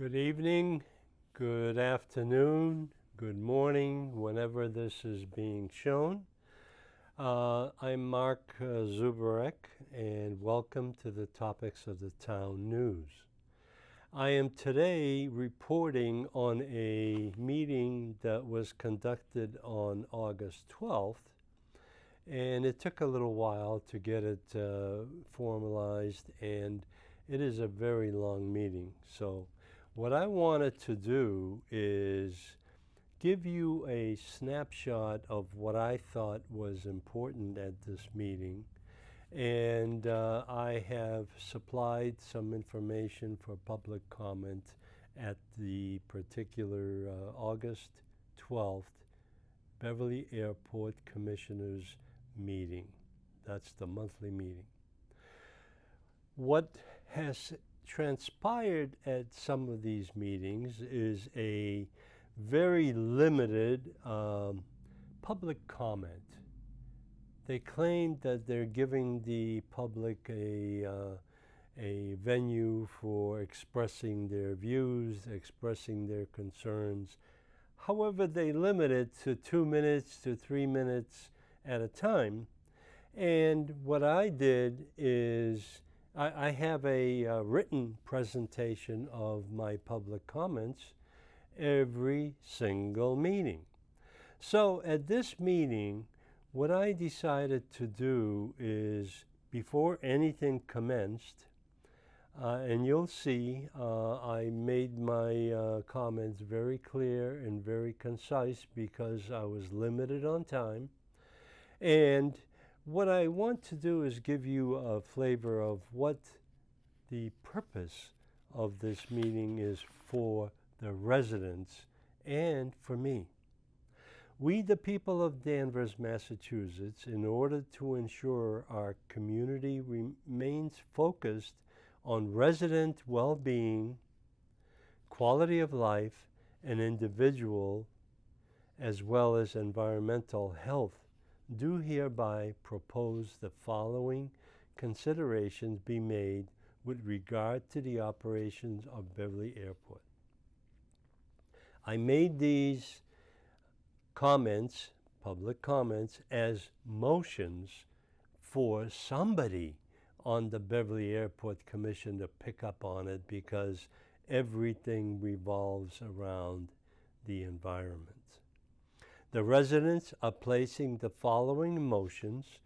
Good evening, good afternoon, good morning, whenever this is being shown. I'm Mark Zuberek, and welcome to the Topics of the Town News. I am today reporting on a meeting that was conducted on August 12th, and it took a little while to get it formalized, and it is a very long meeting. So what I wanted to do is give you a snapshot of what I thought was important at this meeting, and I have supplied some information for public comment at the particular August 12th Beverly Airport Commissioners meeting. That's the monthly meeting. What has transpired at some of these meetings is a very limited public comment. They claim that they're giving the public a venue for expressing their views, expressing their concerns. However, they limit it to 2 minutes to 3 minutes at a time. And what I did is I have a written presentation of my public comments every single meeting. So at this meeting, what I decided to do is, before anything commenced, and you'll see I made my comments very clear and very concise because I was limited on time. And what I want to do is give you a flavor of what the purpose of this meeting is for the residents and for me. We, the people of Danvers, Massachusetts, in order to ensure our community remains focused on resident well-being, quality of life, and individual as well as environmental health, do hereby propose the following considerations be made with regard to the operations of Beverly Airport. I made these comments, public comments, as motions for somebody on the Beverly Airport Commission to pick up on it, because everything revolves around the environment. The residents are placing the following motions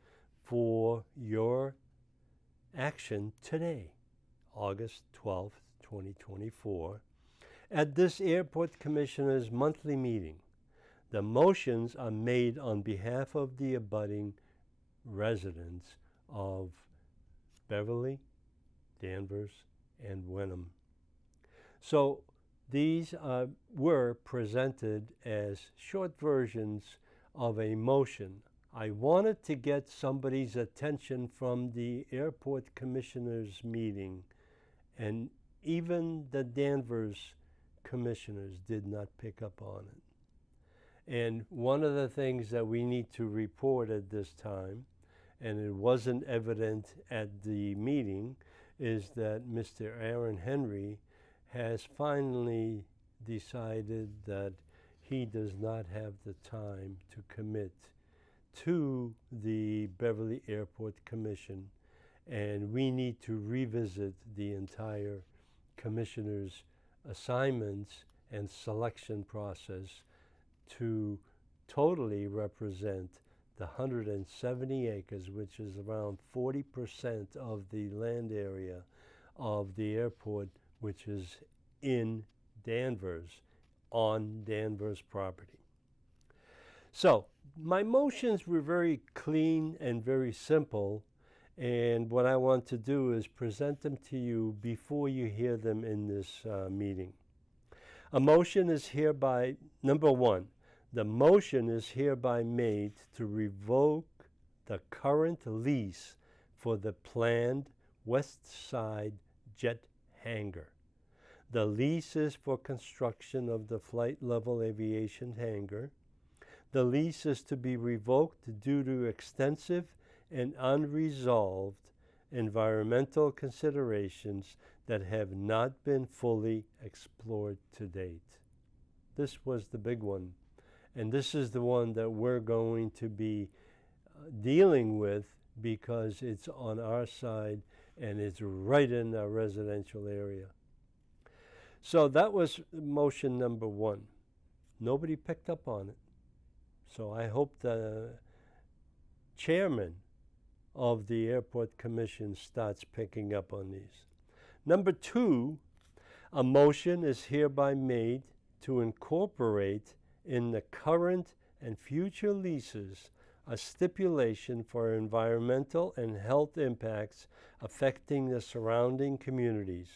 for your action today, August 12th, 2024, at this Airport Commissioners' monthly meeting. The motions are made on behalf of the abutting residents of Beverly, Danvers, and Wenham. So these were presented as short versions of a motion. I wanted to get somebody's attention from the Airport Commissioners meeting, and even the Danvers commissioners did not pick up on it. And one of the things that we need to report at this time, and it wasn't evident at the meeting, is that Mr. Aaron Henry has finally decided that he does not have the time to commit to the Beverly Airport Commission, and we need to revisit the entire commissioner's assignments and selection process to totally represent the 170 acres, which is around 40% of the land area of the airport, which is in Danvers, on Danvers property. So my motions were very clean and very simple, and what I want to do is present them to you before you hear them in this meeting. A motion is hereby, number one, the motion is hereby made to revoke the current lease for the planned West Side jet hangar. The lease is for construction of the flight level aviation hangar. The lease is to be revoked due to extensive and unresolved environmental considerations that have not been fully explored to date. This was the big one, and this is the one that we're going to be dealing with because it's on our side and it's right in our residential area. So that was motion number one. Nobody picked up on it. So I hope the chairman of the Airport Commission starts picking up on these. Number two, a motion is hereby made to incorporate in the current and future leases a stipulation for environmental and health impacts affecting the surrounding communities.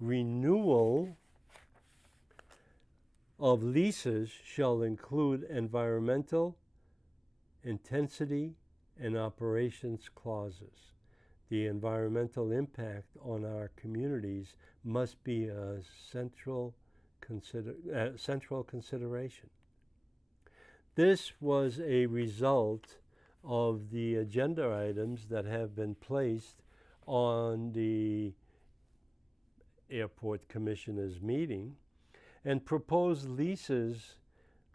Renewal of leases shall include environmental, intensity, and operations clauses. The environmental impact on our communities must be a central consideration. This was a result of the agenda items that have been placed on the Airport Commissioners meeting, and proposed leases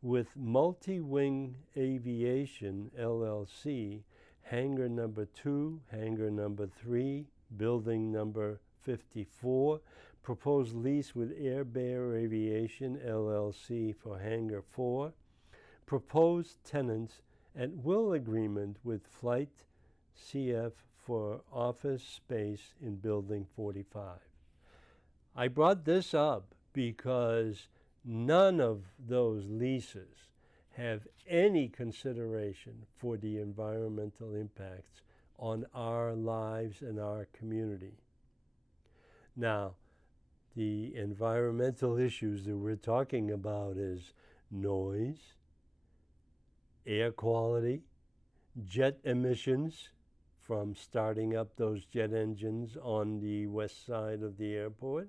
with Multi-Wing Aviation, LLC, hangar number 2, hangar number 3, building number 54, proposed lease with Air Bear Aviation, LLC, for hangar 4, proposed tenants at will agreement with Flight CF for office space in building 45. I brought this up because none of those leases have any consideration for the environmental impacts on our lives and our community. Now, the environmental issues that we're talking about is noise, air quality, jet emissions from starting up those jet engines on the west side of the airport,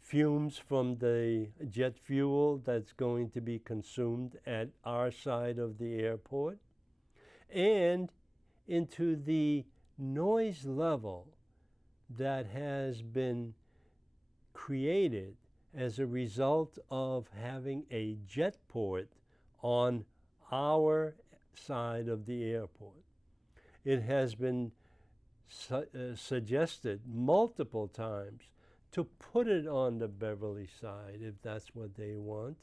fumes from the jet fuel that's going to be consumed at our side of the airport, and into the noise level that has been created as a result of having a jet port on our side of the airport. It has been suggested multiple times to put it on the Beverly side if that's what they want,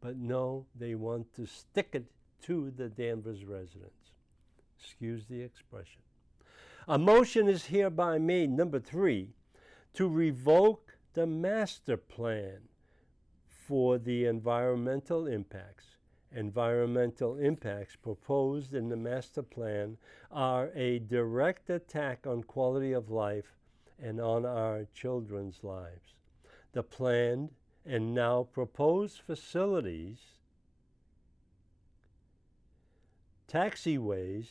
but no, they want to stick it to the Danvers residents. Excuse the expression. A motion is hereby made, number 3, to revoke the master plan for the environmental impacts. Environmental impacts proposed in the master plan are a direct attack on quality of life and on our children's lives. The planned and now proposed facilities, taxiways,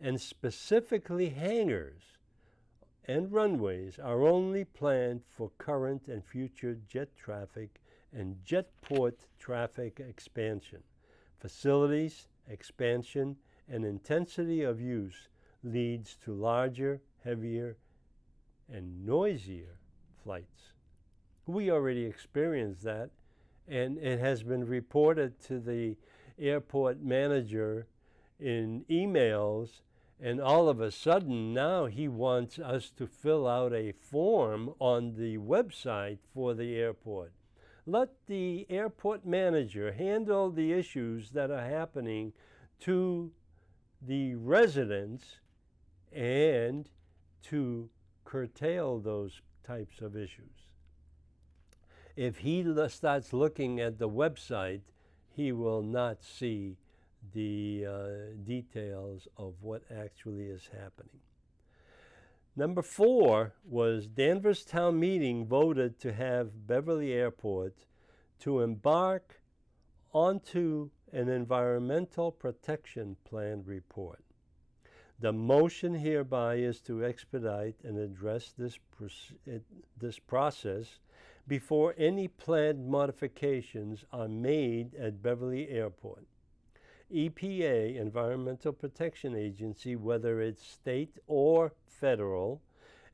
and specifically hangars and runways are only planned for current and future jet traffic and jetport traffic expansion. Facilities, expansion, and intensity of use leads to larger, heavier, and noisier flights. We already experienced that, and it has been reported to the airport manager in emails, and all of a sudden now he wants us to fill out a form on the website for the airport. Let the airport manager handle the issues that are happening to the residents and to curtail those types of issues. If he starts looking at the website, he will not see the details of what actually is happening. Number 4 was Danvers Town Meeting voted to have Beverly Airport to embark onto an environmental protection plan report. The motion hereby is to expedite and address this process before any planned modifications are made at Beverly Airport. EPA, Environmental Protection Agency, whether it's state or federal,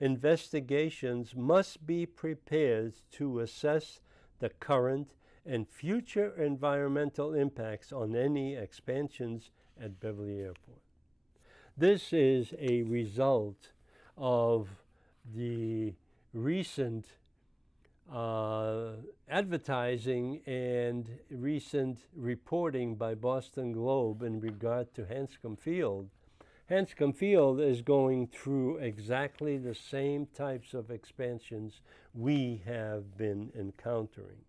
investigations must be prepared to assess the current and future environmental impacts on any expansions at Beverly Airport. This is a result of the recent advertising and recent reporting by Boston Globe in regard to Hanscom Field. Hanscom Field is going through exactly the same types of expansions we have been encountering.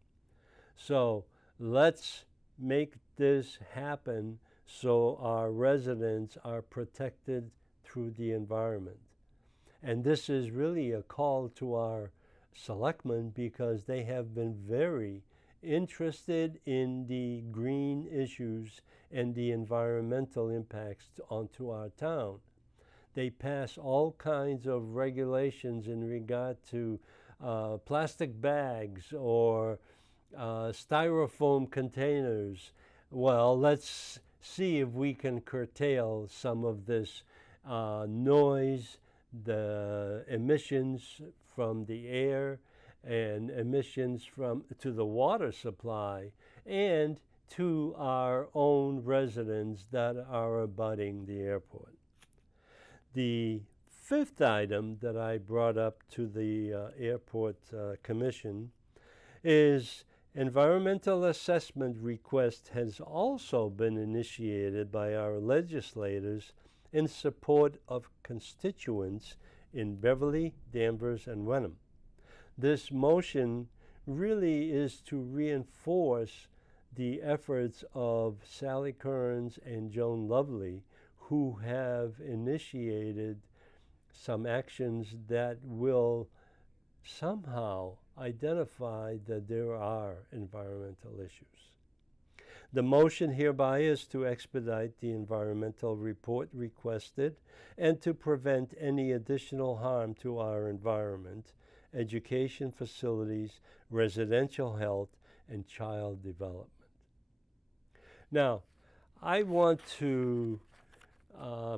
So let's make this happen so our residents are protected through the environment. And this is really a call to our selectmen because they have been very interested in the green issues and the environmental impacts onto our town. They pass all kinds of regulations in regard to plastic bags or styrofoam containers. Well, let's see if we can curtail some of this noise, the emissions from the air and emissions to the water supply and to our own residents that are abutting the airport. The fifth item that I brought up to the Airport Commission is environmental assessment request has also been initiated by our legislators in support of constituents in Beverly, Danvers, and Wenham. This motion really is to reinforce the efforts of Sally Kearns and Joan Lovely, who have initiated some actions that will somehow identify that there are environmental issues. The motion hereby is to expedite the environmental report requested and to prevent any additional harm to our environment, education facilities, residential health, and child development. Now, I want to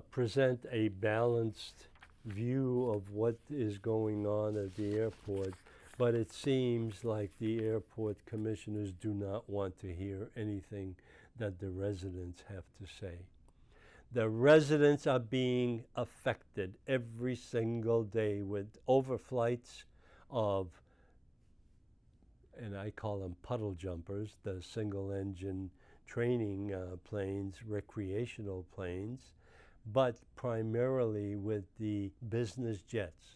present a balanced view of what is going on at the airport, but it seems like the airport commissioners do not want to hear anything that the residents have to say. The residents are being affected every single day with overflights of, and I call them puddle jumpers, the single engine training planes, recreational planes, but primarily with the business jets.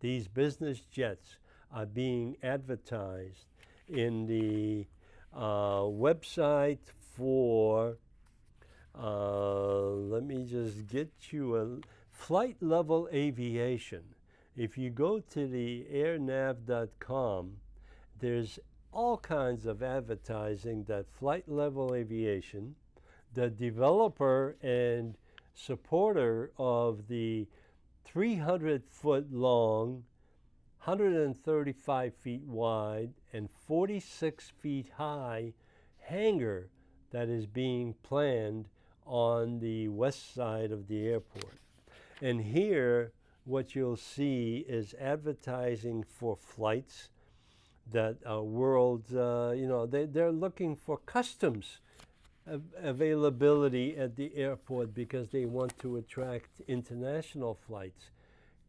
These business jets are being advertised in the website for, let me just get you a flight level aviation. If you go to the airnav.com, there's all kinds of advertising that flight level aviation, the developer and supporter of the 300-foot long, 135 feet wide, and 46 feet high hangar that is being planned on the west side of the airport. And here, what you'll see is advertising for flights that are they're looking for customs availability at the airport because they want to attract international flights.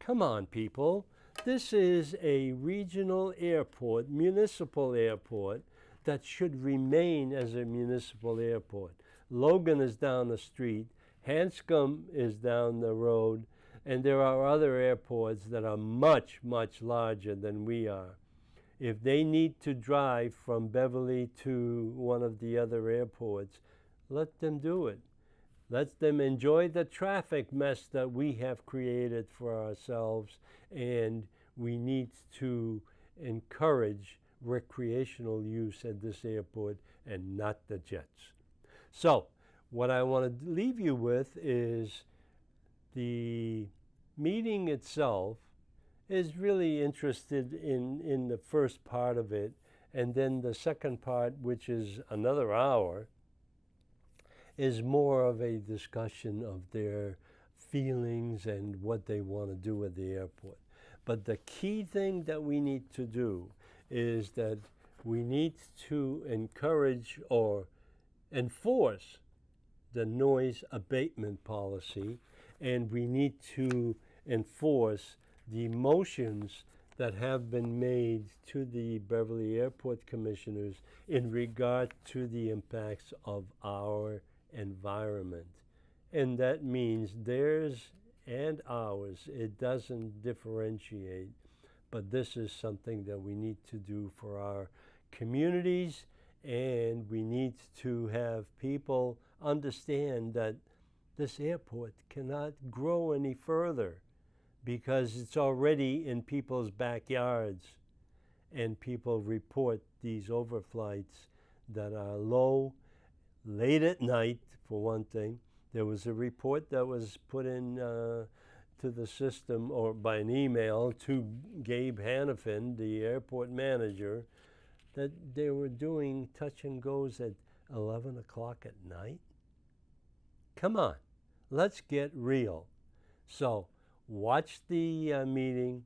Come on, people. This is a regional airport, municipal airport, that should remain as a municipal airport. Logan is down the street, Hanscom is down the road, and there are other airports that are much, much larger than we are. If they need to drive from Beverly to one of the other airports, let them do it. Let them enjoy the traffic mess that we have created for ourselves, and we need to encourage recreational use at this airport and not the jets. So, what I want to leave you with is the meeting itself is really interested in the first part of it, and then the second part, which is another hour, is more of a discussion of their feelings and what they want to do at the airport. But the key thing that we need to do is that we need to encourage or enforce the noise abatement policy, and we need to enforce the motions that have been made to the Beverly Airport commissioners in regard to the impacts of our environment. And that means theirs and ours. It doesn't differentiate, but this is something that we need to do for our communities, and we need to have people understand that this airport cannot grow any further because it's already in people's backyards, and people report these overflights that are low, late at night, for one thing. There was a report that was put in to the system, or by an email to Gabe Hannafin, the airport manager, that they were doing touch and goes at 11 o'clock at night. Come on, let's get real. So watch the meeting.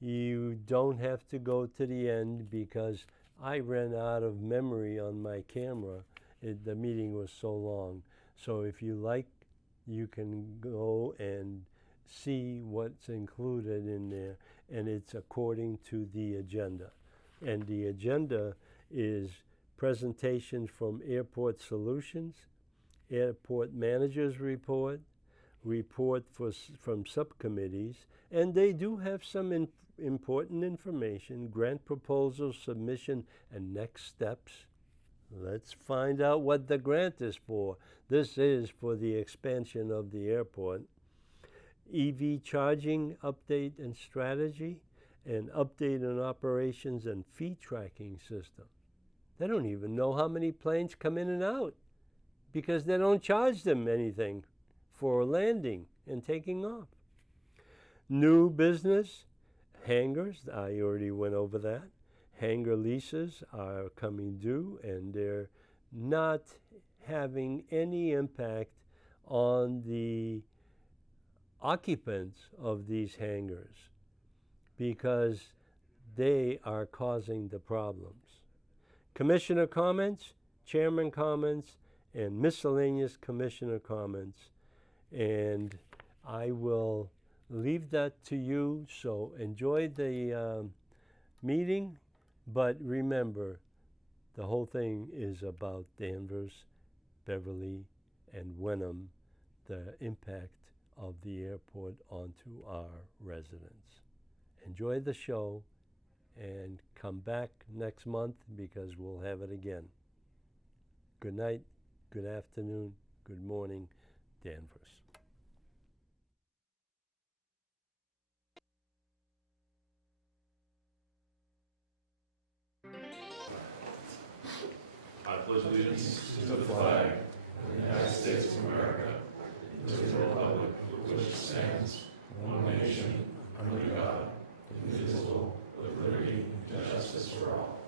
You don't have to go to the end because I ran out of memory on my camera. The meeting was so long. So if you like, you can go and see what's included in there, and it's according to the agenda. And the agenda is presentations from Airport Solutions, Airport Managers Report, report from subcommittees, and they do have some important information, grant proposal submission and next steps. Let's find out what the grant is for. This is for the expansion of the airport. EV charging update and strategy, and update on operations and fee tracking system. They don't even know how many planes come in and out because they don't charge them anything for landing and taking off. New business, hangars, I already went over that. Hangar leases are coming due, and they're not having any impact on the occupants of these hangars because they are causing the problems. Commissioner comments, chairman comments, and miscellaneous commissioner comments. And I will leave that to you, so enjoy the meeting, but remember, the whole thing is about Danvers, Beverly, and Wenham, the impact of the airport onto our residents. Enjoy the show and come back next month because we'll have it again. Good night, good afternoon, good morning, Danvers. I pledge allegiance to the flag of the United States of America, and to the republic for which it stands, one nation, under God, indivisible, with liberty and justice for all.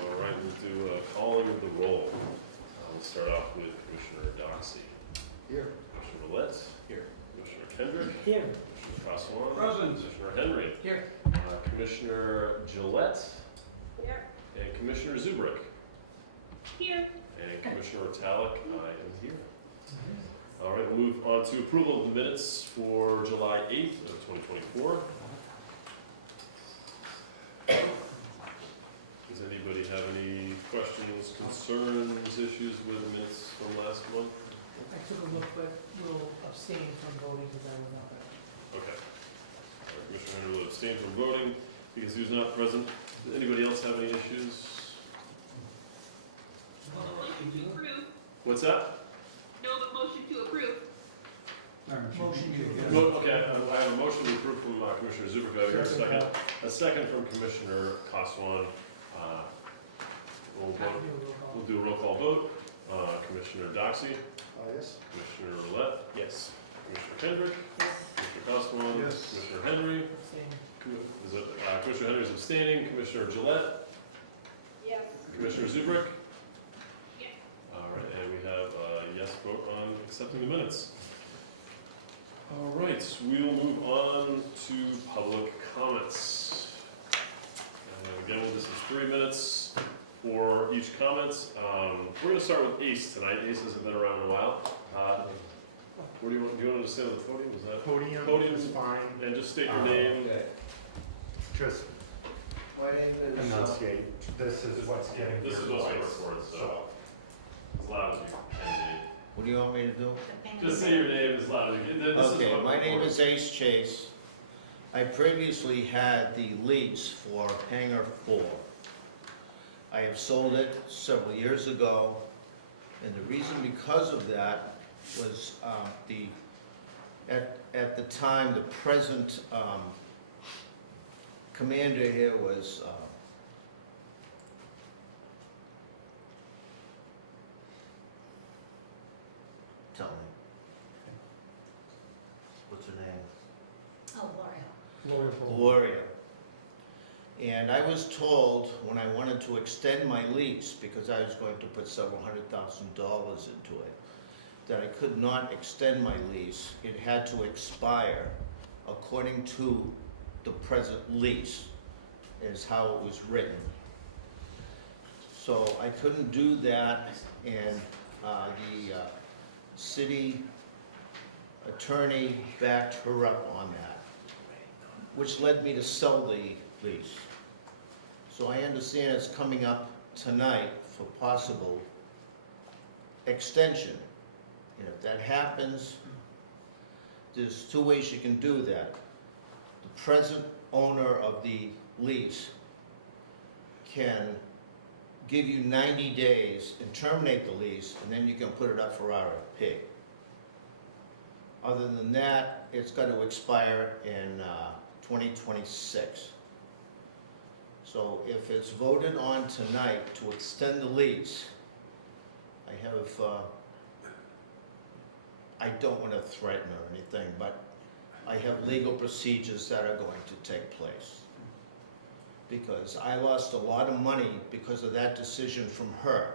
All right, we'll do a calling of the roll. We'll start off with Commissioner Doxey. Here. Commissioner Willett. Here. Commissioner Kendrick. Here. Commissioner Caswan. Present. Commissioner Henry. Here. Commissioner Gillette. Here. And Commissioner Zuberek. Here. And Commissioner Ortalic, I am here. All right, we'll move on to approval of the minutes for July 8th of 2024. Does anybody have any questions, concerns, issues with the minutes from last month? I took a look, but will abstain from voting because I was not there. Okay. All right, Commissioner Henry will abstain from voting because he was not present. Does anybody else have any issues? Motion to approve. What's that? No, but motion to approve. Motion to approve. Okay, I have a motion to approve from Commissioner Zuberek. Do I hear a second? A second from Commissioner Caswan. We'll do a roll call vote. Commissioner Doxey. Yes. Commissioner Roulette. Yes. Commissioner Kendrick. Yes. Commissioner Caswan. Yes. Commissioner Henry. Abstain. Commissioner Henry is abstaining. Commissioner Gillette. Yes. Commissioner Zuberek. Yes. All right, and we have a yes vote on accepting the minutes. All right, we'll move on to public comments. Again, this is 3 minutes for each comment. We're going to start with Ace tonight. Ace hasn't been around in a while. Where do you want to stand on the podium? Is that Podium is fine. and just state your name? Okay. Just My name is, enunciate. This is what's getting This is your what's being voice. recorded, so as loud as you can what do you want me to do? be. Just say your name as loud as you can. This is Okay, what my we're name recording. is Ace Chase. I previously had the lease for Hangar 4. I have sold it several years ago, and the reason because of that was at the time, the present commander here was tell me. What's her name? Oh, L'Oreal. Gloria. And I was told when I wanted to extend my lease, because I was going to put several $100,000 into it, that I could not extend my lease. It had to expire according to the present lease, is how it was written. So I couldn't do that, and the city attorney backed her up on that, which led me to sell the lease. So I understand it's coming up tonight for possible extension. And if that happens, there's two ways you can do that. The present owner of the lease can give you 90 days and terminate the lease, and then you can put it up for RFP. Other than that, it's got to expire in 2026. So if it's voted on tonight to extend the lease, I don't want to threaten or anything, but I have legal procedures that are going to take place. Because I lost a lot of money because of that decision from her.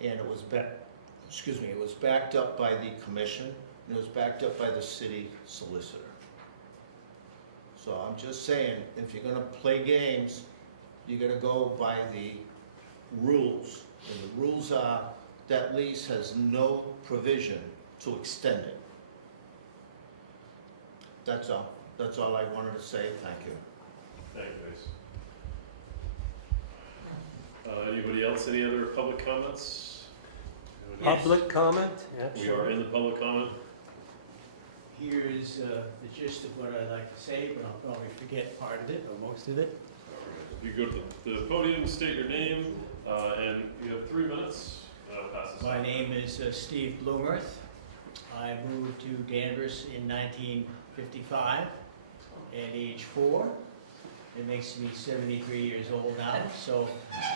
And it was it was backed up by the commission, and it was backed up by the city solicitor. So I'm just saying, if you're gonna play games, you gotta go by the rules. And the rules are, that lease has no provision to extend it. That's all. That's all I wanted to say. Thank you. Thank you, Ace. Anybody else? Any other public comments? Public comment? We are in the public comment. Here's the gist of what I'd like to say, but I'll probably forget part of it, or most of it. You go to the podium, state your name, and you have 3 minutes. Pass this My on. name is Steve Bloomerth. I moved to Danvers in 1955 at age 4. It makes me 73 years old now, so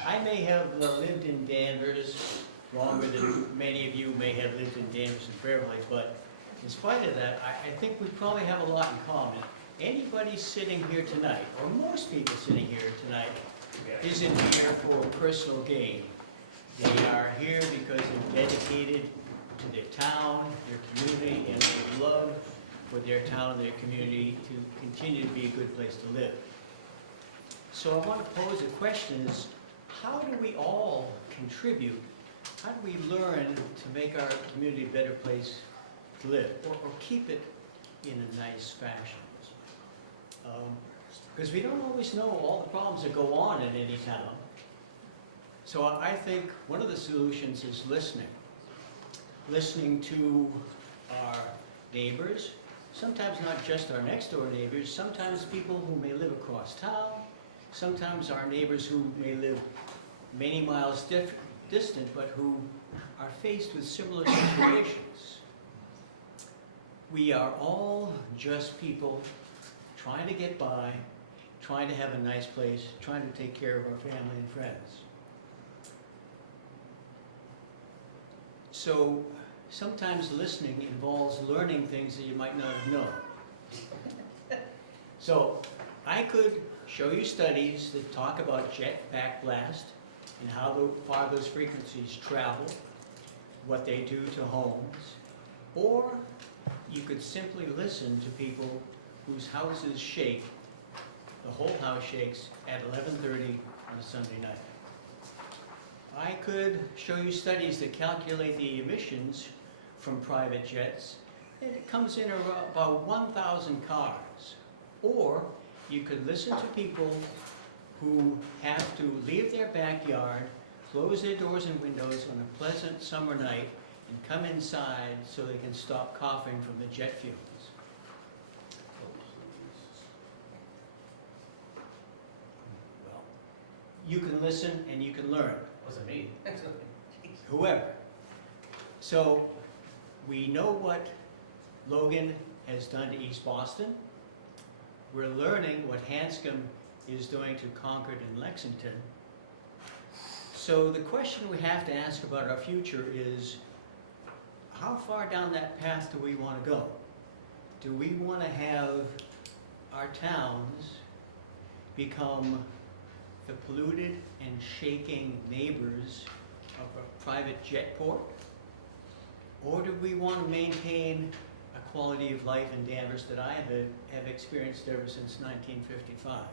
I may have lived in Danvers longer than many of you may have lived in Danvers and Beverly, but in spite of that, I think we probably have a lot in common. Anybody sitting here tonight, or most people sitting here tonight, isn't here for personal gain. They are here because they're dedicated to their town, their community, and their love for their town and their community to continue to be a good place to live. So I want to pose a question is, how do we all contribute? How do we learn to make our community a better place to live, or keep it in a nice fashion? Because we don't always know all the problems that go on in any town. So I think one of the solutions is listening. Listening to our neighbors, sometimes not just our next door neighbors, sometimes people who may live across town, sometimes our neighbors who may live many miles distant, but who are faced with similar situations. We are all just people trying to get by, trying to have a nice place, trying to take care of our family and friends. So sometimes listening involves learning things that you might not have known. So I could show you studies that talk about jet backblast and how far those frequencies travel, what they do to homes, or you could simply listen to people whose houses shake, the whole house shakes, at 11:30 on a Sunday night. I could show you studies that calculate the emissions from private jets, and it comes in about 1,000 cars. Or you could listen to people who have to leave their backyard, close their doors and windows on a pleasant summer night, and come inside so they can stop coughing from the jet fumes. Well, you can listen and you can learn. Wasn't me. Whoever. So, we know what Logan has done to East Boston. We're learning what Hanscom is doing to Concord and Lexington. So the question we have to ask about our future is, how far down that path do we want to go? Do we want to have our towns become the polluted and shaking neighbors of a private jet port? Or do we want to maintain a quality of life in Danvers that I have experienced ever since 1955?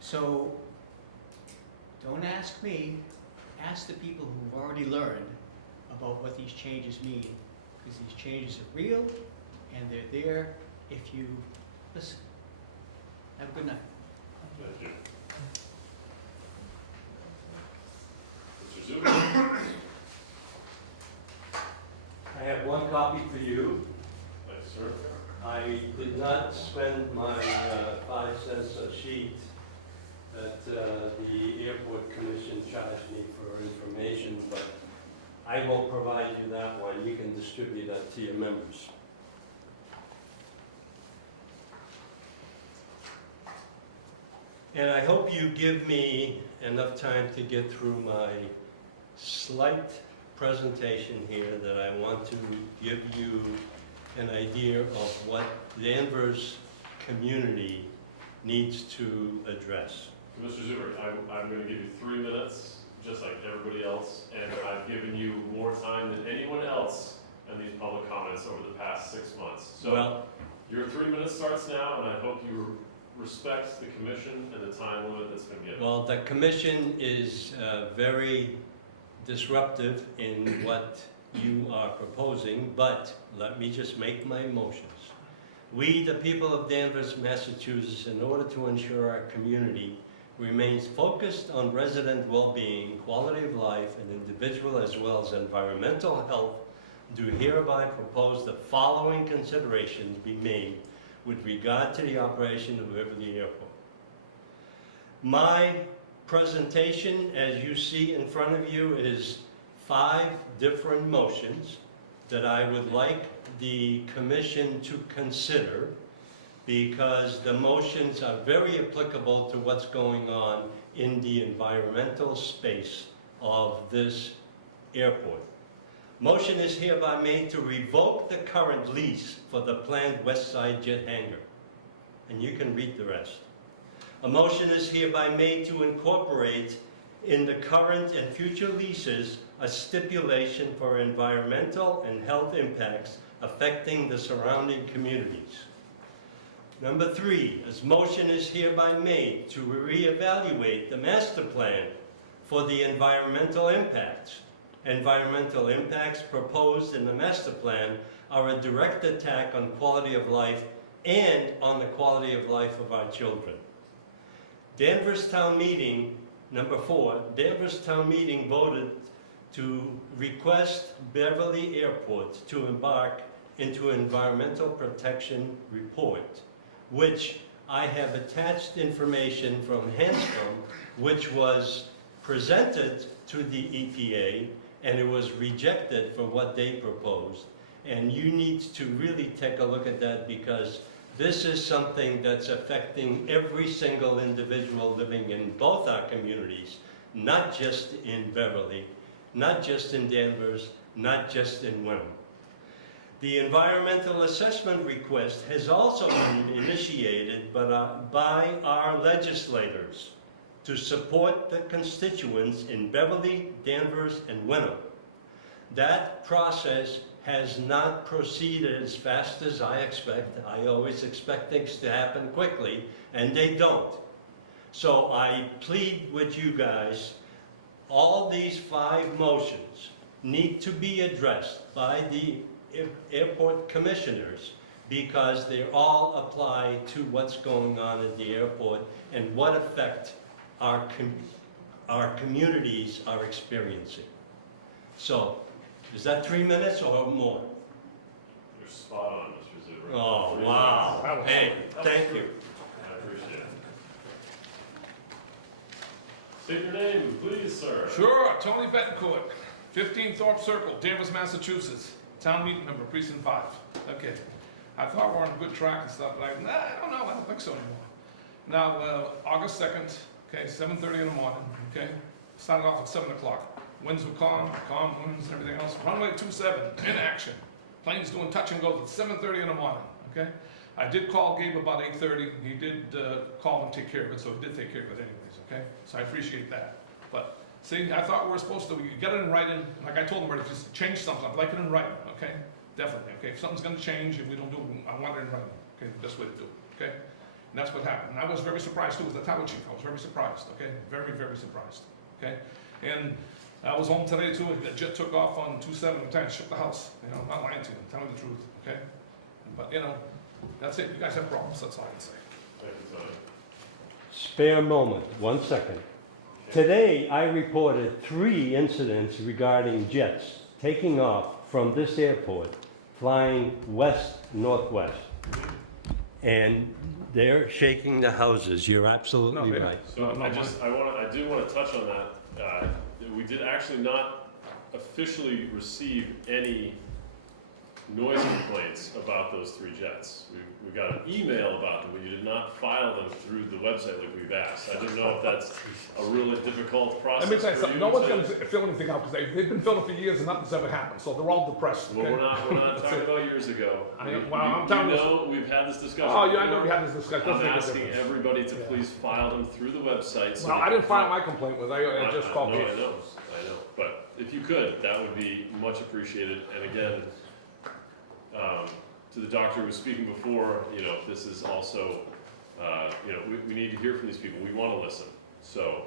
So, don't ask me, ask the people who've already learned about what these changes mean, because these changes are real, and they're there if you listen. Have a good night. Thank you. Mr. Zuberek? I have one copy for you. Thanks, sir. I did not spend my 5 cents a sheet that the airport commission charged me for information, but I will provide you that one. You can distribute that to your members. And I hope you give me enough time to get through my slight presentation here, that I want to give you an idea of what Danvers community needs to address. Mr. Zuberek, I'm going to give you 3 minutes, just like everybody else, and I've given you more time than anyone else in these public comments over the past 6 months. So Well, your 3 minutes starts now, and I hope you respect the commission and the time limit that's been given. well, the commission is very disruptive in what you are proposing, but let me just make my motions. We, the people of Danvers, Massachusetts, in order to ensure our community remains focused on resident well-being, quality of life, and individual as well as environmental health, do hereby propose the following considerations be made with regard to the operation of Beverly Airport. My presentation, as you see in front of you, is 5 different motions that I would like the commission to consider, because the motions are very applicable to what's going on in the environmental space of this airport. Motion is hereby made to revoke the current lease for the planned West Side Jet Hangar. And you can read the rest. A motion is hereby made to incorporate in the current and future leases a stipulation for environmental and health impacts affecting the surrounding communities. Number 3, as motion is hereby made to reevaluate the master plan for the environmental impacts. Environmental impacts proposed in the master plan are a direct attack on quality of life and on the quality of life of our children. Danvers Town Meeting, number 4, Danvers Town Meeting voted to request Beverly Airport to embark into an environmental protection report, which I have attached information from Hanscom, which was presented to the EPA, and it was rejected for what they proposed. And you need to really take a look at that, because this is something that's affecting every single individual living in both our communities, not just in Beverly, not just in Danvers, not just in Wenham. The environmental assessment request has also been initiated by our legislators to support the constituents in Beverly, Danvers, and Wenham. That process has not proceeded as fast as I expect. I always expect things to happen quickly, and they don't. So I plead with you guys, all these 5 motions need to be addressed by the airport commissioners, because they all apply to what's going on at the airport and what effect our communities are experiencing. So, is that 3 minutes or more? You're spot on, Mr. Zuberek. Oh, 3 wow. minutes. Hey, thank you. I appreciate it. State your name, please, sir. Sure, Tony Betancourt, 15 Thorpe Circle, Danvers, Massachusetts. Town meeting member, precinct 5. Okay. I thought we're on a good track and stuff, but I don't know, I don't think so anymore. Now, August 2nd, okay, 7:30 in the morning, okay? Started off at 7 o'clock. Winds were calm winds and everything else. Runway 27, in action. Planes doing touch and goes at 7:30 in the morning, okay? I did call Gabe about 8:30. He did call and take care of it, so he did take care of it anyways, okay? So I appreciate that. But see, I thought we were supposed to, we get it in writing. Like I told him, if you change something, I'd like it in writing, okay? Definitely, okay? If something's gonna change and we don't do it, I want it in writing, okay? The best way to do it, okay? And that's what happened. And I was very surprised too, as the tower chief. I was very surprised, okay? Very, very surprised, okay? And I was home today too. The jet took off on 27 and 10, shook the house. You know, I'm not lying to you, I'm telling the truth, okay? But you know, that's it. You guys have problems, that's all I can say. Thank you, Tony. Spare moment, 1 second. Today, I reported 3 incidents regarding jets taking off from this airport, flying west-northwest. And they're shaking the houses. You're absolutely No, right. So No, I do want to touch on that. We did actually not officially receive any noise complaints about those 3 jets. We got an email about them, but you did not file them through the website like we've asked. I don't know if that's a really difficult process. Let me tell you for something, no one's to- gonna fill anything out, because they've been filling for years and nothing's ever happened, so they're all depressed, Well, okay? we're not That's talking it. about years ago. I'm telling you. know, we've had this discussion. Oh, yeah, I know before. we had this discussion. I'm Doesn't make a asking difference. everybody to Yeah. please file them through the website. so Well, they I didn't can- file my complaint with, I just called No, Gabe. I know, but if you could, that would be much appreciated, and again, to the doctor who was speaking before, you know, this is also, you know, we need to hear from these people, we wanna listen, so,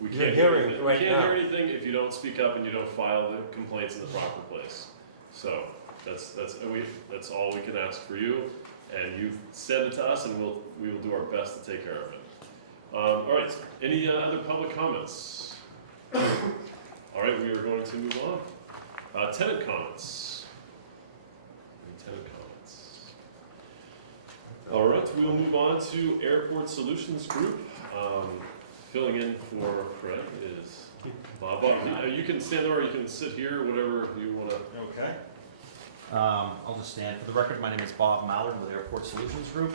we You're can't hear hearing anything, it right we can't now. hear anything if you don't speak up and you don't file the complaints in the proper place. So, that's all we can ask for you, and you've said it to us, and we will do our best to take care of it. All right, any other public comments? All right, we are going to move on. Tenant comments. Any tenant comments? All right, we will move on to Airport Solutions Group. Filling in for Fred is Bob. Bob, you can stand there or you can sit here, whatever you want to. Okay. I'll just stand. For the record, my name is Bob Mallard with Airport Solutions Group.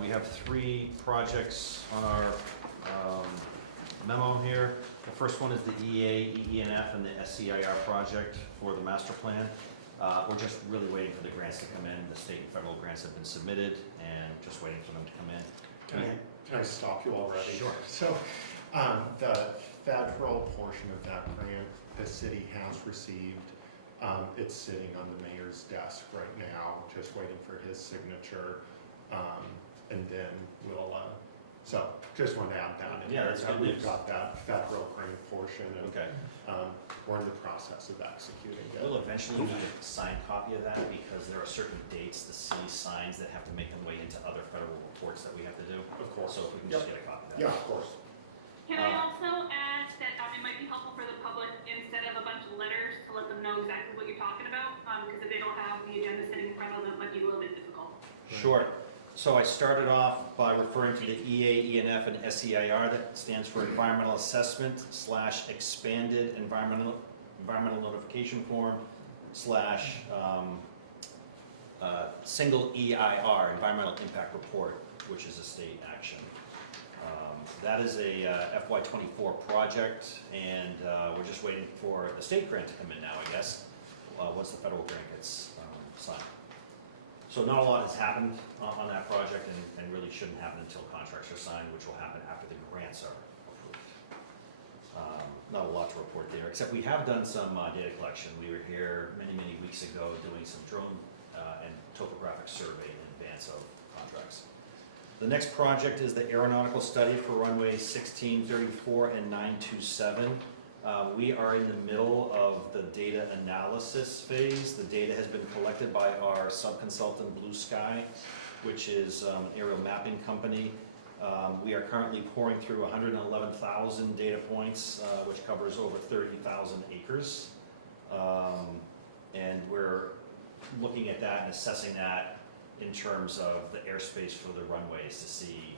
We have 3 projects on our memo here. The first one is the EA, EENF, and the SCIR project for the master plan. We're just really waiting for the grants to come in. The state and federal grants have been submitted, and just waiting for them to come in. Can I stop you already? Sure. So, the federal portion of that grant, the city has received. It's sitting on the mayor's desk right now, just waiting for his signature. And then we'll, so just wanted to add that in. Yeah, there, that's that good We've news. got that federal grant portion, and Okay. we're in the process of executing it. We'll eventually need a signed copy of that, because there are certain dates the city signs that have to make their way into other federal reports that we have to do. Of course. So if we can just get a copy of that. Yeah, of course. Can I also add that it might be helpful for the public, instead of a bunch of letters, to let them know exactly what you're talking about, because if they don't have the agenda sitting in front of them, it might be a little bit difficult. Sure. So I started off by referring to the EA, ENF, and SEIR, that stands for Environmental Assessment / Expanded Environmental Notification Form / Single EIR, Environmental Impact Report, which is a state action. That is a FY24 project, and we're just waiting for the state grant to come in now, I guess, once the federal grant gets signed. So not a lot has happened on that project, and really shouldn't happen until contracts are signed, which will happen after the grants are approved. Not a lot to report there, except we have done some data collection. We were here many weeks ago doing some drone and topographic survey in advance of contracts. The next project is the aeronautical study for runway 1634 and 927. We are in the middle of the data analysis phase. The data has been collected by our subconsultant Blue Sky, which is an aerial mapping company. We are currently pouring through 111,000 data points, which covers over 30,000 acres. And we're looking at that and assessing that in terms of the airspace for the runways to see,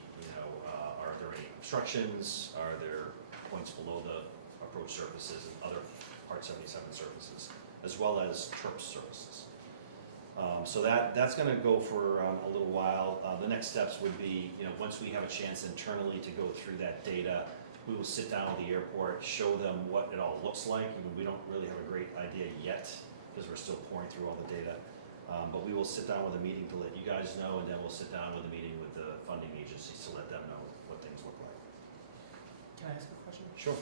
are there any obstructions? Are there points below the approach surfaces and other Part 77 surfaces, as well as TRPS surfaces. So that's going to go for a little while. The next steps would be, once we have a chance internally to go through that data, we will sit down with the airport, show them what it all looks like. I mean, we don't really have a great idea yet because we're still pouring through all the data. But we will sit down with a meeting to let you guys know, and then we'll sit down with a meeting with the funding agencies to let them know what things look like. Can I ask a question? Sure.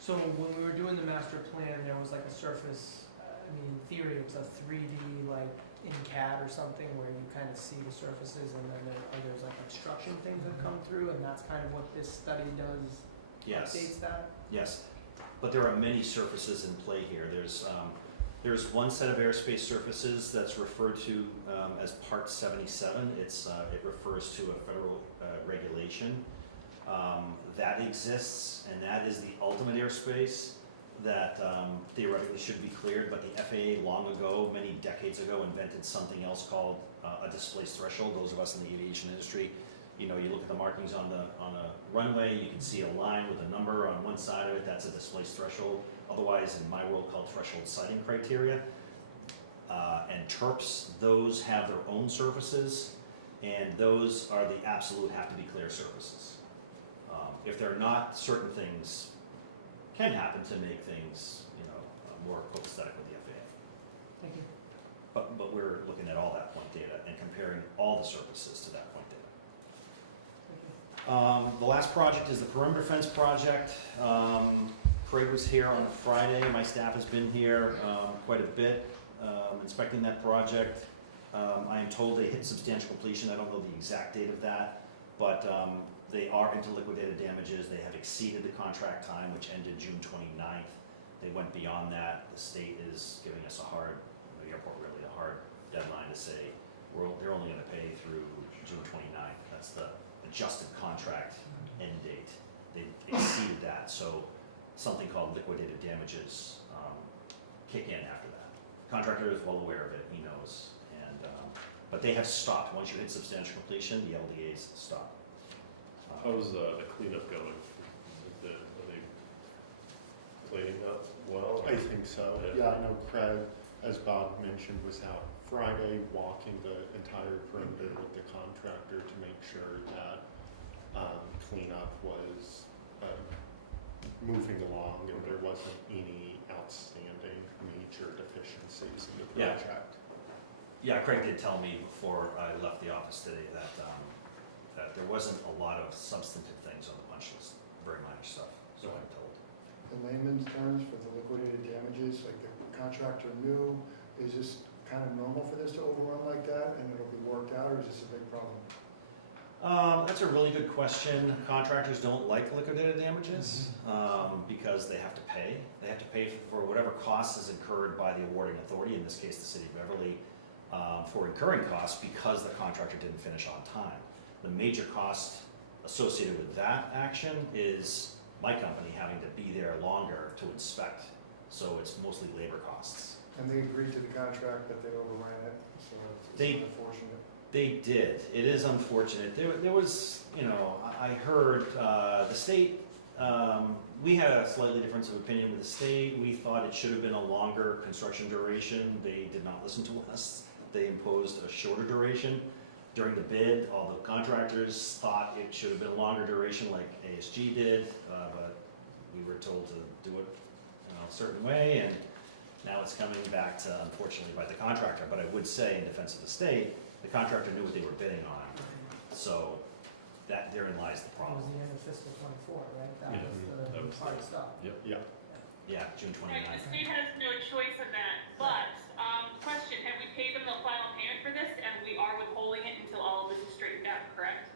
So when we were doing the master plan, there was like a surface, in theory, it was a 3D, like in CAD or something, where you kind of see the surfaces, and then there's like obstruction things that come through, and that's kind of what this study does, Yes. updates that? Yes, but there are many surfaces in play here. There's one set of airspace surfaces that's referred to as Part 77. It refers to a federal regulation that exists, and that is the ultimate airspace that theoretically should be cleared, but the FAA long ago, many decades ago, invented something else called a displaced threshold. Those of us in the aviation industry, you look at the markings on a runway, you can see a line with a number on one side of it, that's a displaced threshold. Otherwise, in my world, called threshold sighting criteria. And TRPS, those have their own surfaces, and those are the absolute have to be clear surfaces. If they're not, certain things can happen to make things, more copacetic with the FAA. Thank you. But we're looking at all that point data and comparing all the surfaces to that point data. Thank you. The last project is the perimeter fence project. Craig was here on Friday. My staff has been here quite a bit inspecting that project. I am told they hit substantial completion. I don't know the exact date of that, but they are into liquidated damages. They have exceeded the contract time, which ended June 29th. They went beyond that. The state is giving us the airport really a hard deadline to say they're only going to pay through June 29th. That's the adjusted contract end date. They exceeded that, so something called liquidated damages kick in after that. Contractor is well aware of it, he knows, and but they have stopped. Once you hit substantial completion, the LDAs stop. How's the cleanup going? Are they cleaning up well? I think so. Yeah. Yeah, I know Craig, as Bob mentioned, was out Friday walking the entire perimeter with the contractor to make sure that cleanup was moving along and there wasn't any outstanding major deficiencies in the Yeah. project. Yeah, Craig did tell me before I left the office today that there wasn't a lot of substantive things on the punch list, very minor stuff, so I'm told. In layman's terms, for the liquidated damages, like the contractor knew, is this kind of normal for this to overrun like that and it'll be worked out, or is this a big problem? That's a really good question. Contractors don't like liquidated damages because they have to pay. They have to pay for whatever cost is incurred by the awarding authority, in this case the city of Beverly, for incurring costs because the contractor didn't finish on time. The major cost associated with that action is my company having to be there longer to inspect. So it's mostly labor costs. And they agreed to the contract, but they overran it, so it's unfortunate. They did. It is unfortunate. There was, I heard the state, we had a slightly difference of opinion with the state. We thought it should have been a longer construction duration. They did not listen to us. They imposed a shorter duration. During the bid, all the contractors thought it should have been a longer duration like ASG did, but we were told to do it a certain way, and now it's coming back to, unfortunately, by the contractor. But I would say, in defense of the state, the contractor knew what they were bidding on. So therein lies the It was problem. the end of fiscal '24, right? That Yeah, was that the was hard the- stop. Yeah, June Right, 29th. the state has no choice in that, but, question, have we paid them the final payment for this, and we are withholding it until all of this is straightened out, correct?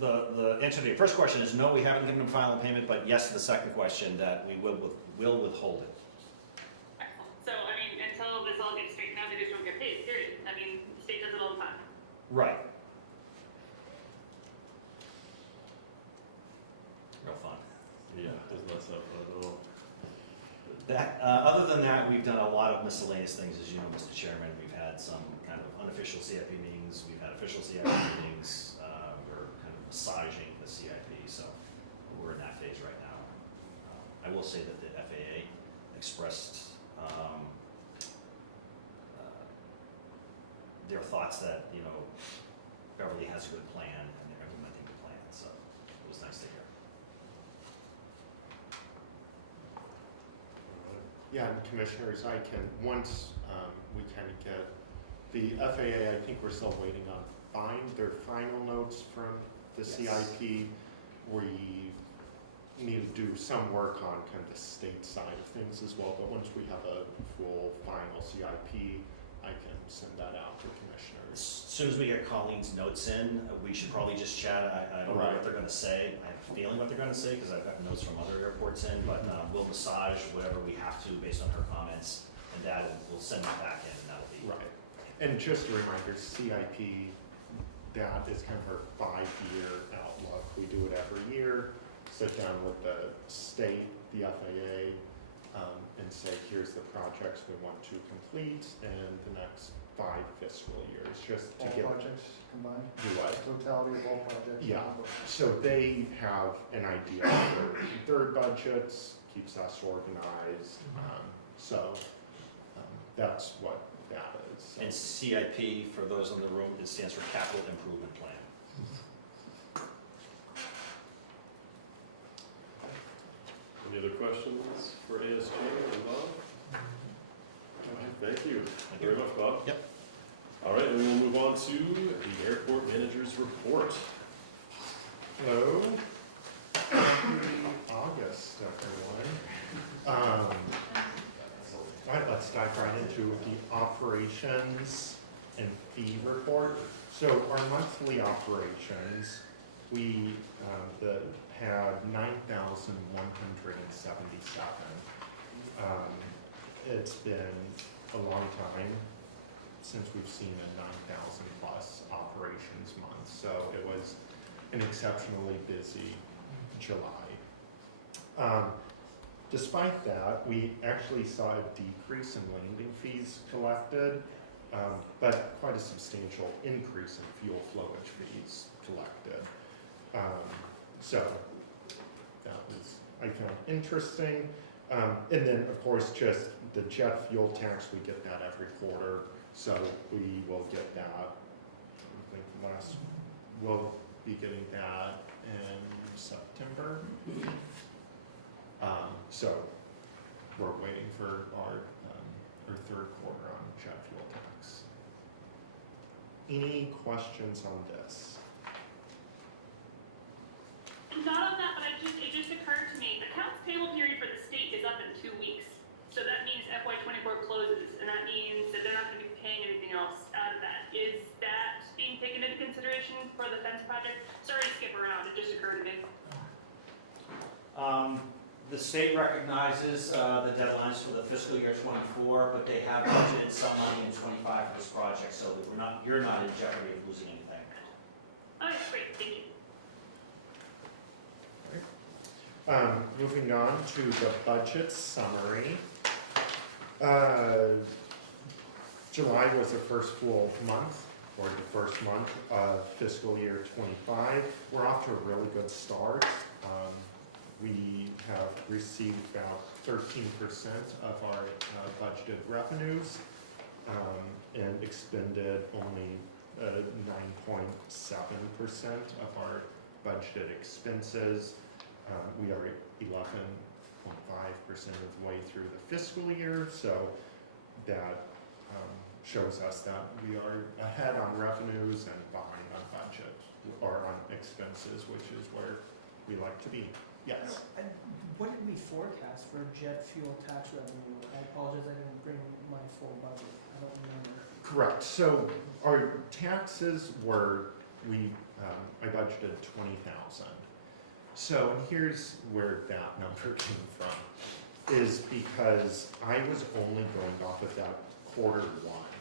The answer to your first question is no, we haven't given them final payment, but yes to the second question, that we will withhold it. Excellent. So, I mean, until this all gets straightened out, they just don't get paid, period. I mean, the state does it all the time. Right. Real fun. Yeah, does not sound fun at all. That, other than that, we've done a lot of miscellaneous things, as you know, Mr. Chairman. We've had some kind of unofficial CIP meetings, we've had official CIP meetings, we're kind of massaging the CIP, so we're in that phase right now. I will say that the FAA expressed their thoughts that, you know, Beverly has a good plan and they're implementing the plan, so it was nice to hear. Yeah, and commissioners, I can, once we kind of get, the FAA, I think we're still waiting on their final notes from the Yes. CIP. We need to do some work on kind of the state side of things as well, but once we have a full final CIP, I can send that out to As commissioners. soon as we get Colleen's notes in, we should probably just chat. I don't know Right. what they're gonna say. I have a feeling what they're gonna say, because I've got notes from other airports in, but we'll massage whatever we have to based on her comments, and we'll send that back in, and that'll be. Right. And just a reminder, CIP, that is kind of our 5-year outlook. We do it every year, sit down with the state, the FAA, and say, here's the projects we want to complete in the next 5 fiscal years, just to All give. projects combined, Do what? totality of all projects? Yeah. So they have an idea for their budgets, keeps us organized, that's what that is. So- And CIP, for those in the room, it stands for Capital Improvement Plan. Any other questions for ASG and Bob? Thank you very much, Bob. Yep. All right, and we will move on to the airport manager's report. Hello. Happy August, everyone. All right, let's dive right into the operations and fee report. So our monthly operations, we had 9,177. It's been a long time since we've seen a 9,000 plus operations month, so it was an exceptionally busy July. Despite that, we actually saw a decrease in landing fees collected, but quite a substantial increase in fuel flowage fees collected. So that was, I found interesting. And then, of course, just the jet fuel tax, we get that every quarter, so we will get that. I think we'll be getting that in September. So we're waiting for our third quarter on jet fuel tax. Any questions on this? Not on that, but it just occurred to me, accounts payable period for the state is up in 2 weeks. So that means FY '24 closes, and that means that they're not gonna be paying anything else out of that. Is that being taken into consideration for the fence project? Sorry to skip around, it just occurred to me. The state recognizes the deadlines for the fiscal year '24, but they have budgeted some money in '25 for this project, so that you're not in jeopardy of losing anything. Okay, great, thank you. Moving on to the budget summary. July was the first full month, or the first month of fiscal year '25. We're off to a really good start. We have received about 13% of our budgeted revenues and expended only 9.7% of our budgeted expenses. We are 11.5% of the way through the fiscal year, so that shows us that we are ahead on revenues and behind on budget. expenses, which is where we like to be. Yes. And what did we forecast for jet fuel tax revenue? I apologize, I didn't bring my full budget. I don't remember. Correct. So our taxes were, I budgeted 20,000. So here's where that number came from, is because I was only going off of that quarter one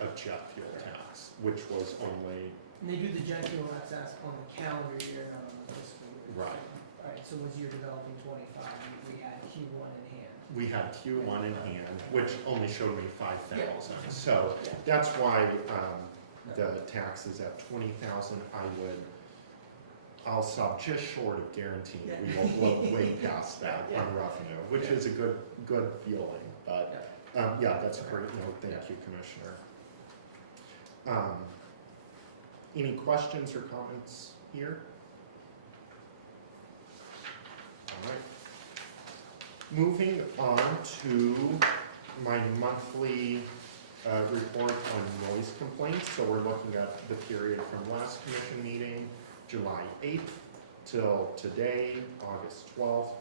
of jet fuel tax, which was only, And they do the jet fuel tax on the calendar year, not on the fiscal year. Right. Alright, so as you're developing 25, we had Q1 in hand. we had Q1 in hand, which only showed me 5,000. Yeah. So that's why the tax is at 20,000. I'll stop just short of guaranteeing we won't blow way past that on revenue, which is a good feeling. But yeah, that's a great note. Thank you, Commissioner. Any questions or comments here? All right. Moving on to my monthly report on noise complaints. So we're looking at the period from last commission meeting, July 8th, till today, August 12th.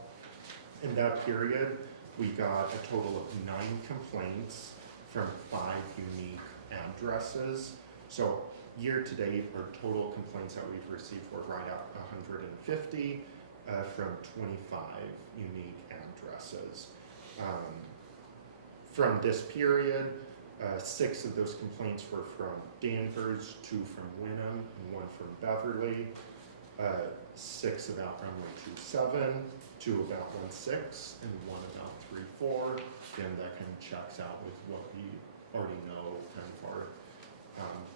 In that period, we got a total of 9 complaints from 5 unique addresses. So year to date, our total complaints that we've received were right at 150 from 25 unique addresses. From this period, 6 of those complaints were from Danvers, 2 from Wynnum, and 1 from Beverly. 6 about Runway 27, 2 about 16, and 1 about 34. Again, that kind of checks out with what we already know kind of our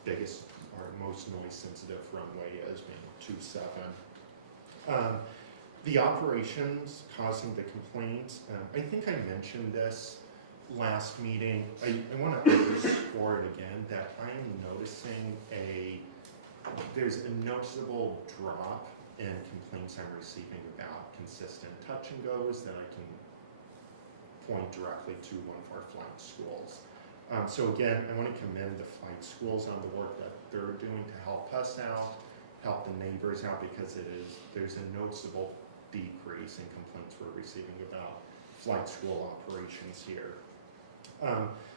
biggest, our most noise sensitive runway is being 27. The operations causing the complaints, I think I mentioned this last meeting. I want to underscore it again that I am noticing there's a noticeable drop in complaints I'm receiving about consistent touch and goes that I can point directly to one of our flight schools. So again, I want to commend the flight schools on the work that they're doing to help us out, help the neighbors out, because there's a noticeable decrease in complaints we're receiving about flight school operations here.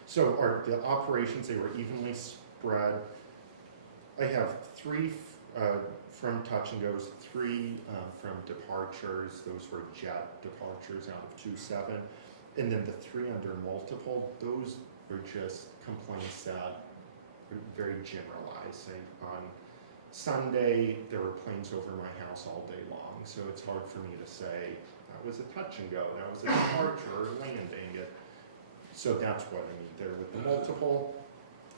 So the operations, they were evenly spread. I have 3 from touch and goes, 3 from departures. Those were jet departures out of 27. And then the 3 under multiple, those were just complaints that were very generalized. On Sunday, there were planes over my house all day long, so it's hard for me to say that was a touch and go, that was a departure or landing. So that's what I mean there with the multiple.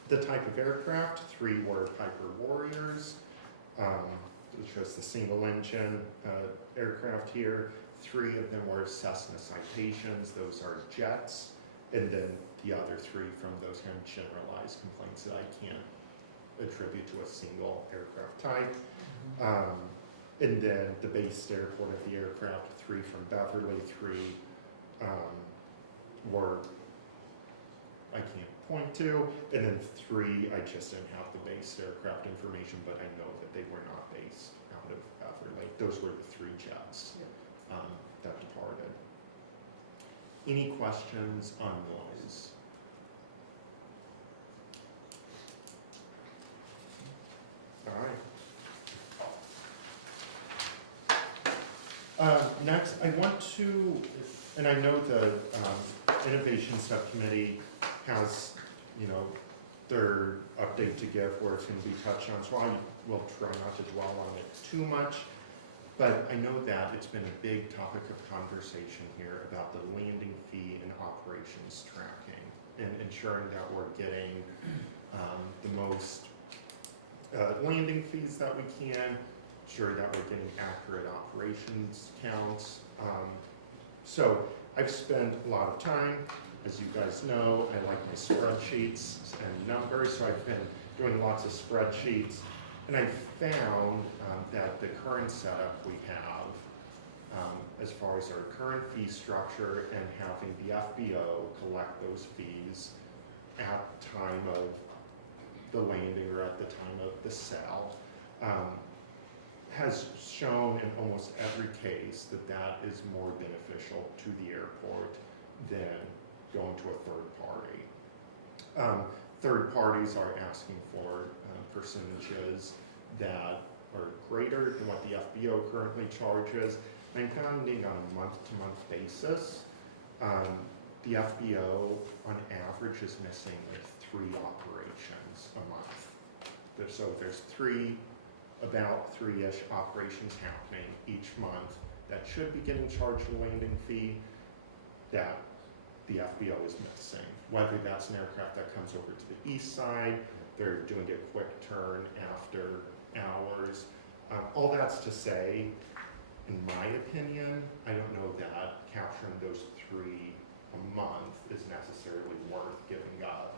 The type of aircraft, 3 were Piper Warriors, which was the single engine aircraft here. 3 of them were Cessna Citations, those are jets, and then the other 3 from those kind of generalized complaints that I can't attribute to a single aircraft type. And then the base airport of the aircraft, 3 from Beverly, 3 were I can't point to, and then 3 I just didn't have the base aircraft information, but I know that they were not based out of Beverly. Those were the 3 jets that departed. Any questions on noise? All right. Next, I want to, and I know the Innovation Subcommittee has, their update to give where it's going to be touched on, so I will try not to dwell on it too much. But I know that it's been a big topic of conversation here about the landing fee and operations tracking and ensuring that we're getting the most landing fees that we can, ensure that we're getting accurate operations counts. So I've spent a lot of time, as you guys know, I like my spreadsheets and numbers, so I've been doing lots of spreadsheets. And I found that the current setup we have, as far as our current fee structure and having the FBO collect those fees at time of the landing or at the time of the sale, has shown in almost every case that that is more beneficial to the airport than going to a third party. Third parties are asking for percentages that are greater than what the FBO currently charges. I'm finding on a month-to-month basis, the FBO on average is missing like 3 operations a month. So there's about 3-ish operations happening each month that should be getting charged a landing fee that the FBO is missing. Whether that's an aircraft that comes over to the east side, they're doing a quick turn after hours. All that's to say, in my opinion, I don't know that capturing those 3 a month is necessarily worth giving up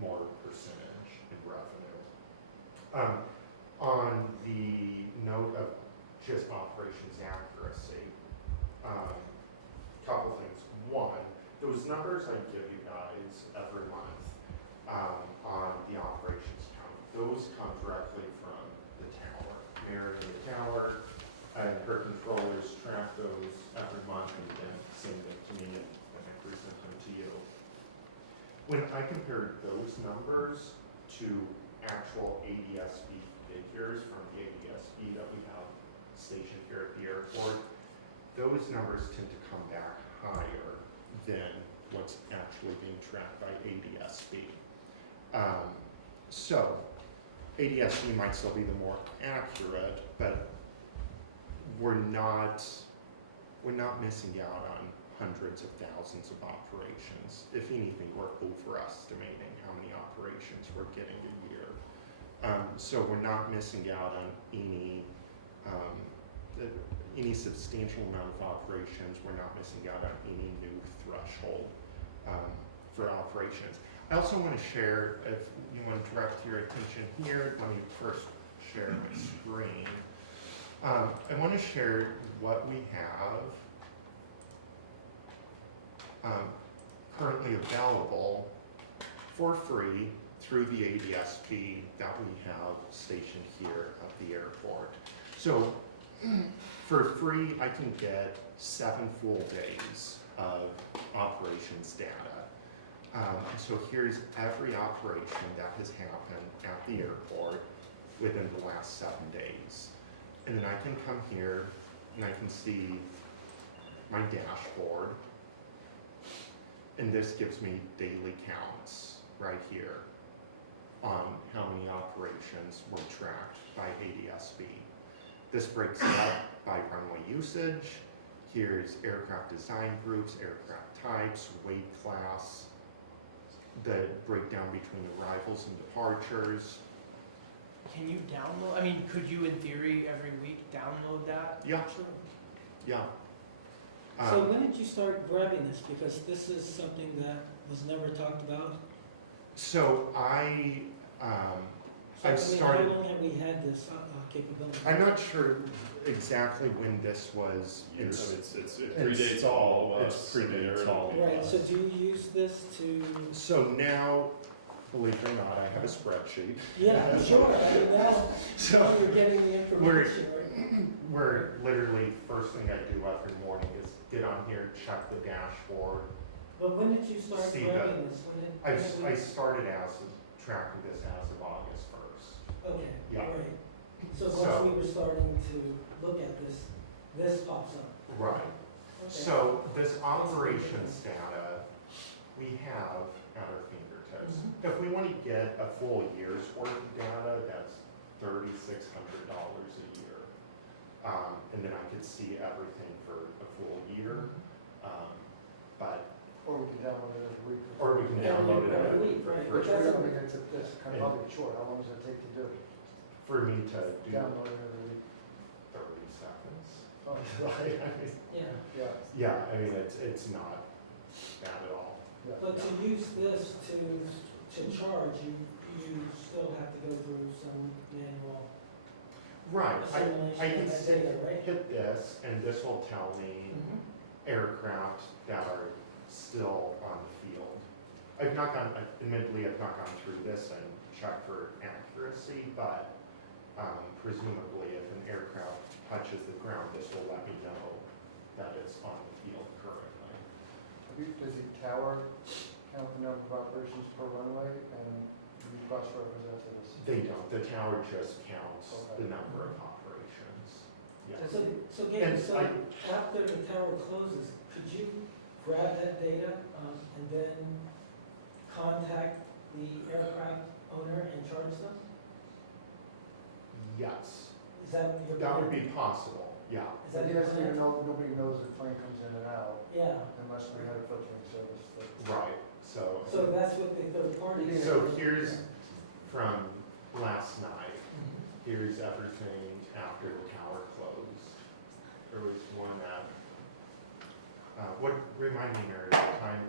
more percentage in revenue. On the note of just operations accuracy, couple things. One, those numbers I give you guys every month on the operations count, those come directly from the tower. Mary in the tower and her controllers track those every month and then send them to me and I present them to you. When I compared those numbers to actual ADSB figures from the ADSB that we have stationed here at the airport, those numbers tend to come back higher than what's actually being tracked by ADSB. So ADSB might still be the more accurate, but we're not missing out on hundreds of thousands of operations. If anything, we're overestimating how many operations we're getting a year. So we're not missing out on any substantial amount of operations. We're not missing out on any new threshold for operations. I also want to share, if you want to direct your attention here, let me first share my screen. I want to share what we have currently available for free through the ADSP that we have stationed here at the airport. So for free, I can get 7 full days of operations data. So here's every operation that has happened at the airport within the last 7 days. And then I can come here and I can see my dashboard. And this gives me daily counts right here on how many operations were tracked by ADSB. This breaks up by runway usage. Here's aircraft design groups, aircraft types, weight class, the breakdown between arrivals and departures. Can you download, I mean, could you in theory every week download that? Yeah, yeah. So when did you start grabbing this? Because this is something that was never talked about. So I started. How long have we had this capability? I'm not sure exactly when this was. It predates all of us. It's predates all of Right, us. so do you use this to? So now, believe it or not, I have a spreadsheet. Yeah, sure, I mean, now So you're getting the information, right? we're literally, first thing I do every morning is get on here, check the dashboard. But when did you start See grabbing this? When did I started tracking this as of August 1st. Okay, Yeah. great. So So- once we were starting to look at this, this pops up. Right. Okay. So this operations data we have at our fingertips. Mhm. If we want to get a full year's worth of data, that's $3,600 a year. And then I could see everything for a full year. But Or we can download it every week. or we can download it Every every week, for right. free. Which is, I mean, that's kind of probably short. How long does that take to do? For me to do Download it every week. 30 seconds. Oh, Right? I mean, Yeah, yeah, I mean, it's not bad at all. yeah. but to use this to charge, you still have to go through some manual Right. I assimilation can of that data, right? hit this, and this will tell me Mhm. aircraft that are still on the field. Admittedly, I've not gone through this and checked for accuracy, but presumably if an aircraft touches the ground, this will let me know that it's on the field currently. Does the tower count the number of operations per runway and do you cross-represent to this? They don't, the tower just counts Okay. the number of operations. Yes. So Gabe, And so after the tower closes, could you grab that data and then contact the aircraft owner and charge them? Yes, Is that your? that would be possible, yeah. Is that But your yes, plan? nobody knows the plane comes in and out Yeah, unless we had a filtering service. Right, so. so that's what the third party is. So here's from last night, here's everything after the tower closed. There was one at, remind me, Mary, what time?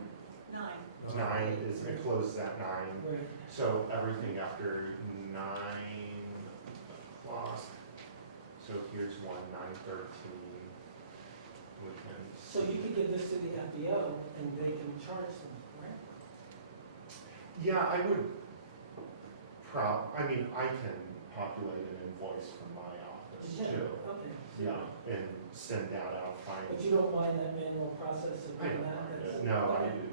9 is, it closes at 9. Right. So everything after 9 o'clock. So here's one, 9:13. We can. So you could give this to the FBO and they can charge them, right? Yeah, I would I mean, I can populate an invoice from my office Yeah, too. okay. Yeah, and send that out, fine. But you don't mind that manual process of I doing don't that? mind That's- it. No, I okay. do.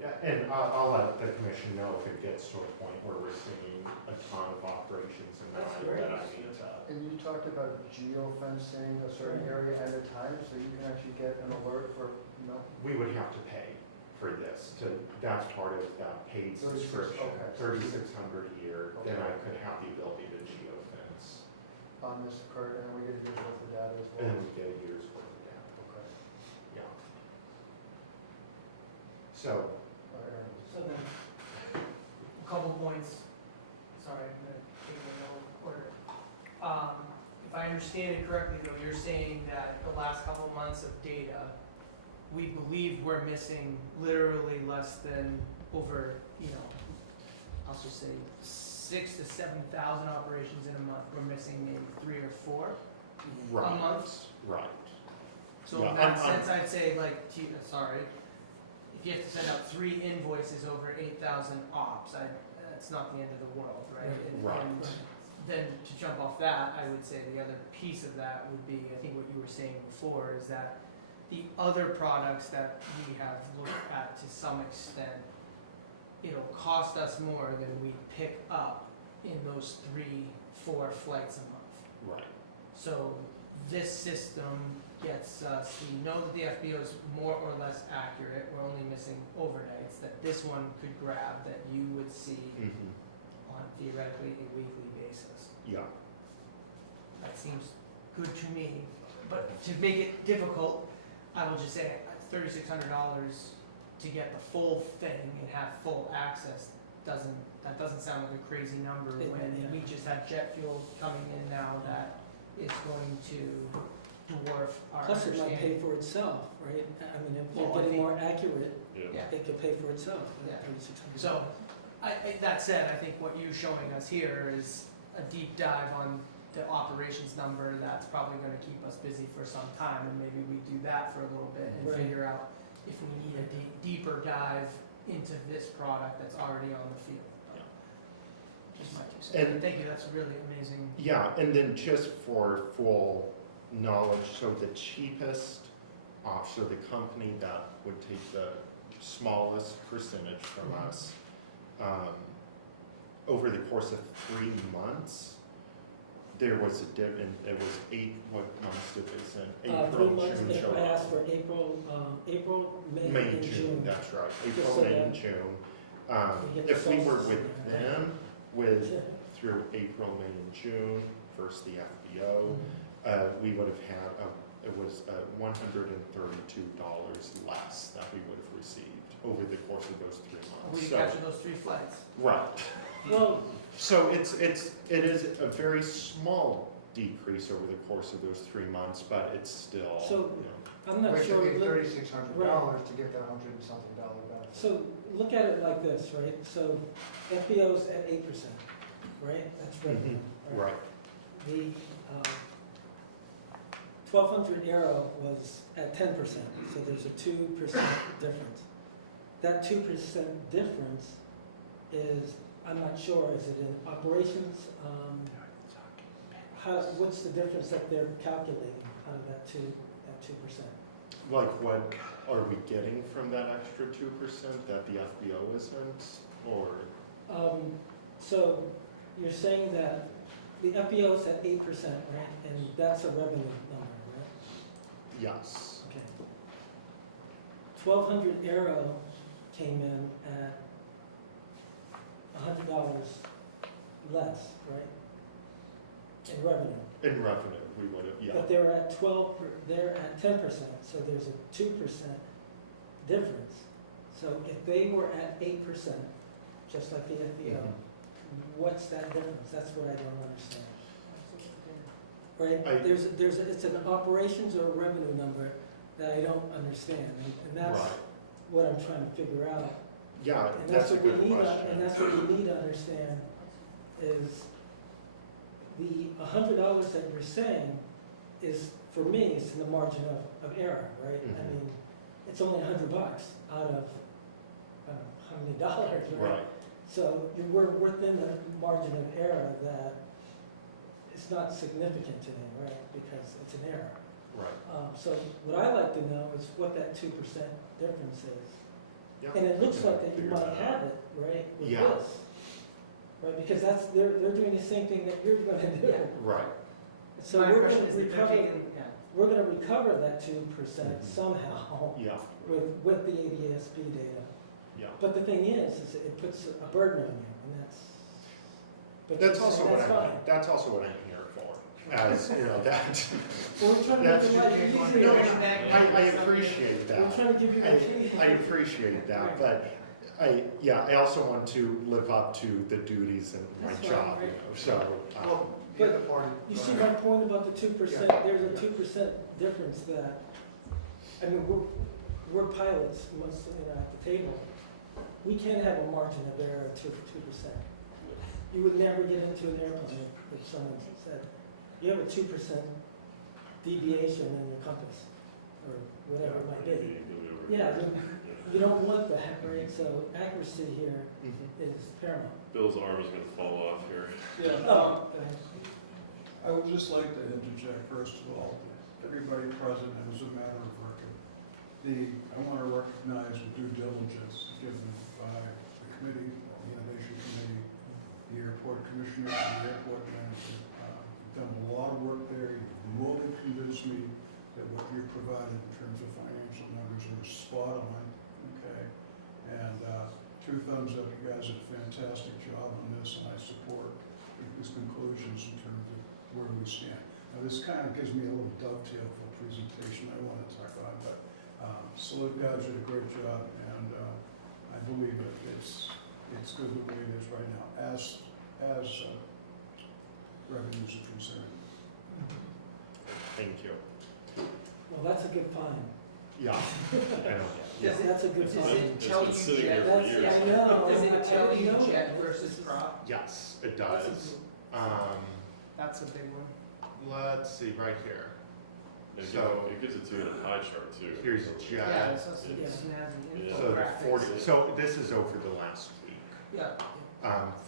Yeah, and I'll let the commission know if it gets to a point where we're seeing a ton of operations and That's that great. I need to. And you talked about geofencing a certain area at a time, so you can actually get an alert for, We would have to pay for this that's part of that paid 36, subscription, okay. 3,600 a year, then Okay. I could have the ability to geofence. on this occurred, and then we get a year's worth of data as And well. then we get a year's worth of data, Okay. yeah. So, Aaron. So then, A couple points, sorry, I'm gonna take it in no order. If I understand it correctly, though, you're saying that the last couple months of data, we believe we're missing literally less than over, I'll just say 6,000 to 7,000 operations in a month. We're missing maybe 3 or 4 a right, month. right. So Yeah, in that I'm- sense, I'd say sorry, if you have to send out 3 invoices over 8,000 ops, that's not the end of the world, right? Right. And then to jump off that, I would say the other piece of that would be, I think what you were saying before, is that the other products that we have looked at to some extent, it'll cost us more than we pick up in those 3-4 flights a month. Right. So this system gets us, we know that the FBO is more or less accurate, we're only missing overnights, that this one could grab, that you would see on theoretically a weekly basis. Yeah. That seems good to me, but to make it difficult, I will just say $3,600 to get the full thing and have full access that doesn't sound like a crazy number Yeah. when we just have jet fuel coming in now that is going to dwarf our plus it might pay understanding. for itself, right? I mean, if Well, you're I getting think- more accurate, Yeah. it could pay for itself, Yeah. that 3,600. So, that said, I think what you're showing us here is a deep dive on the operations number that's probably gonna keep us busy for some time, and maybe we do that for a little bit and Right. figure out if we need a deeper dive into this product that's already on the field. Yeah. Just my 2 cents. And- Thank you, that's really amazing. Yeah, and then just for full knowledge, so the cheapest so the company that would take the smallest percentage from us, over the course of 3 months, there was a dip, and it was what months did they send? 3 April, months, June, if I July. asked for April, May, and June. That's right, Just April, so May, that and June. we get the If we were census. with them, through April, May, and June, versus the FBO, we would have had, it was $132 less that we would have received over the course of those 3 months. We So- capture those 3 flights. Right. Well, So it is a very small decrease over the course of those 3 months, but it's still, So- I'm not But sure. you paid look- $3,600 to get that $100 and something benefit. So look at it like this, right? So FBO's at 8%, right? That's revenue. right, The 1,200 Aero was at 10%, so there's a 2% difference. That 2% difference is, I'm not sure, is it in operations? what's the difference that they're calculating out of that 2%? Like what are we getting from that extra 2% that the FBO isn't, or? So you're saying that the FBO's at 8%, right? And that's a revenue number, right? Yes. Okay. 1,200 Aero came in at $100 less, right? In revenue. In revenue, we would have, yeah. But they're at 10%, so there's a 2% difference. So if they were at 8%, just like the FBO, what's that difference? That's what I don't understand. Right? It's an operations or revenue number that I don't understand, and that's Right. what I'm trying to figure out. Yeah, And that's a what we good need. question. And that's what we need to understand is the $100 that you're saying is, for me, it's in the margin of error, right? I Mhm. mean, it's only $100 out of how many dollars, right? Right, So we're within the margin of error that is not significant to me, right? Because it's an error. right. So what I like to know is what that 2% difference is. Yeah. And it looks like that you Figure might that have out. it, right, with Yeah. this. Right, because they're doing the same thing that you're gonna do. Right, So My we're question gonna is that they're recover, taking- yeah. we're gonna recover that 2% Mhm. somehow yeah, with the ADSB data. yeah. But the thing is it puts a burden on you, and but That's you're also saying what that's I'm, that's also what I'm here for, as, you know, that, fine. Well, we're trying to make that's- it life No, easier. I appreciate We're that. trying to give you I appreciate that, but I also want to live up to the duties and my That's fine, job, you right. know, so. Well, the other party. You see my point about the 2%? There's a 2% difference that, I mean, we're pilots, most, at the table. We can't have a margin of error of 2%. You would never get into an airplane if someone said, you have a 2% deviation in your compass, or whatever it might be. Yeah, you don't want that, right? So accuracy here is paramount. Bill's arm is gonna fall off here. Yeah, Oh, I would just like to interject first of all, everybody present, and as a matter of record, I want to recognize the due diligence given by the committee, the innovation committee, the airport commissioner, and the airport manager. You've done a lot of work there. You've more than convinced me that what you provided in terms of financial numbers are spot on, okay? And 2 thumbs up, you guys did a fantastic job on this, and I support his conclusions in terms of where we stand. Now, this kind of gives me a little dovetail for the presentation I want to talk about, but salute guys, did a great job, and I believe that it's good the way it is right now, as revenues are concerned. Thank you. well, that's a good find. Yeah, I know. That's a good Does find. it tell been you sitting jet? there for That's, years. I know. Does it tell I you know. jet versus prop? Yes, it That's a does. That's a big one. Let's see, right here. It gives it to you in a pie chart too. Here's Yeah, jet. it's also Yeah. snazzy Yeah. So the infographics. 40, so this is over the last week. Yeah.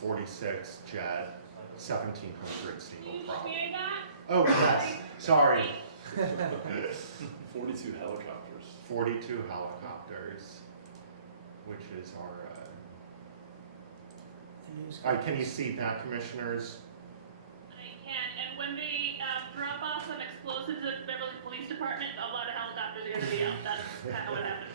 46 jet, 1,700 Can single you prop. share that? Oh, yes, sorry. 42 helicopters. 42 helicopters, which is our, can you see that, commissioners? I can, and when they drop off some explosives at Beverly Police Department, a lot of helicopters are gonna be out. That's kind of what happened.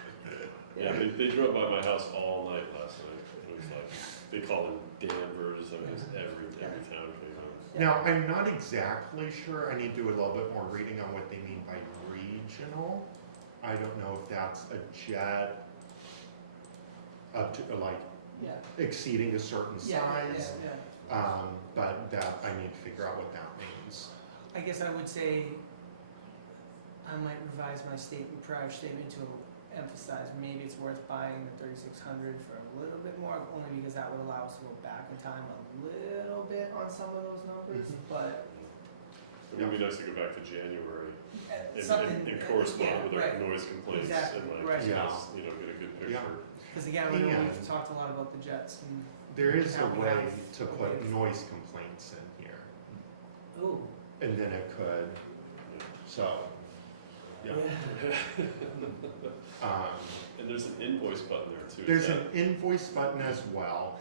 Yeah, they drove by my house all night last night. It was like, they call them Danvers, I mean, it's every town came out. Now, I'm not exactly sure, I need to do a little bit more reading on what they mean by regional. I don't know if that's a jet up to, like, Yeah. exceeding a certain size. Yeah. But that, I need to figure out what that means. I guess I would say I might revise my statement, prior statement to emphasize maybe it's worth buying the 3600 for a little bit more, only because that would allow us to go back in time a little bit on some of those numbers, but It would be nice to go back to January something. and correspond with our right. noise complaints Exactly, and right. just, Yeah. get a good Yeah. picture. Because again, I know we've And- talked a lot about the jets and There is a Now we way have to a put way. noise complaints in here. Oh, and then it could, so, yeah. And there's an invoice button there too. There's an invoice button as well.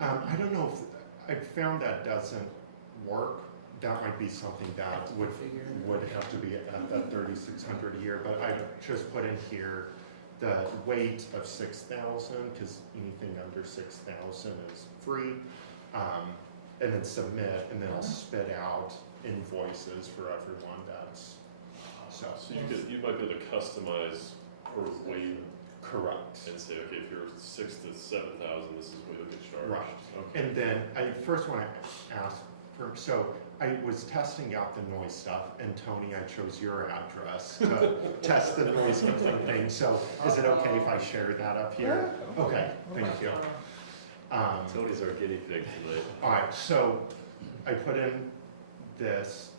I don't know if, I found that doesn't work. That might be something that would have to be at that 3,600 a year, but I just put in here the weight of 6,000, because anything under 6,000 is free. And then submit, and then I'll spit out invoices for everyone that's, so. So you might be able to customize per weight Correct. and say, okay, if you're 6,000 to 7,000, this is what you'll get charged. Right. Okay. And then I first want to ask for, so I was testing out the noise stuff, and Tony, I chose your address to test the noise complaint thing. So is it okay if I share that up here? Okay, thank you. Tony's our guinea pig tonight. All right, so I put in this,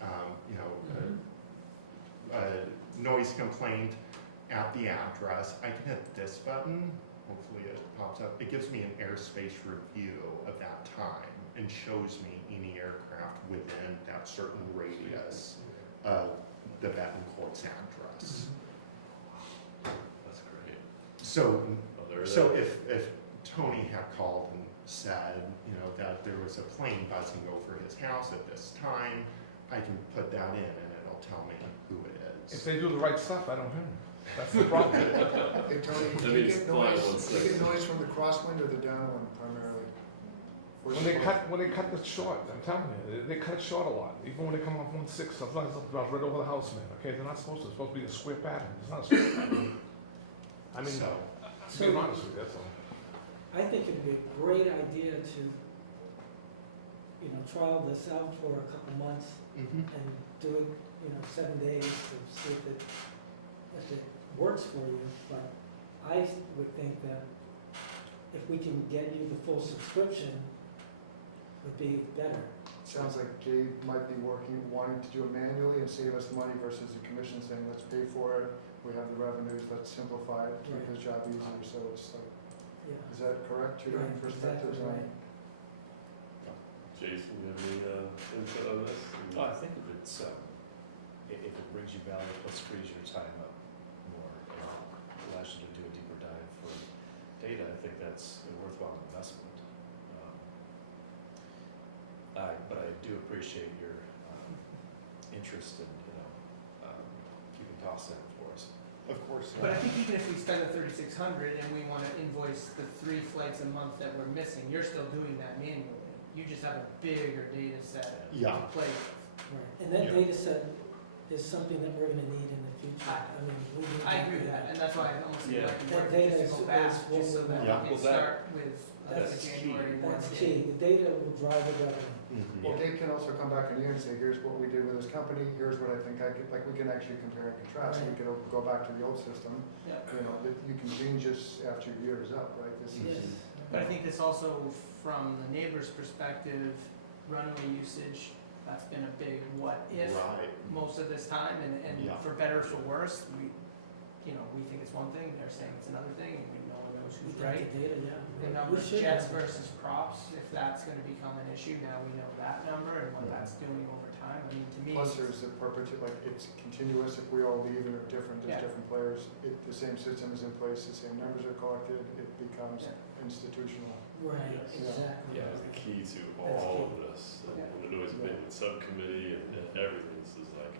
a noise complaint at the address. I can hit this button, hopefully it pops up. It gives me an airspace review of that time and shows me any aircraft within that certain radius of the Betancourt's address. That's great. So, Oh, so if Tony had called and said, that there was a plane buzzing over his house at this time, I can put that in and it'll tell me who it If is. they do the right stuff, I don't hear them. That's the problem. Hey, Tony, That do you means get fly noise, one do you second. get noise from the crosswind or the downwind primarily? When they cut it short, I'm telling you, they cut it short a lot. Even when they come off 1/6, sometimes it's right over the house, man. Okay, they're not supposed to. It's supposed to be a square pattern. It's not a square pattern. I mean, So, being honest with you, that's all. I think it'd be a great idea to, trial this out for a couple months mhm. and do it, 7 days to see if it works for you. But I would think that if we can get you the full subscription, would be better. Sounds like Jay might be wanting to do it manually and save us money versus the commission saying, let's pay for it, we have the revenues, let's simplify it, keep his job easier, so it's like, Yeah. is that correct? Two different perspectives on it? Jason, you have any input on this? Well, I think if it's, if it brings you value, plus frees your time up more, allows you to do a deeper dive for data, I think that's a worthwhile investment. But I do appreciate your interest in, keeping costs down for us. Of course. But I think even if we spend the 3,600 and we wanna invoice the 3 flights a month that we're missing, you're still doing that manually. You just have a bigger data set Yeah. to play with. Right, and that Yeah. data set is something that we're gonna need in the future. I mean, we need. I agree with that, and that's why I almost think Yeah. like That worth data just to is go back, what just so we that want. Yeah. we can Well, that- start with the that's January key. one. That's key, the data will drive the revenue. Mhm. Well, Dave can also come back in here and say, here's what we did with this company, here's what I think I could, like, we can actually compare and contrast, we Right. could go back to the old system, Yeah. that you can change this after your year is up, right? This is, Yes. But I think this also, from the neighbor's perspective, runway usage, that's been a big what if Right. most of this time, and Yeah. for better or for worse, we think it's one thing, they're saying it's another thing, and no one knows We who's think right. the data, yeah. The We number of should jets have- versus props, if that's gonna become an issue, now we know that number and what that's doing over time. I mean, to me, plus there's a like, it's continuous, if we all leave and are different, Yeah. there's different players, the same system is in place, the same numbers are collected, it becomes Yeah. institutional. Right, Yeah. exactly. Yeah, it's the key to That's all key. of this. And Yeah. when it always been with subcommittee and everything, this is like,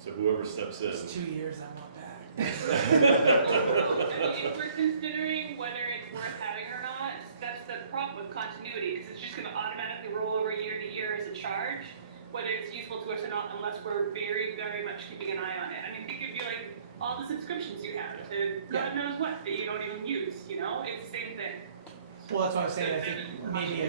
so whoever steps in. it's 2 years I want back. If we're considering whether it's worth having or not, that's the problem with continuity, because it's just gonna automatically roll over year to year as a charge, whether it's useful to us or not, unless we're very, very much keeping an eye on it. I mean, think of you like all the subscriptions you have to God knows what that you don't even use, it's the same thing. Well, that's what I'm saying, I think maybe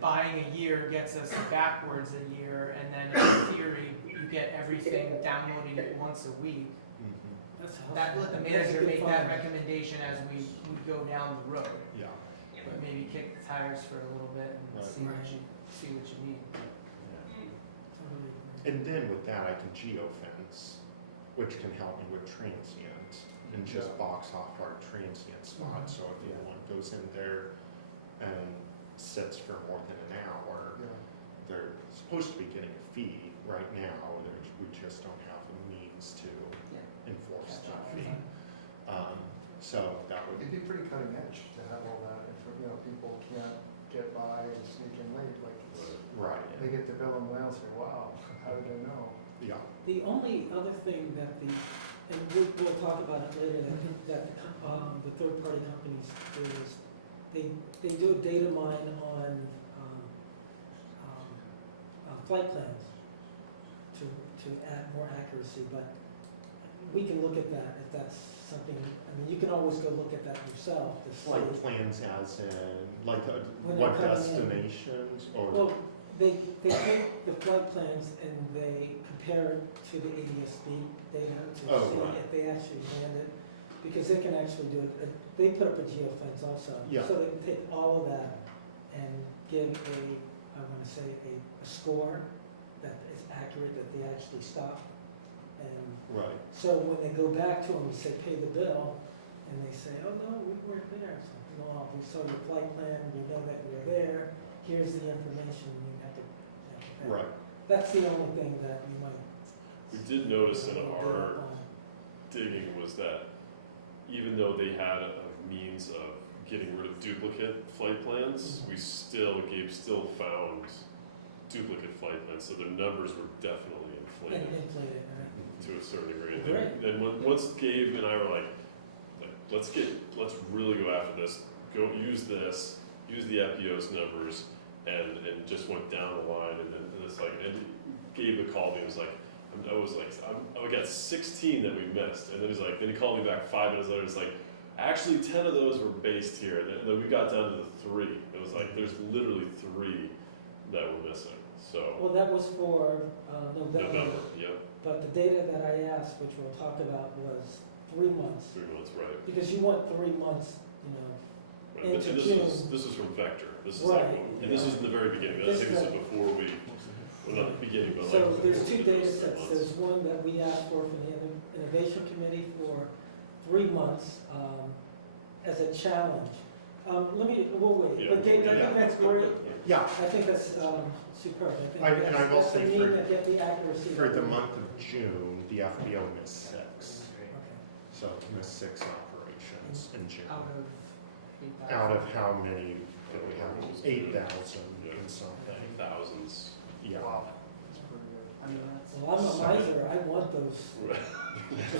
buying a year gets us backwards a year, and then in theory, you get everything downloading it once a week. Mhm. That's helpful. That, let the That's a manager good make that find. recommendation as we go down the road. Yeah. But maybe kick the tires for a little bit and Right. see what you need. Totally agree. And then with that, I can geofence, which can help me with transient and just box off our transient spots. So if anyone goes in there and sits for more than an hour, Yeah. they're supposed to be getting a fee right now, we just don't have the means to Yeah. enforce Catch that up. fee. So that would It'd be pretty cutting edge to have all that, people can't get by and sneak in late, like, right, they get the bill in the mail and say, wow, how did they know? yeah, The only other thing that and we'll talk about it later, that the third-party companies do is, they do a data mine on flight plans to add more accuracy, but we can look at that if that's something, you can always go look at that yourself to see. flight plans as in, like, When what they're coming in. destinations, or? Well, they take the flight plans and they compare it to the ADS-B data to Oh, see right. if they actually landed, because they can actually do it, they put up a geofence also. Yeah. So they can take all of that and give I want to say, a score that is accurate, that they actually stopped. And Right, so when they go back to them and say, pay the bill, and they say, oh, no, we weren't there. So, no, we saw your flight plan, we know that we were there, here's the information, you have to. right, That's the only thing that you might. We did notice in do our on. digging was that even though they had a means of getting rid of duplicate flight plans, we still found duplicate flight plans, so the numbers were definitely inflated Inflated, right? to a certain degree. Great. And then once Gabe and I were like, let's really go after this, use the EPIOS numbers, and just went down the line, and then it's like, and Gabe had called me and was like, I got 16 that we missed, and then then he called me back 5 minutes later. It's like, actually 10 of those were based here, and then we got down to the 3. It was like there's literally 3 that were missing. So Well, that was for November. Yep, But the data that I asked, which we'll talk about, was 3 months. 3 months, right. Because you want 3 months, Right. Into And June. this is from Vector. This is Right. and this is in the very beginning. I think this is before well, not the beginning, but So like. there's 2 data those 3 sets. months. There's one that we asked for from the Innovation Committee for 3 months as a challenge. We'll wait. Yeah. But Gabe, I Yeah. think that's great. yeah, I think that's superb. and I will that's the say mean for- that get the accuracy. for that the we- month of June, the FBO missed 6, Okay. so it missed 6 operations in June. Out of 8,000. Out of how many did we have? 8,000 and something. Thousands. Yeah. That's pretty good. I mean, that's. Well, I'm a miser. I want those.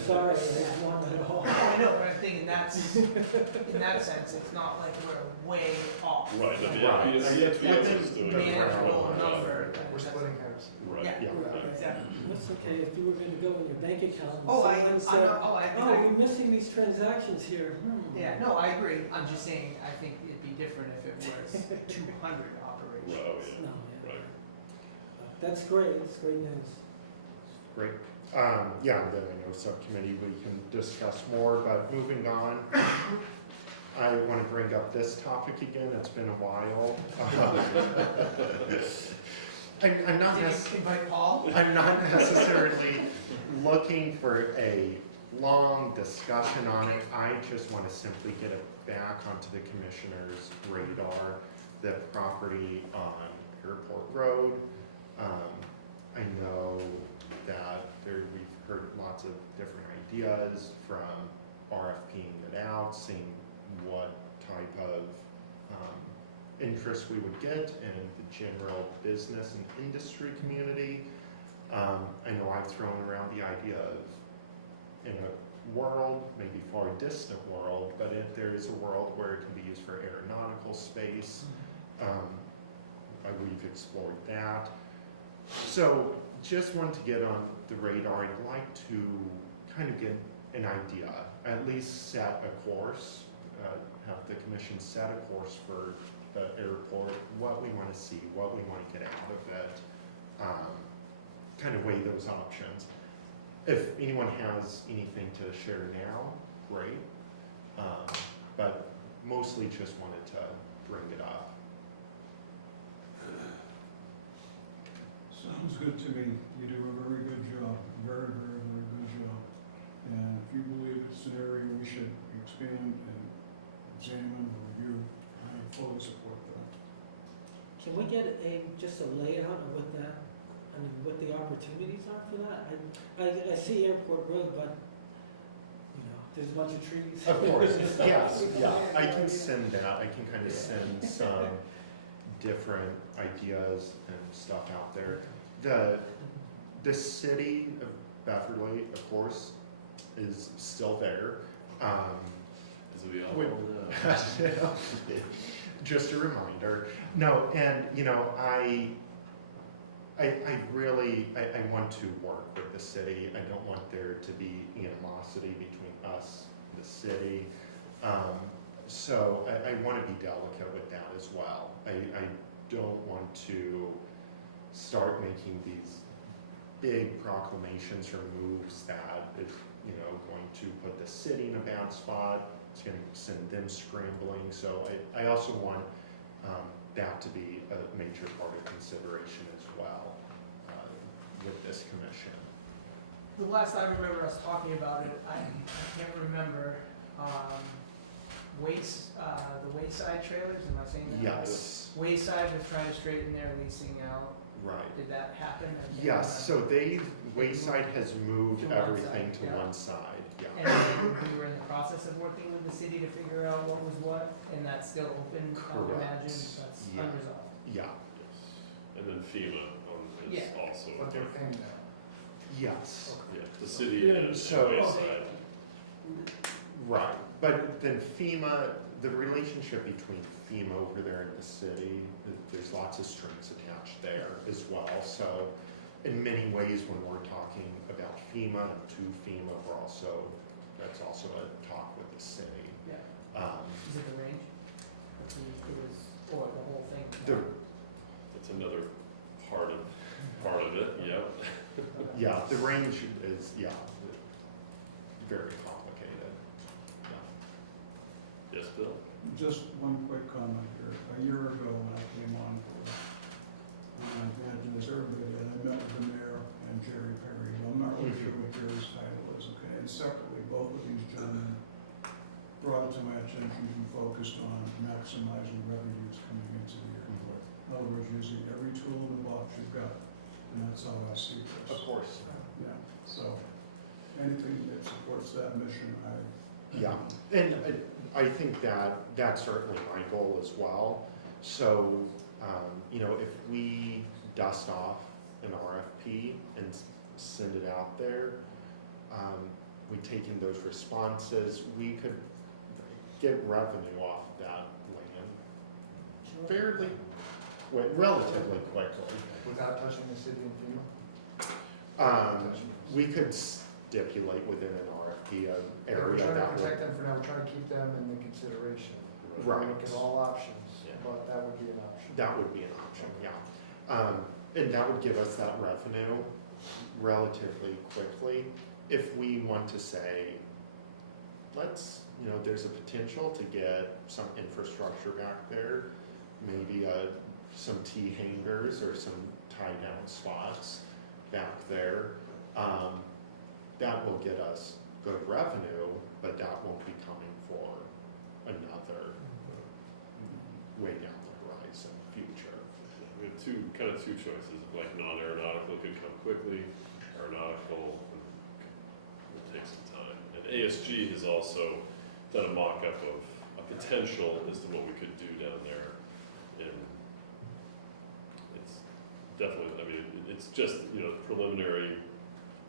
Sorry, I just want them all. I know, but I think in that sense, it's not like we're way off. Right. Like, The FBS is doing a manageable great job. number. We're splitting hairs. Right. Yeah, Yeah. exactly. That's okay. If you were going to go in your bank account and Oh, someone said, I oh, we're missing these transactions here. Yeah, no, I agree. I'm just saying, I think it'd be different if it was 200 operations. Well, yeah. No, yeah. Right. That's great. It's great news. Great. Yeah, then I know subcommittee, we can discuss more, but moving on. I want to bring up this topic again. It's been a while. I'm not Did you necessarily. invite Paul? I'm not necessarily looking for a long discussion on it. I just want to simply get it back onto the commissioner's radar, the property on Airport Road. I know that we've heard lots of different ideas from RFPing it out, seeing what type of interest we would get in the general business and industry community. I know I've thrown around the idea of, in a world, maybe far distant world, but if there is a world where it can be used for aeronautical space, we've explored that. So just want to get on the radar. I'd like to kind of get an idea, at least set a course, have the commission set a course for the airport, what we want to see, what we want to get out of it, kind of weigh those options. If anyone has anything to share now, great, but mostly just wanted to bring it up. Sounds good to me. You do a very good job, very, very, very good job. And if you believe it's an area we should expand and examine and review, I fully support that. can we get just a layout of what that, I mean, what the opportunities are for that? I see Airport Road, but, you know, there's a bunch of trees. Of course, yes, yeah, I can send that, I can kind of send some different ideas and stuff out there. The city of Beverly, of course, is still there. As we all With- know. Just a reminder. No, and you know, I really want to work with the city. I don't want there to be animosity between us, and the city. So I want to be delicate with that as well. I don't want to start making these big proclamations or moves that is, you know, going to put the city in a bad spot. It's going to send them scrambling. So I also want that to be a major part of consideration as well with this commission. The last I remember us talking about it, I can't remember, the Wayside trailers, am I saying that? Yes, Wayside was trying to straighten their leasing out. right. Did that happen? I can't Yes, remember. so Wayside has moved To one everything side, to yeah. one side, yeah. And we were in the process of working with the city to figure out what was what, and that's still open, I would Correct. imagine, that's Yeah. unresolved. Yeah, And then FEMA is Yeah. also, What they're paying now. yes, yeah, the city and So- Wayside. right. But then FEMA, the relationship between FEMA over there and the city, there's lots of strings attached there as well. So in many ways, when we're talking about FEMA and to FEMA, that's also a talk with the city. Yeah. Is it the range? It was, or the whole thing? That's another part of it, yep. Yeah, the range is, very complicated. Yeah. Yes, Bill? Just one quick comment here. A year ago when I came on board, I imagine as everybody did, I met with the mayor and Jerry Perry. I'm not really sure what Jerry's title is, okay? And separately, both of these gentlemen brought it to my attention and focused on maximizing revenues coming into the airport. In other words, using every tool in the box you've got, and that's how I see this. Of course. Yeah, so anything that supports that mission, Yeah, and I think that's certainly my goal as well. So, you know, if we dust off an RFP and send it out there, we take in those responses, we could get revenue off that land fairly, relatively quickly. Without touching the city and FEMA? We could stipulate within an RFP an We're area trying to that would. protect them for now, we're trying to keep them in the consideration. Right. Look at all options, Yeah. but that would be an option. That would be an option, yeah. And that would give us that revenue relatively quickly. If we want to say, there's a potential to get some infrastructure back there, maybe some T-hangers or some tie-down slots back there, that will get us good revenue, but that won't be coming for another way down the horizon future. We have two choices, like non-aeronautical could come quickly, aeronautical will take some time. And ASG has also done a mock-up of a potential as to what we could do down there. And it's definitely, it's just, preliminary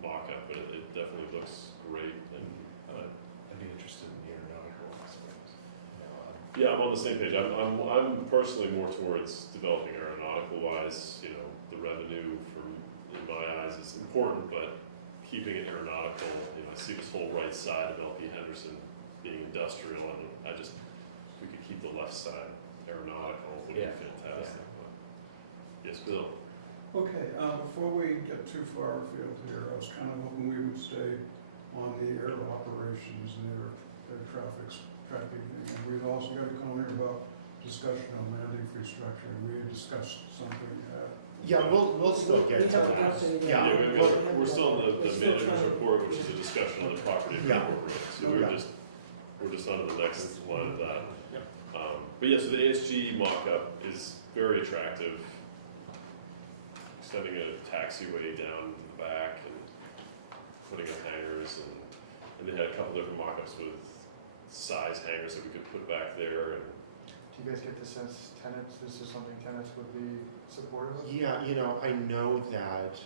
mock-up, but it definitely looks great. And I'd be interested in the aeronautical aspects. yeah, I'm on the same page. I'm personally more towards developing aeronautical-wise. The revenue in my eyes is important, but keeping it aeronautical. I see this whole right side of LP Henderson being industrial, and we could keep the left side aeronautical. Would be fantastic. But, yes, Bill. Okay, before we get too far afield here, I was kind of hoping we would stay on the air operations and their traffic thing. And we've also got a comment about discussion on landing restructuring. We had discussed something. Yeah, we'll still get to haven't that. got to it yet. Yeah, We're still in the We're still manager's trying to- report, which is a discussion on the property of Yeah. Airport Road. So Yeah. we're just on to the next line of that. Yep. But yeah, so the ASG mock-up is very attractive. Extending a taxiway down the back and putting up hangars, and they had a couple different mock-ups with size hangars that we could put back there. And Do you guys get the sense tenants, this is something tenants would be supportive of? Yeah, I know that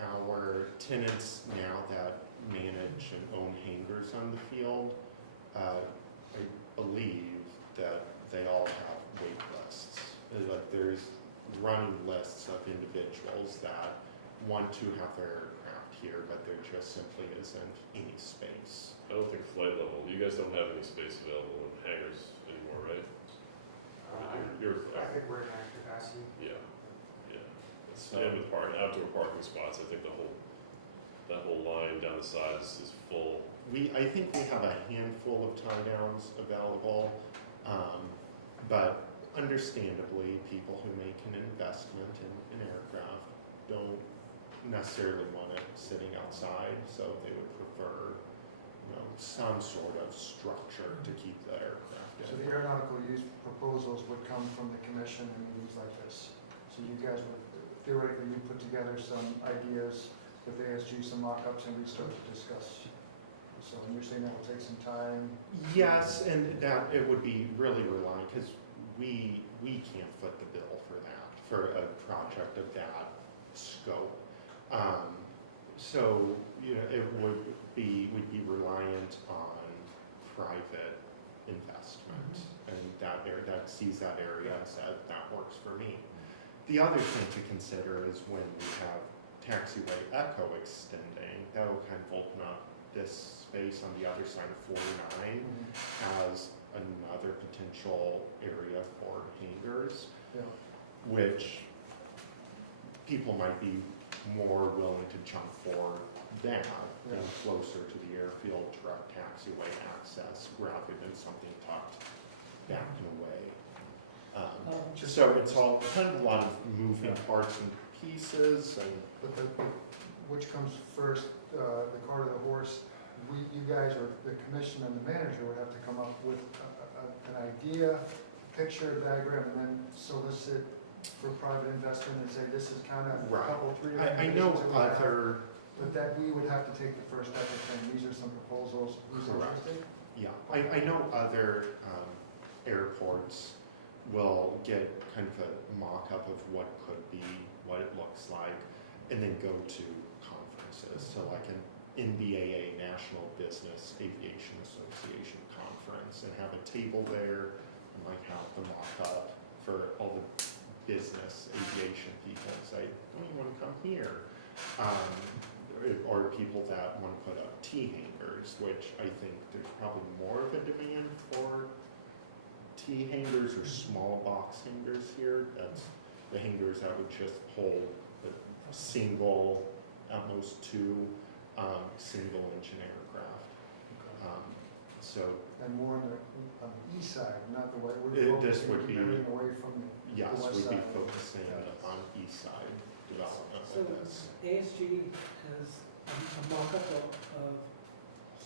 our tenants now that manage and own hangars on the field, I believe that they all have wait lists. Like there's running lists of individuals that want to have their aircraft here, but there just simply isn't any space. I don't think flight level. You guys don't have any space available in hangars anymore, right? I think we're in max capacity. Yeah. And with outdoor parking spots, I think that whole line down the sides is full. I think we have a handful of tie downs available, but understandably, people who make an investment in an aircraft don't necessarily want it sitting outside, so they would prefer, some sort of structure to keep the aircraft in. So the aeronautical use proposals would come from the commission in meetings like this. So you guys would, theoretically, you put together some ideas with ASG, some mock-ups, and we start to discuss. So you're saying that will take some time? Yes, and that it would be really reliant, because we can't foot the bill for that, for a project of that scope. So, we'd be reliant on private investment, and that sees that area and said, that works for me. The other thing to consider is when we have taxiway echo extending, that will kind of open up this space on the other side of 49 as another potential area for hangars, which people might be more willing to jump for that than closer to the airfield direct taxiway access rather than something tucked back and away. So it's all kind of a lot of moving parts and pieces, and But which comes first, the cart or the horse? You guys, or the commission and the manager, would have to come up with an idea, picture, diagram, and then solicit for private investment and say, this is kind of a couple, three. I know other. But that we would have to take the first step of saying, these are some proposals, who's interested? Yeah, I know other airports will get kind of a mock-up of what could be, what it looks like, and then go to conferences. So like an NBAA, National Business Aviation Association conference, and have a table there, and like have the mock-up for all the business aviation people and say, oh, you want to come here? Or people that want to put up T hangars, which I think there's probably more of a demand for T hangars or small box hangars here. That's the hangars that would just hold a single, at most two single engine aircraft. And more on the east side, not the west. This would be, everything away from the yes, west we'd be side. focusing on east side development So with this. ASG has a mock-up of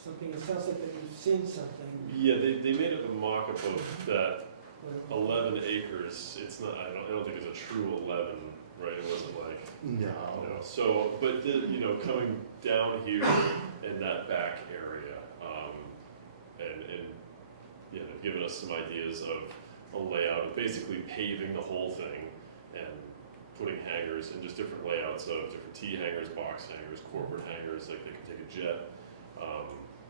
something, it sounds like that you've seen something. Yeah, they made up a mock-up of that What- 11 acres. It's not. I don't think it's a true 11, right? It wasn't like. No. So, but coming down here in that back area, and they've given us some ideas of a layout of basically paving the whole thing and putting hangars and just different layouts of different T hangars, box hangars, corporate hangars, like they can take a jet.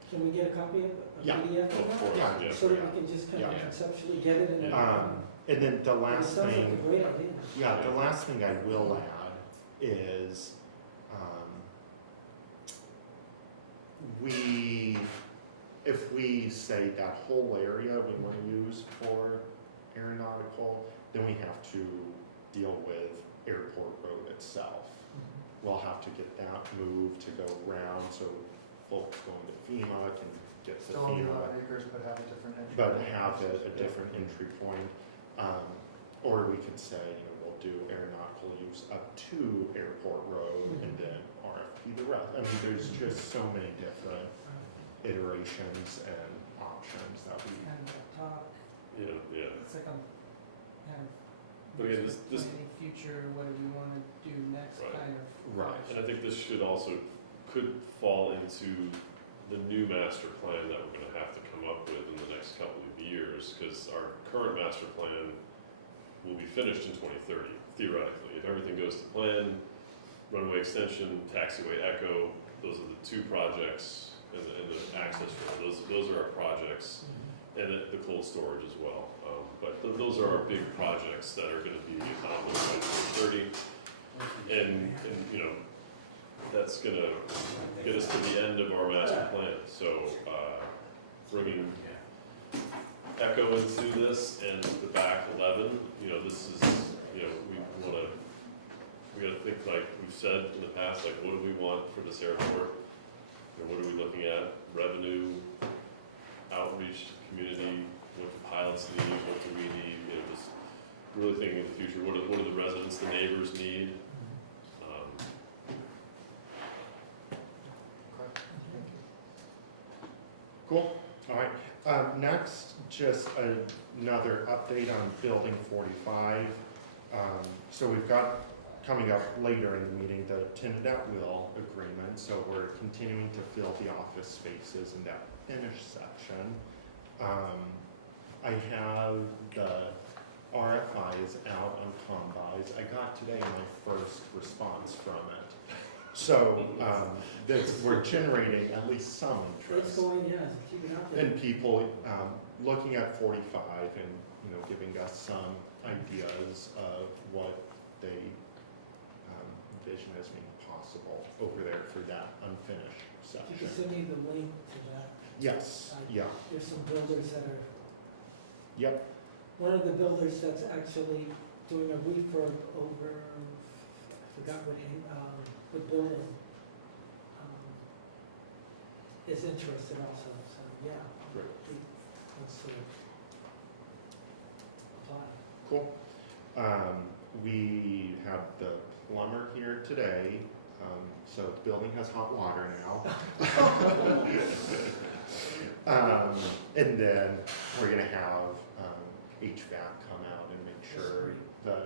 Can we get a copy of a Yeah. PDF Of of that? course, Yeah. yeah. So that we can just kind of Yeah. conceptually get it in And then the It last sounds like a thing. great idea. Yeah, the last thing I will add is, if we say that whole area we want to use for aeronautical, then we have to deal with Airport Road itself. We'll have to get that moved to go around so folks going to FEMA can get to Still on the FEMA. 11 acres, but have a different entry. But point. have a different entry point. Or we could say, we'll do aeronautical use up to Airport Road and then RFP the rest. I mean, there's just so many different iterations and options that we. Kind of talk, Yeah. it's like I'm kind of But again, this Planning future, what do we wanna do next, Right. kind of. Right. And I think this should also, could fall into the new master plan that we're gonna have to come up with in the next couple of years, because our current master plan will be finished in 2030, theoretically. If everything goes to plan, runway extension, taxiway echo, those are the two projects, and the access road, those are our projects, and the cold storage as well. But those are our big projects that are gonna be accomplished by 2030. And, you know, that's gonna get us to the end of our master plan. So, bringing Echo into this and the back 11, you know, this is, you know, we gotta think, like we've said in the past, like what do we want for this airport? And what are we looking at? Revenue, outreach to community, what do pilots need, what do we need? You know, just really thinking of the future. What do the residents, the neighbors need? Cool, all right. Next, just another update on Building 45. So we've got, coming up later in the meeting, the tenant at will agreement. So we're continuing to fill the office spaces in that finished section. I have the RFIs out on combis. I got today my first response from it. So we're generating at least some It's interest. going, yeah, keep it out there. And people looking at 45 and, you know, giving us some ideas of what they vision as being possible over there for that unfinished You can section. send me the link to that. Yes, yeah, There's some builders that are, yep, one of the builders that's actually doing a refurb over, I forgot what building, is interested also, so, yeah. Great. Let's see. Apply. cool. We have the plumber here today, so the building has hot water now. And then we're gonna have HVAC come out and make sure the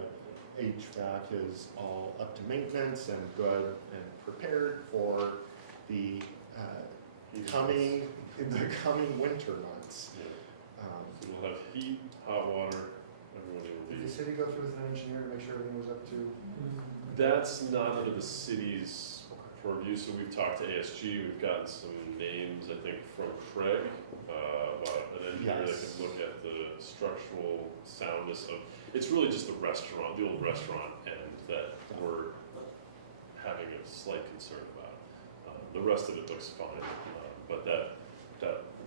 HVAC is all up to maintenance and good and prepared for the coming winter months. So we'll have heat, hot water, everyone will Did be. the city go through with an engineer to make sure everything was up to? That's not under the city's purview, so we've talked to ASG, we've gotten some names, I think, from Craig, about an engineer that Yes. can look at the structural soundness of, it's really just the restaurant, the old restaurant end that we're having a slight concern about. The rest of it looks fine, but that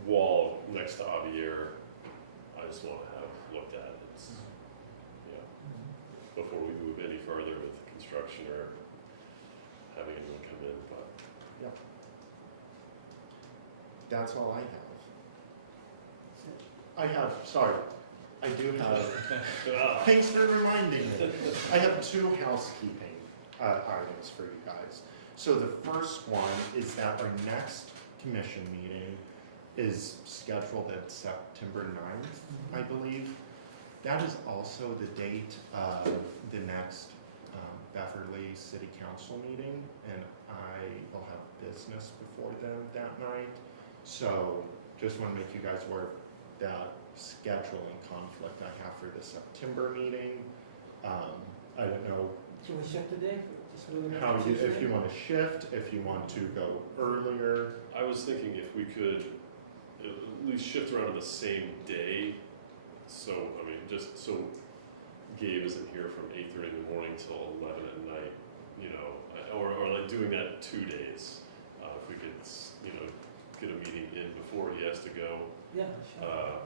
wall next to Javier, I just want to have looked at. It's, yeah, before we move any further with construction or having anyone come in, but. That's all I have. I do have, thanks for reminding me. I have two housekeeping items for you guys. So the first one is that our next commission meeting is scheduled at September 9th, I believe. That is also the date of the next Beverly City Council meeting, and I will have business before then that night. So just want to make you guys aware of that scheduling conflict I have for the September meeting. I don't know Should we shift the day? Just moving it how to you, if Tuesday? you want to shift, if you want to go earlier. I was thinking if we could at least shift around on the same day, so, I mean, just so Gabe isn't here from 8:30 in the morning till 11 at night, you know, or like doing that 2 days. If we could, you know, get a meeting in before he has to go, Yeah, sure.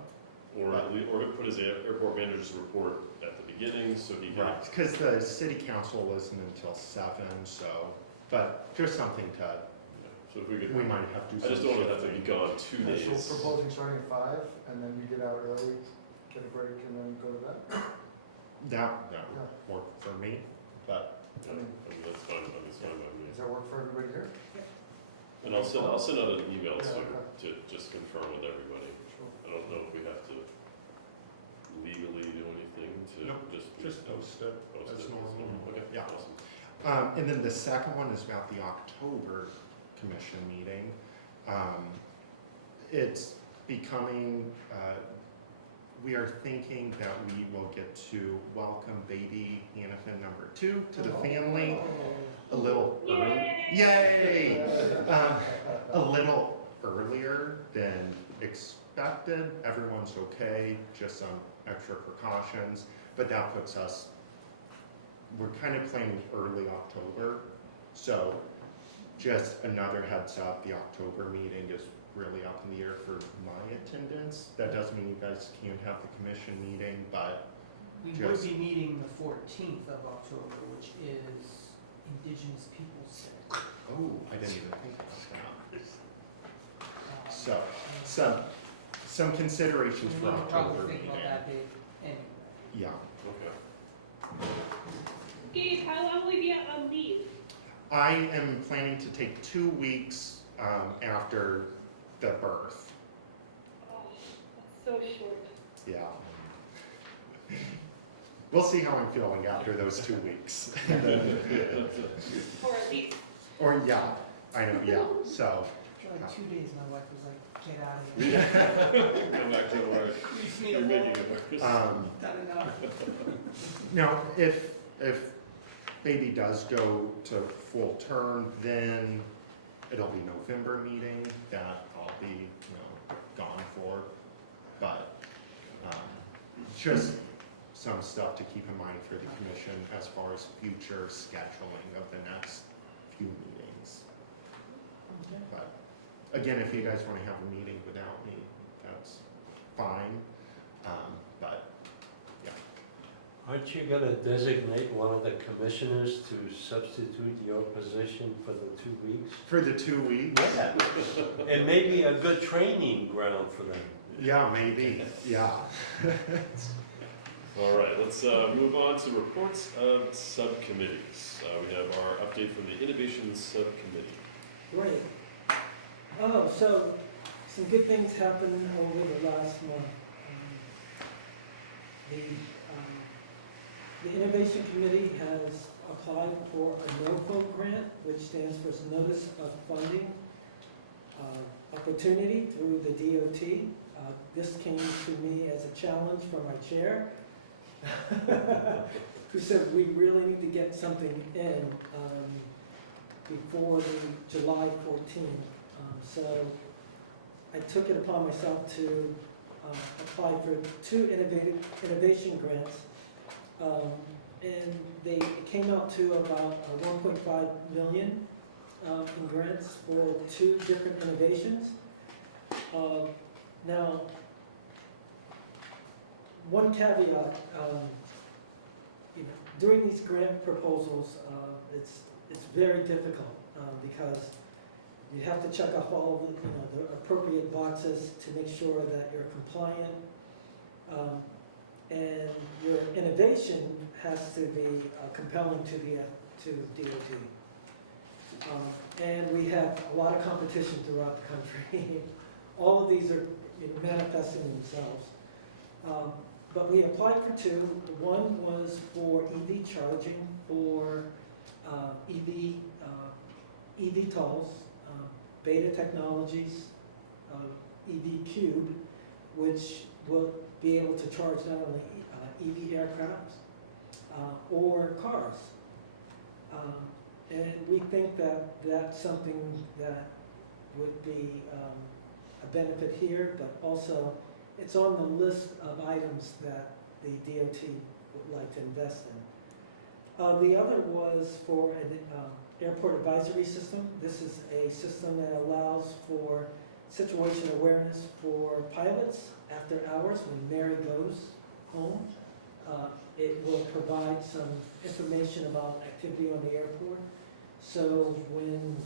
or put his airport manager's report at the beginning, so he can. Right, because the city council isn't until 7, so, but just something to, So if we could, we might have to do I just some don't want to have to be shifting. gone 2 So days. we're proposing starting at 5, and then you get out early, get a break, and then go to bed? That would work for me, but Yeah, I mean, that's fine, that's fine by me. Does that work for everybody here? And I'll send out an email Yeah, to just confirm with everybody. Sure. I don't know if we have to legally do anything to Nope, just post it post as it? normal. Okay, Yeah. awesome. And then the second one is about the October commission meeting. It's becoming, we are thinking that we will get to welcome baby Hannafin number 2 to the family a little early. Yay! A little earlier than expected. Everyone's okay, just some extra precautions, but that puts us, we're kind of planning early October. So just another heads up, the October meeting is really up in the air for my attendance. That doesn't mean you guys can't have the commission meeting, but We Just- would be meeting the 14th of October, which is Indigenous Peoples' Day. oh, I didn't even think about that. Um, So, some considerations we for need to October probably think meeting. about that date anyway. Yeah, Okay. Gabe, how long will we be out on leave? I am planning to take 2 weeks after the birth. Oh, that's so short. Yeah. We'll see how I'm feeling after those 2 weeks. Or at least. Or yeah, I know, yeah, so. For like 2 days, my wife was like, get out of here. Come back to work. You just need You're a making walk. it worse. Done enough. Now, if baby does go to full term, then it'll be November meeting that I'll be, gone for. But just some stuff to keep in mind for the commission as far as future scheduling of the next few meetings. Okay. But again, if you guys want to have a meeting without me, that's fine. But yeah. Aren't you gonna designate one of the commissioners to substitute your position for the 2 weeks? For the 2 weeks? Yeah. It may be a good training ground for them. Yeah, maybe, yeah. All right, let's move on to reports of subcommittees. We have our update from the Innovation Subcommittee. Great. Oh, so some good things happened over the last month. The Innovation Committee has applied for a NOFO grant, which stands for Notice of Funding Opportunity through the DOT. This came to me as a challenge from my chair, who said we really need to get something in before the July 14th. So I took it upon myself to apply for 2 innovation grants. And they came out to about 1.5 million in grants for 2 different innovations. Now, one caveat, during these grant proposals, it's very difficult because you have to check off all of the appropriate boxes to make sure that you're compliant. And your innovation has to be compelling to DOT. And we have a lot of competition throughout the country. All of these are manifesting themselves. But we applied for 2. One was for EV charging for EV tolls, Beta Technologies, EV Cube, which will be able to charge not only EV aircraft or cars. And we think that that's something that would be a benefit here, but also it's on the list of items that the DOT would like to invest in. The other was for an airport advisory system. This is a system that allows for situation awareness for pilots after hours when Mary goes home. It will provide some information about activity on the airport. So when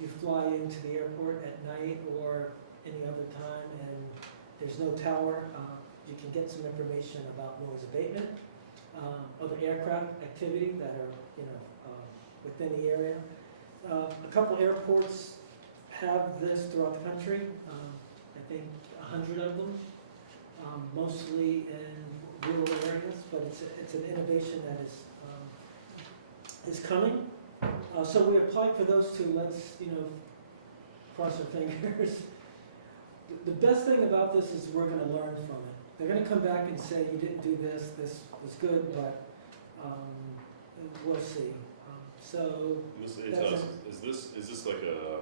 you fly into the airport at night or any other time and there's no tower, you can get some information about noise abatement, other aircraft activity that are within the area. A couple airports have this throughout the country. I think 100 of them. mostly in rural areas, but it's an innovation that is coming. So we applied for those two. Let's, cross our fingers. The best thing about this is we're going to learn from it. They're going to come back and say, you didn't do this was good, but we'll see. So Ms. that's Atos, is this like a,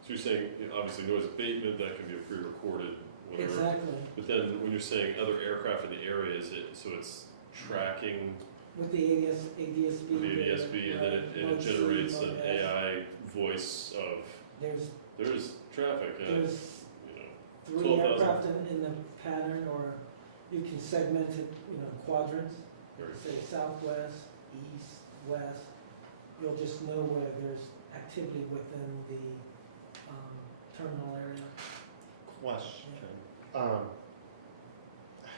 so you're saying, obviously noise abatement, that can be a pre-recorded, whatever. exactly. But then when you're saying other aircraft in the area, is it, so it's tracking With the ADSB. with the ADSB, and then it Mode C, generates Mode an S. AI voice of, There's traffic, there's you know. 3 12,000. aircraft in the pattern, or you can segment it, quadrants. Very Say southwest, east, west. You'll just know where there's activity within the terminal area. Question.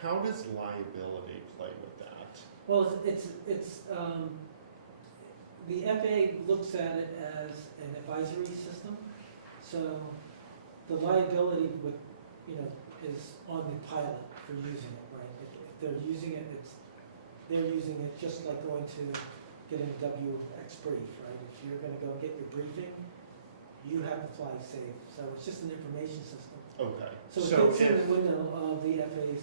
How does liability play with that? Well, it's the FAA looks at it as an advisory system, so the liability would, is on the pilot for using it, right? If they're using it, they're using it just like going to getting a WX brief, right? If you're gonna go get your briefing, you have to fly safe, so it's just an information system. Okay. So it fits in the window of the FAA's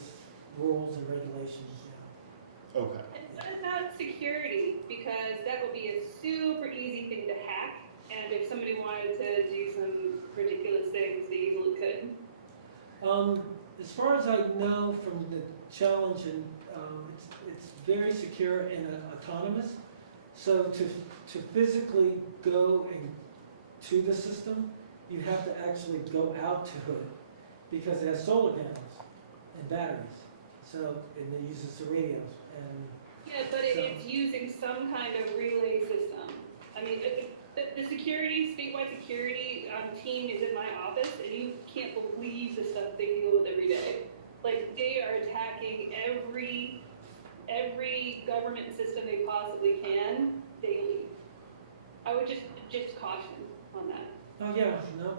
rules and regulations, yeah. Okay. And what about security? Because that would be a super easy thing to hack, and if somebody wanted to do some ridiculous things, they easily could. As far as I know from the challenge, and it's very secure and autonomous. So to physically go and to the system, you have to actually go out to it because it has solar panels and batteries. So and it uses the radios and. Yeah, but it's using some kind of relay system. I mean, the security, statewide security team is in my office, and you can't believe the stuff they deal with every day. Like, they are attacking every government system they possibly can daily. I would just caution on that. Oh yeah, no.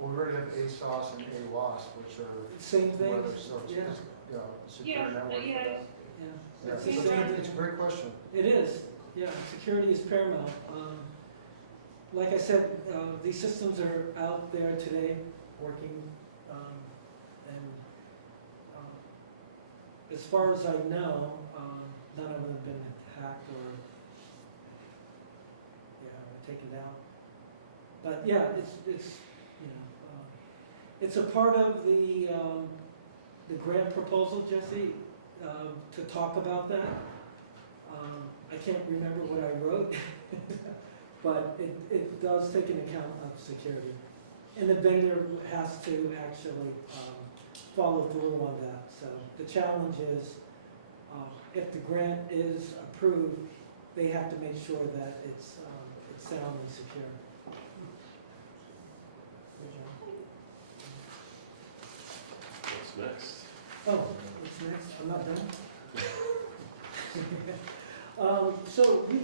We already have ASOS and AWAS, which are Same thing. weather, so it's, Yeah. secure Yeah, network. yeah. Yeah. Yeah, It's the it's same. it's a great question. It is, yeah, security is paramount. Like I said, these systems are out there today, working, and as far as I know, none of them have been hacked or, taken down. But yeah, it's a part of the grant proposal, Jesse, to talk about that. I can't remember what I wrote, but it does take an account of security. And the vendor has to actually follow through on that. So the challenge is, if the grant is approved, they have to make sure that it's sound and secure. What's next? Oh, what's next? I'm not done. So we,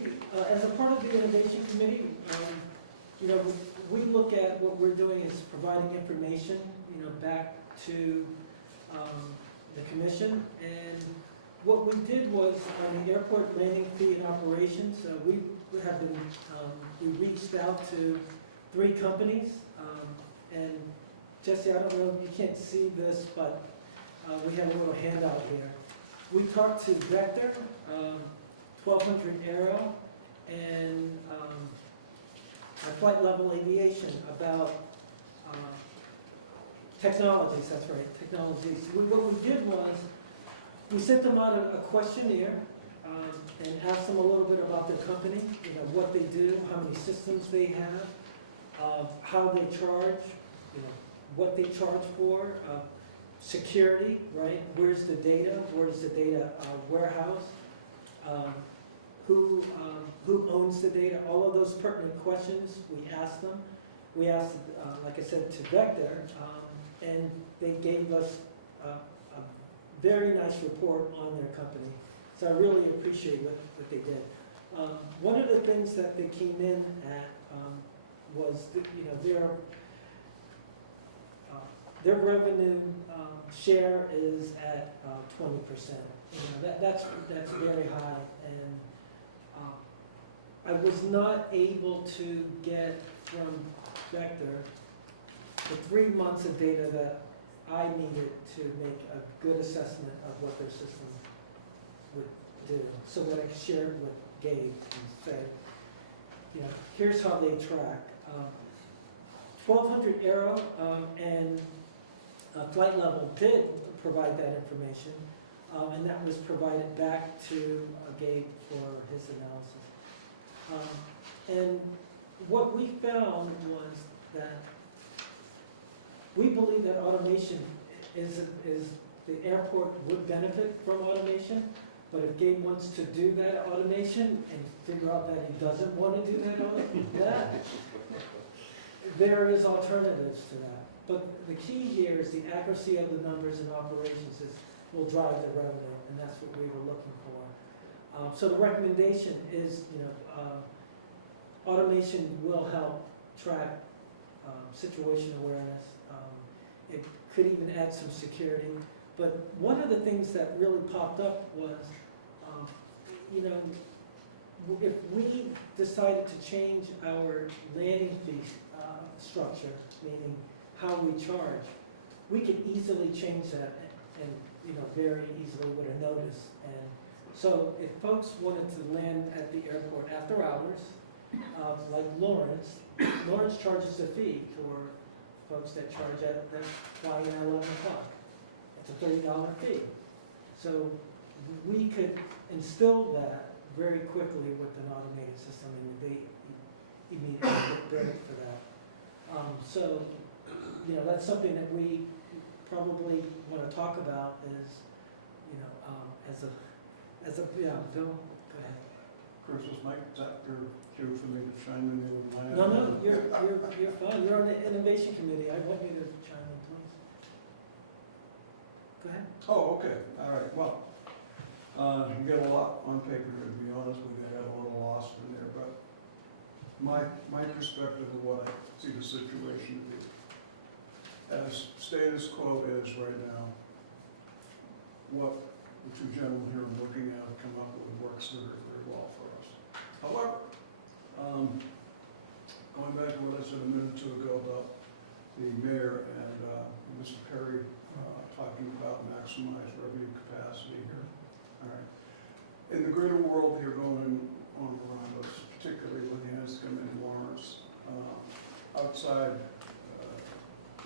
as a part of the innovation committee, we look at what we're doing is providing information, back to the commission. And what we did was on the airport landing fee and operations, we have been, we reached out to 3 companies. And Jesse, I don't know if you can't see this, but we have a little handout here. We talked to Vector, 1200 Aero, and Flight Level Aviation about technologies, that's right, technologies. What we did was, we sent them out a questionnaire and asked them a little bit about their company, what they do, how many systems they have, how they charge, what they charge for, security, right? Where's the data? Where's the data warehouse? Who owns the data? All of those pertinent questions, we asked them. We asked, like I said, to Vector, and they gave us a very nice report on their company. So I really appreciate what they did. One of the things that they came in at was, their their revenue share is at 20%. That's very high, and I was not able to get from Vector the 3 months of data that I needed to make a good assessment of what their system would do, so that I could share it with Gabe and say, here's how they track. 1200 Aero and Flight Level did provide that information, and that was provided back to Gabe for his analysis. And what we found was that we believe that automation is the airport would benefit from automation, but if Gabe wants to do that automation and figure out that he doesn't want to do that, there is alternatives to that. But the key here is the accuracy of the numbers and operations will drive the revenue, and that's what we were looking for. So the recommendation is, automation will help track situation awareness. It could even add some security. But one of the things that really popped up was, if we decided to change our landing fee structure, meaning how we charge, we could easily change that and very easily with a notice. And so if folks wanted to land at the airport after hours, like Lawrence charges a fee for folks that charge at flying at 11 o'clock. It's a $30 fee. So we could instill that very quickly with an automated system, and they immediately get billed for that. So, that's something that we probably want to talk about is, Phil, go ahead. Chris, is Mike, is that your cue for me to chime in there with my? No, you're fine. You're on the innovation committee. I want you to chime in, please. Go ahead. Oh, okay, all right, well, you get a lot on paper, to be honest with you, I got a little lost in there, but my perspective of what I see the situation to be, as status quo is right now, what the two gentlemen here are looking at come up with works very, very well for us. However, going back to what I said a minute or two ago about the mayor and Mr. Perry talking about maximize revenue capacity here. All right. In the greater world here going on around us, particularly when he has come in Lawrence, outside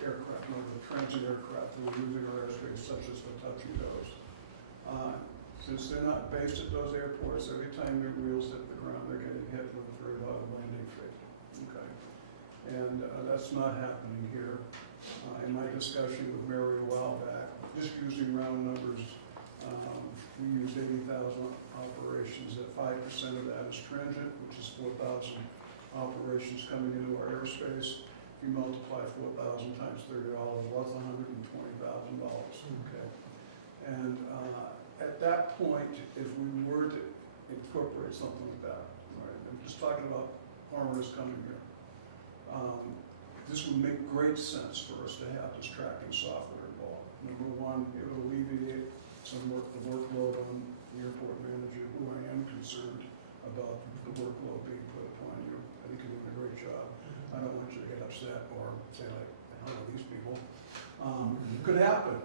aircraft, the transit aircraft that are using our airspace, such as the touch and goes. Since they're not based at those airports, every time their wheels hit the ground, they're getting hit with a very low landing fee. Okay. And that's not happening here. In my discussion with Mary a while back, just using round numbers, we used 80,000 operations. At 5% of that is transient, which is 4,000 operations coming into our airspace. If you multiply 4,000 times $30, that's $120,000. Okay. And at that point, if we were to incorporate something like that, right? I'm just talking about farmers coming here. This would make great sense for us to have this tracking software involved. Number one, it would alleviate the workload on the airport manager, who I am concerned about the workload being put upon you. I think you're doing a great job. I don't want you to get upset or say like, I don't know these people. It could happen.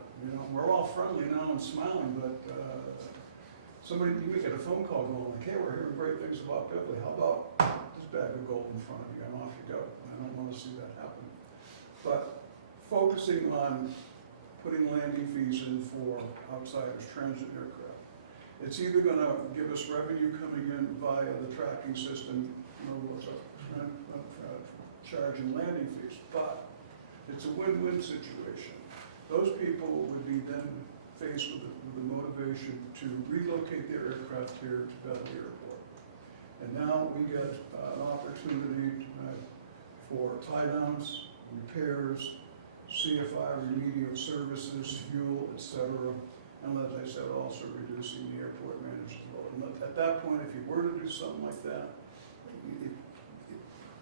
We're all friendly now and smiling, but you may get a phone call going like, hey, we're hearing great things about Beverly. How about this bag of gold in front of you, and off you go. And I don't want to see that happen. But focusing on putting landing fees in for outsiders, transit aircraft, it's either going to give us revenue coming in via the tracking system, charging landing fees, but it's a win-win situation. Those people would be then faced with the motivation to relocate their aircraft here to Beverly Airport. And now we get an opportunity for tie-downs, repairs, CFI remedial services, fuel, etc. And as I said, also reducing the airport manager's load. And at that point, if you were to do something like that,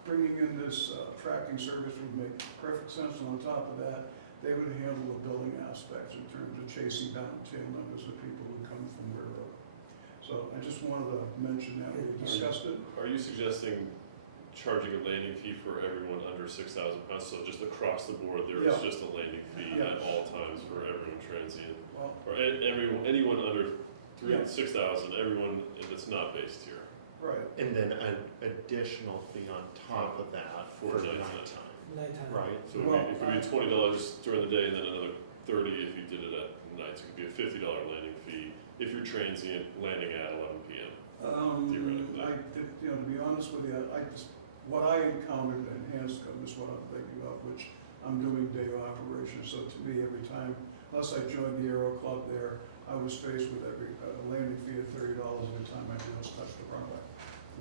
bringing in this tracking service would make perfect sense. And on top of that, they would handle the billing aspects in terms of chasing down tail numbers of people who come from wherever. So I just wanted to mention that, we discussed it. Are you suggesting charging a landing fee for everyone under 6,000 pounds? So just across the board, there is Yeah. just a landing fee Yeah. at all times for everyone transient? Well, Or anyone under Yeah. 6,000, everyone that's not based here? right. And then an additional fee on top of that For for nighttime. nighttime. Nighttime. Right? So Well, it could be $20 during the day and then another 30 if you did it at night. So it could be a $50 landing fee if you're transient landing at 11 p.m. Theoretically. To be honest with you, what I encountered in Hanscom is what I'm thinking of, which I'm doing day operations. So to me, every time, unless I joined the Aero Club there, I was faced with every landing fee of $30 every time I just touched the runway.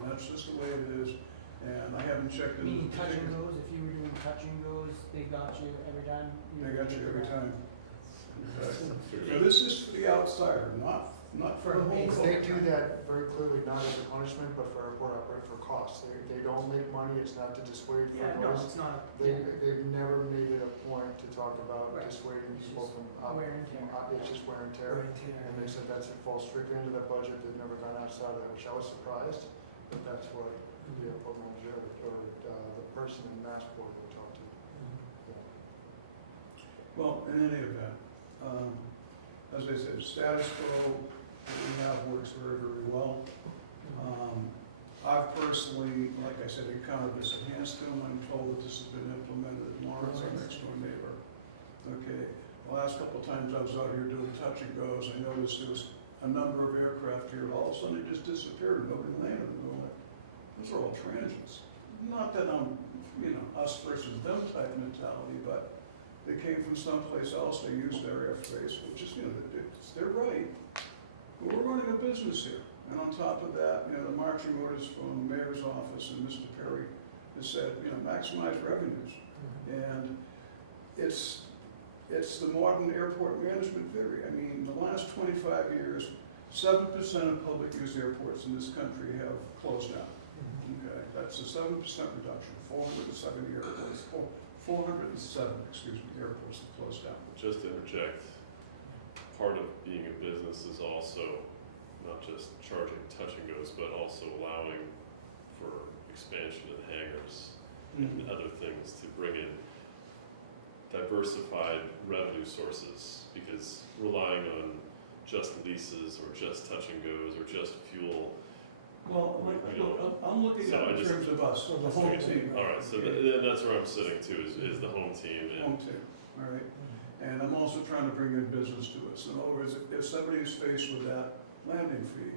And that's just the way it is. And I haven't checked into Meaning the touch and particular. goes, if you were doing touch and goes, they got you every time? They got you every time. So Now, this is for the outsider, not for the whole. They do that very clearly, not as a punishment, but for airport operator for costs. They don't make money, it's not to dissuade Yeah, from no, those. it's not. They've never made it a point to talk about Right. dissuading It's people just from, wear and tear. it's just wear and tear. And they said that's, it falls strictly into that budget, they've never gone outside of that, which I was surprised, but that's what the airport manager or the person in Massport will talk to. Well, in any event, as I said, status quo that we have works very, very well. I've personally, like I said, encountered this in Hanscom. I'm told that this has been implemented in Lawrence, our next door neighbor. Okay, the last couple of times I was out here doing touch and goes, I noticed there was a number of aircraft here, all of a sudden they just disappeared, nobody landed. And I'm like, those are all transients. Not that I'm, us versus them type mentality, but they came from someplace else, they used their airspace, which is, they're right. But we're running a business here. And on top of that, the marching orders from the mayor's office and Mr. Perry has said, maximize revenues. And it's the modern airport management theory. I mean, the last 25 years, 7% of public use airports in this country have closed down. Okay, that's a 7% reduction, 470 airports, 407, airports have closed down. Just to interject, part of being a business is also not just charging touch and goes, but also allowing for expansion in hangars and other things to bring in diversified revenue sources, because relying on just leases or just touch and goes or just fuel. Well, I'm looking So at I it in just- terms of us, the home team. All right, so then that's where I'm sitting too, is the home team. And Home team, all right? And I'm also trying to bring in business to us. In other words, if somebody's faced with that landing fee,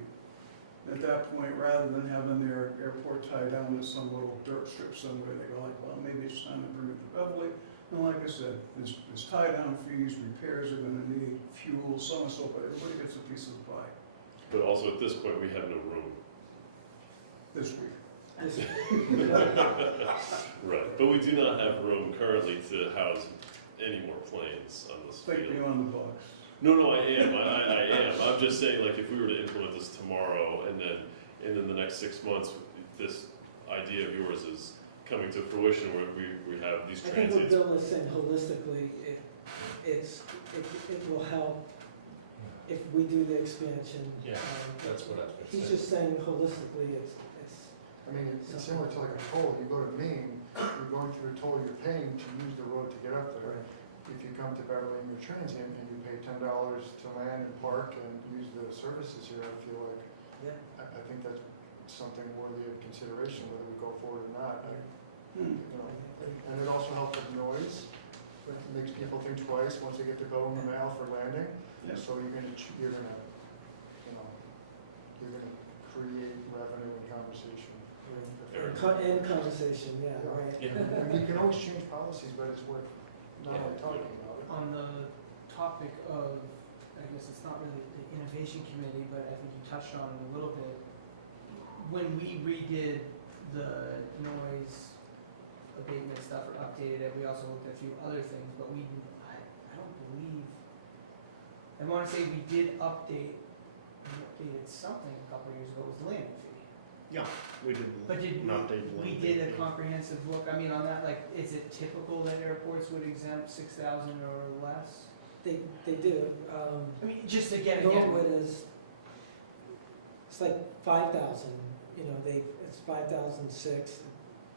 at that point, rather than having their airport tied down to some little dirt strip somewhere, they go like, well, maybe it's time to bring it to Beverly. And like I said, there's tie down fees, repairs are gonna need, fuel, so on and so forth. Everybody gets a piece of the pie But also at this point, we have no room. this week. Right, but we do not have room currently to house any more planes on this Think field. beyond the box. No, I am. I am. I'm just saying, like, if we were to implement this tomorrow, and then the next 6 months, this idea of yours is coming to fruition, where we have these I think what transients. Bill is saying holistically, it will help if we do the expansion. Yeah, That's what I was He's saying. just saying holistically, it's, I mean, it's similar to like a toll, you go to Maine, you're going through a toll, you're paying to use the road to get up there. If you come to Beverly and you're transient and you pay $10 to land and park and use the services here, I feel like, yeah. I think that's something worthy of consideration, whether we go forward or not. And it also helps with noise, it makes people think twice once they get the bill in the mail for landing. Yeah. So you're gonna create revenue and conversation. And conversation, yeah, right. And we can always change policies, but it's worth not only talking about it. On the topic of, I guess it's not really the innovation committee, but I think you touched on it a little bit. When we redid the noise abatement stuff or updated it, we also looked at a few other things, but I don't believe, I want to say we did updated something a couple of years ago, it was the landing fee. Yeah, we did But did an updated we link. did a comprehensive look, I mean, on that, like, is it typical that airports would exempt 6,000 or less? They do, I mean, just to get, again, Norwood is, it's like 5,000, you know, it's 5,006.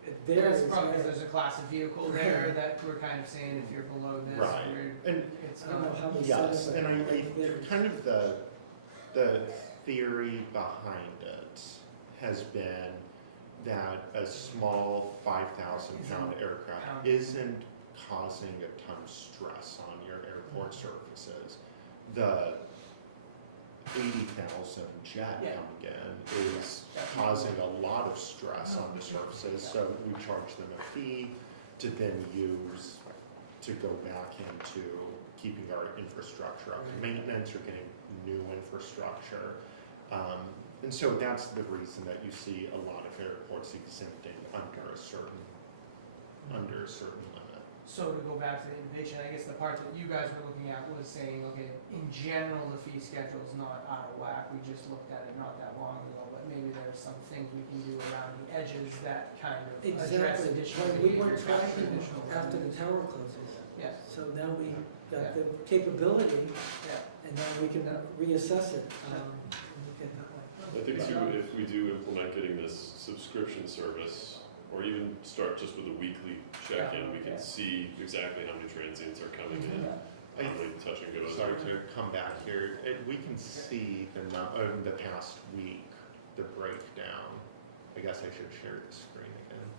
It varies. that's probably because right? there's a class of vehicle there that we're kind of saying if you're below this, Right. we're, And it's I don't know not. how they set yes, it, and but I it kind of the theory behind it has been that a small 5,000-pound aircraft Pound. isn't causing a ton of stress on your airport surfaces. The 80,000 jet Yeah. coming in is causing a lot of stress on the surfaces, so we charge them a fee to then use to go back into keeping our infrastructure up to maintenance or getting new infrastructure. And so that's the reason that you see a lot of airports exempting under a certain limit. So to go back to the innovation, I guess the part that you guys were looking at was saying, okay, in general, the fee schedule is not out of whack. We just looked at it not that long ago, but maybe there's some things we can do around the edges that kind of address Exactly, additional when we behavior, weren't capture tracking additional after the revenue. tower closes. Yeah, So now we Yeah. got the capability, yeah. and now we can reassess it. And look at that way. I think too, if we do implement getting this subscription service, or even start just with a weekly check-in, we can see exactly how many transients are coming in, I- how many touch and goes. Sorry to come back here. We can see the past week, the breakdown. I guess I should share the screen again.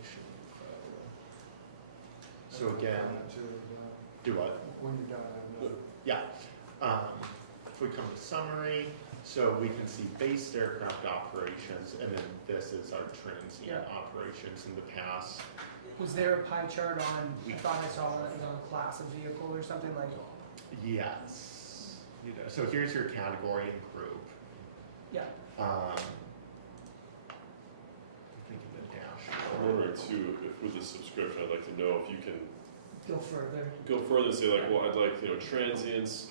Mission info. So again, do what? When you're done, I have another. Yeah. If we come to summary, so we can see based aircraft operations, and then this is our transient operations in the past. Was there a pie chart on, I We- thought I saw one that was on a class of vehicle or something like, Yes. You know, so here's your category and group. yeah. I think of the I'm dashboard. wondering too, if with the subscription, I'd like to know if you can Go further. go further and say like, well, I'd like, transients,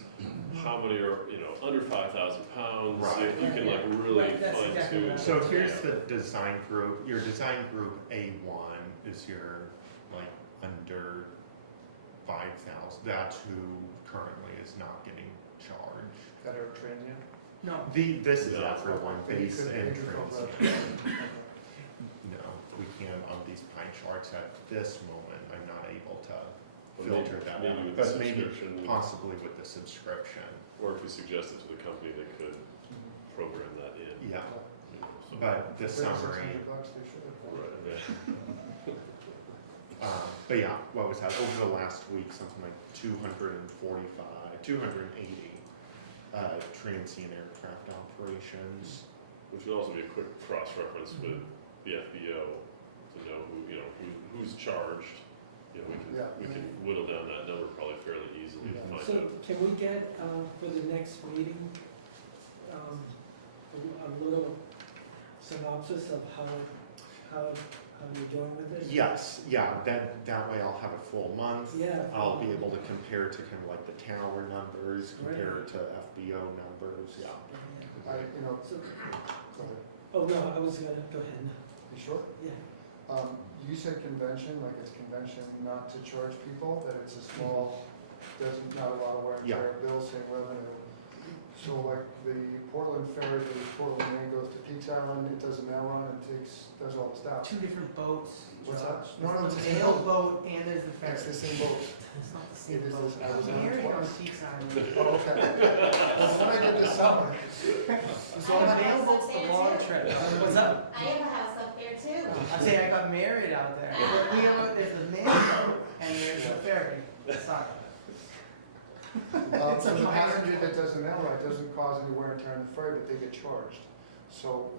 how many are, under 5,000 pounds, see if you can like really Right, that's fine exactly tune. what I So here's the design group. Your design group A1 is your like under 5,000. That's who currently is not getting charged. That are transient? No, This is Yeah. everyone, But you base could- and you could go transient. for- No, we can't on these pie charts at this moment. I'm not able to But filter maybe- that maybe out. with the But maybe subscription, possibly with the subscription. or if we suggested to the company, they could program that in. Yeah, So- but the $600 summary. they should have. Right, yeah. But yeah, what was that? Over the last week, something like 280 transient aircraft operations. Which would also be a quick cross-reference with the FBO to know who's charged. Yeah. We can whittle down that number probably fairly easily to Yeah. find So out. can we get, for the next meeting, a little synopsis of how you're doing with it? Yes, yeah, that way I'll have a full month. Yeah. I'll be able to compare to kind of like the tower numbers, compare to FBO numbers, yeah. Yeah. So, Go ahead. oh, no, I was gonna, go ahead. You sure? Yeah. You said convention, like it's convention not to charge people, that it's a small, not a lot of wear and tear, bill, same revenue. So like the Portland ferry, the Portland Maine goes to Peaks Island, it does a mail run and does all the stops. two different boats. What's that? Josh. No, There's it's the the mail same boat and there's the ferry. It's the same boat. It's not the same It is boat. I was on it Married on twice. Peaks Island. Oh, okay. That's what I did this summer. So on the mail boat's the long trip. What's up? I have a house up there too. I'm saying I got married out there. There's the mail boat and there's the ferry. Sorry. It's So a the minor- passenger that does the mail ride doesn't cause any wear and tear on the ferry, but they get charged. So,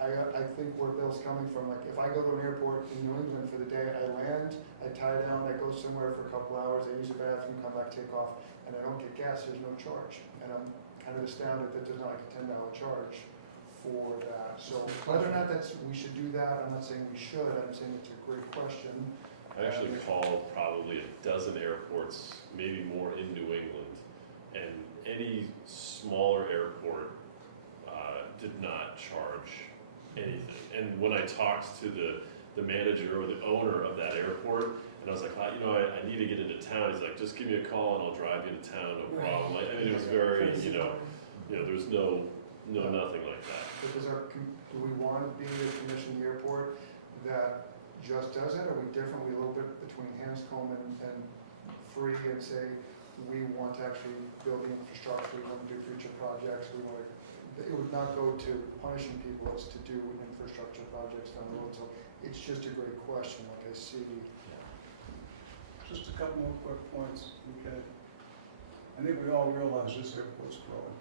I think where Bill's coming from, like if I go to an airport in New England for the day, I land, I tie down, I go somewhere for a couple hours, I use a bathroom, come back, take off, and I don't get gas, there's no charge. And I'm kind of astounded that there's not like a $10 charge for that. So whether or not we should do that, I'm not saying we should, I'm saying it's a great question. I actually called probably a dozen airports, maybe more in New England, and any smaller airport did not charge anything. And when I talked to the manager or the owner of that airport, and I was like, you know, I need to get into town. He's like, just give me a call and I'll drive you to town, no problem. Like, I mean, it was very, you know, there's no nothing like that. Because do we want to be a commission the airport that just does it? Are we different? We a little bit between Hanscom and Free and say, we want to actually build the infrastructure, we want to do future projects, we want to, it would not go to punishing people, it's to do infrastructure projects down the road. So it's just a great question, like I see. Just a couple more quick points, okay? I think we all realize this airport's growing,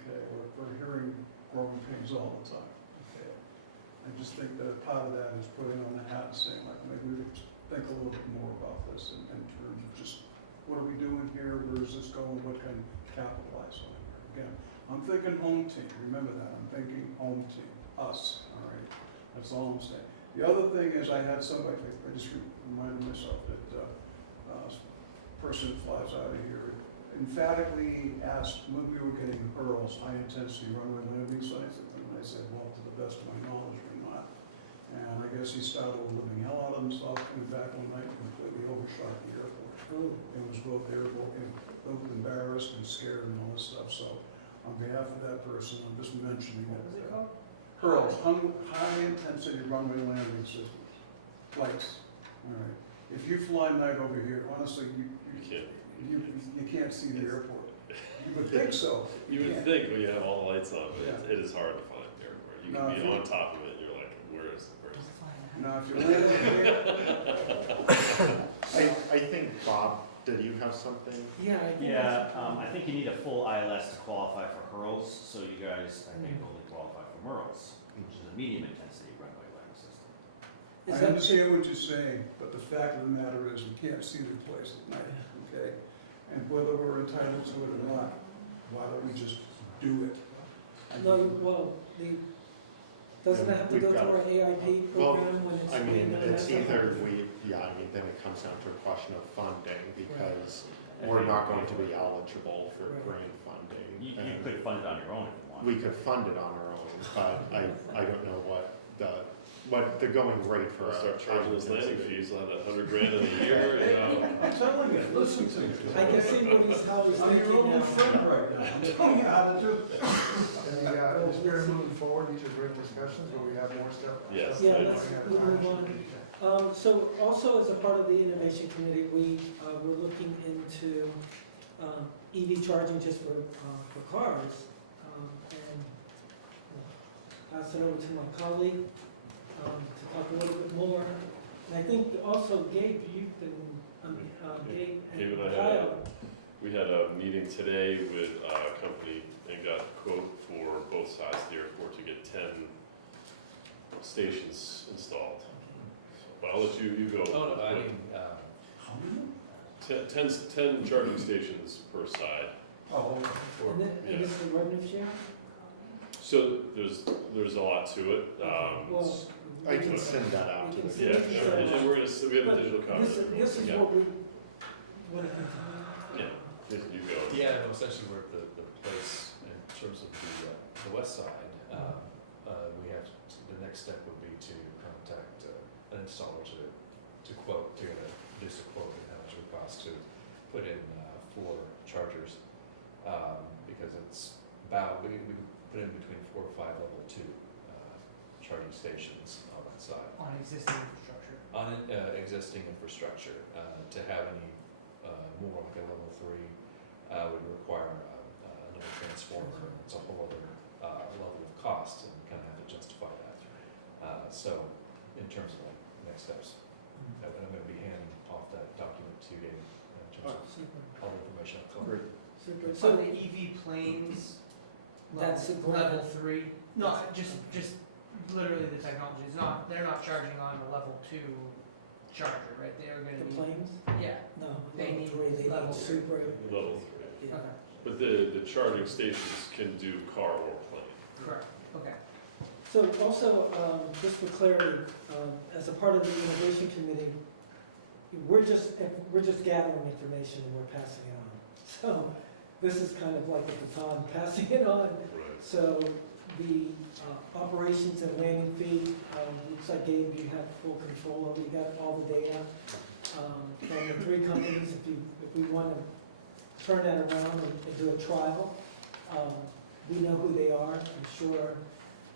okay? We're hearing growing pains all the time, okay? I just think that part of that is putting on the hat and saying, like, maybe we could think a little bit more about this in terms of just, what are we doing here, where is this going, what can capitalize on it? Again, I'm thinking home team, remember that, I'm thinking home team, us, all right? That's all I'm saying. The other thing is I had somebody, I just reminded myself that person that flies out of here emphatically asked when we were getting Earl's high-intensity runway landing sites, and I said, well, to the best of my knowledge, we're not. And I guess he started living hell out of himself, coming back one night and completely overshot the airport. And was both embarrassed and scared and all this stuff. So on behalf of that person, I'm just mentioning What was it called? Earl's high-intensity runway landing system, flights, all right. If you fly night over here, honestly, you can't see the airport. You would think so. You would think when you have all the lights on, but Yeah. it is hard to find the airport. You No, can be on top of it, and you're like, where is the person? Now, if you land over here, I think, Bob, did you have something? Yeah, I think Yeah, that's- I think you need a full ILS to qualify for hurls, so you guys, I think, only qualify for MERLs, which is a medium intensity runway landing system. Is I that- understand what you're saying, but the fact of the matter is you can't see the place at night, okay? And whether we're entitled to it or not, why don't we just do it? No, well, doesn't it have to We've go got- through our AIP Well, program when it's? I mean, being done? it's That's either something- then it comes down to a question of funding, because we're not going to be eligible for Right. grant funding. You and could fund it on your own if you want. We could fund it on our own, but I don't know what the going rate for We'll a start charging those landing high-intensity- fees, we'll have $100,000 in a year, you know? I'm telling you, listen to me. I can see how he's I'm your thinking only now. friend right now. I'm telling you how to do it. And the spirit moving forward, these are great discussions, but we have more stuff. Yes. Yeah, thank let's you. move on. So also as a part of the innovation committee, we're looking into EV charging just for cars. And pass it over to my colleague to talk a little bit more. And I think also Gabe, you've been, Gabe Gabe and and I Kyle. We had a meeting today with a company and got a quote for both sides of the airport to get 10 stations installed. But I'll let you go. Oh, no, I mean, 10 charging stations per side. Oh, And then, Yeah. and this is the revenue share? So there's a lot to it. Well, I can send that out to we can the. send Yeah, it to sure. the- And we're gonna, we have a digital copy. This is Yeah. what we want to continue. Yeah, you go. yeah, no, essentially we're at the place in terms of the west side. We have, the next step would be to contact an installer to quote, to produce a quote on how much it would cost to put in 4 chargers. Because it's about, we put in between 4 or 5 level 2 charging stations on that side. On existing infrastructure. On existing infrastructure, to have any more like a level 3 would require another transformer. It's a whole other level of cost, and kind of have to justify that. So, in terms of like next steps, I'm going to be handing off that document to you in terms of Super, all the information I've covered. super. So So the EV planes, That's a level grant. 3, no, just literally the technology, it's not, they're not charging on a level 2 charger, right? They're the gonna be, planes? yeah, No, They level need 3, they level need three. super. Level 3. Yeah. okay, But the charging stations can do car or plane. correct, okay. So also, just for clarity, as a part of the innovation committee, we're just gathering information and we're passing it on. So this is kind of like the baton, passing it on. Right. So the operations and landing fee, looks like Gabe, you have full control over, you got all the data from the three companies. If we want to turn that around and do a trial, we know who they are. I'm sure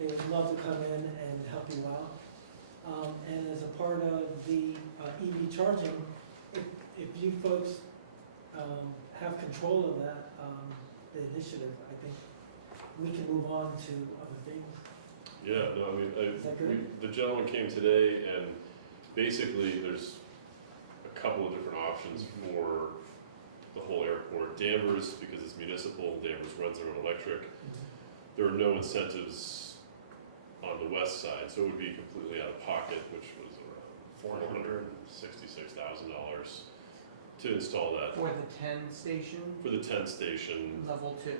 they would love to come in and help you out. And as a part of the EV charging, if you folks have control of that, the initiative, I think we can move on to other things. Yeah, no, I mean, Is that good? the gentleman came today, and basically there's a couple of different options for the whole airport. Danvers, because it's municipal, Danvers runs their own electric. There are no incentives on the west side, so it would be completely out of pocket, which was around $466,000 to install that. For the 10 station, For the 10 station, level 2.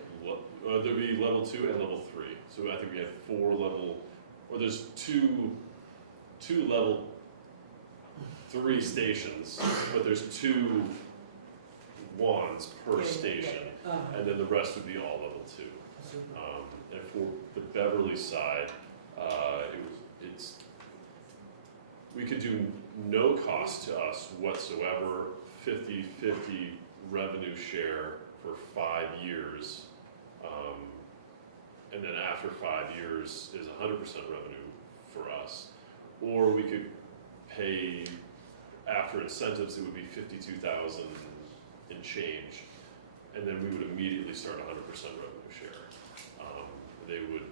there'd be level 2 and level 3. So I think we have 4 level, or there's two level 3 stations, but there's 2 wands per station, and then the rest would be all level 2. And for the Beverly side, we could do no cost to us whatsoever, 50-50 revenue share for 5 years. And then after 5 years is 100% revenue for us. Or we could pay, after incentives, it would be $52,000 and change. And then we would immediately start 100% revenue share. They would,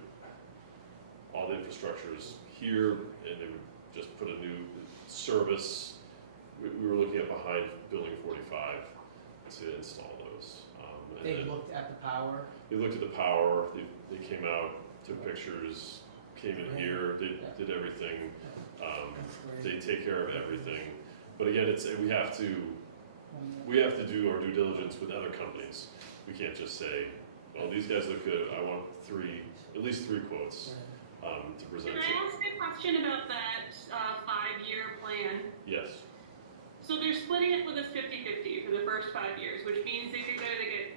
all the infrastructure is here, and they would just put a new service. We were looking at behind building 45 to install those. They looked at the power. They looked at the power, they came out, took pictures, came in here, did everything. They take care of everything. But again, we have to do our due diligence with other companies. We can't just say, well, these guys look good, I want at least three quotes to present Can to. I ask a question about that 5-year plan? Yes. So they're splitting it with us 50-50 for the first 5 years, which means they could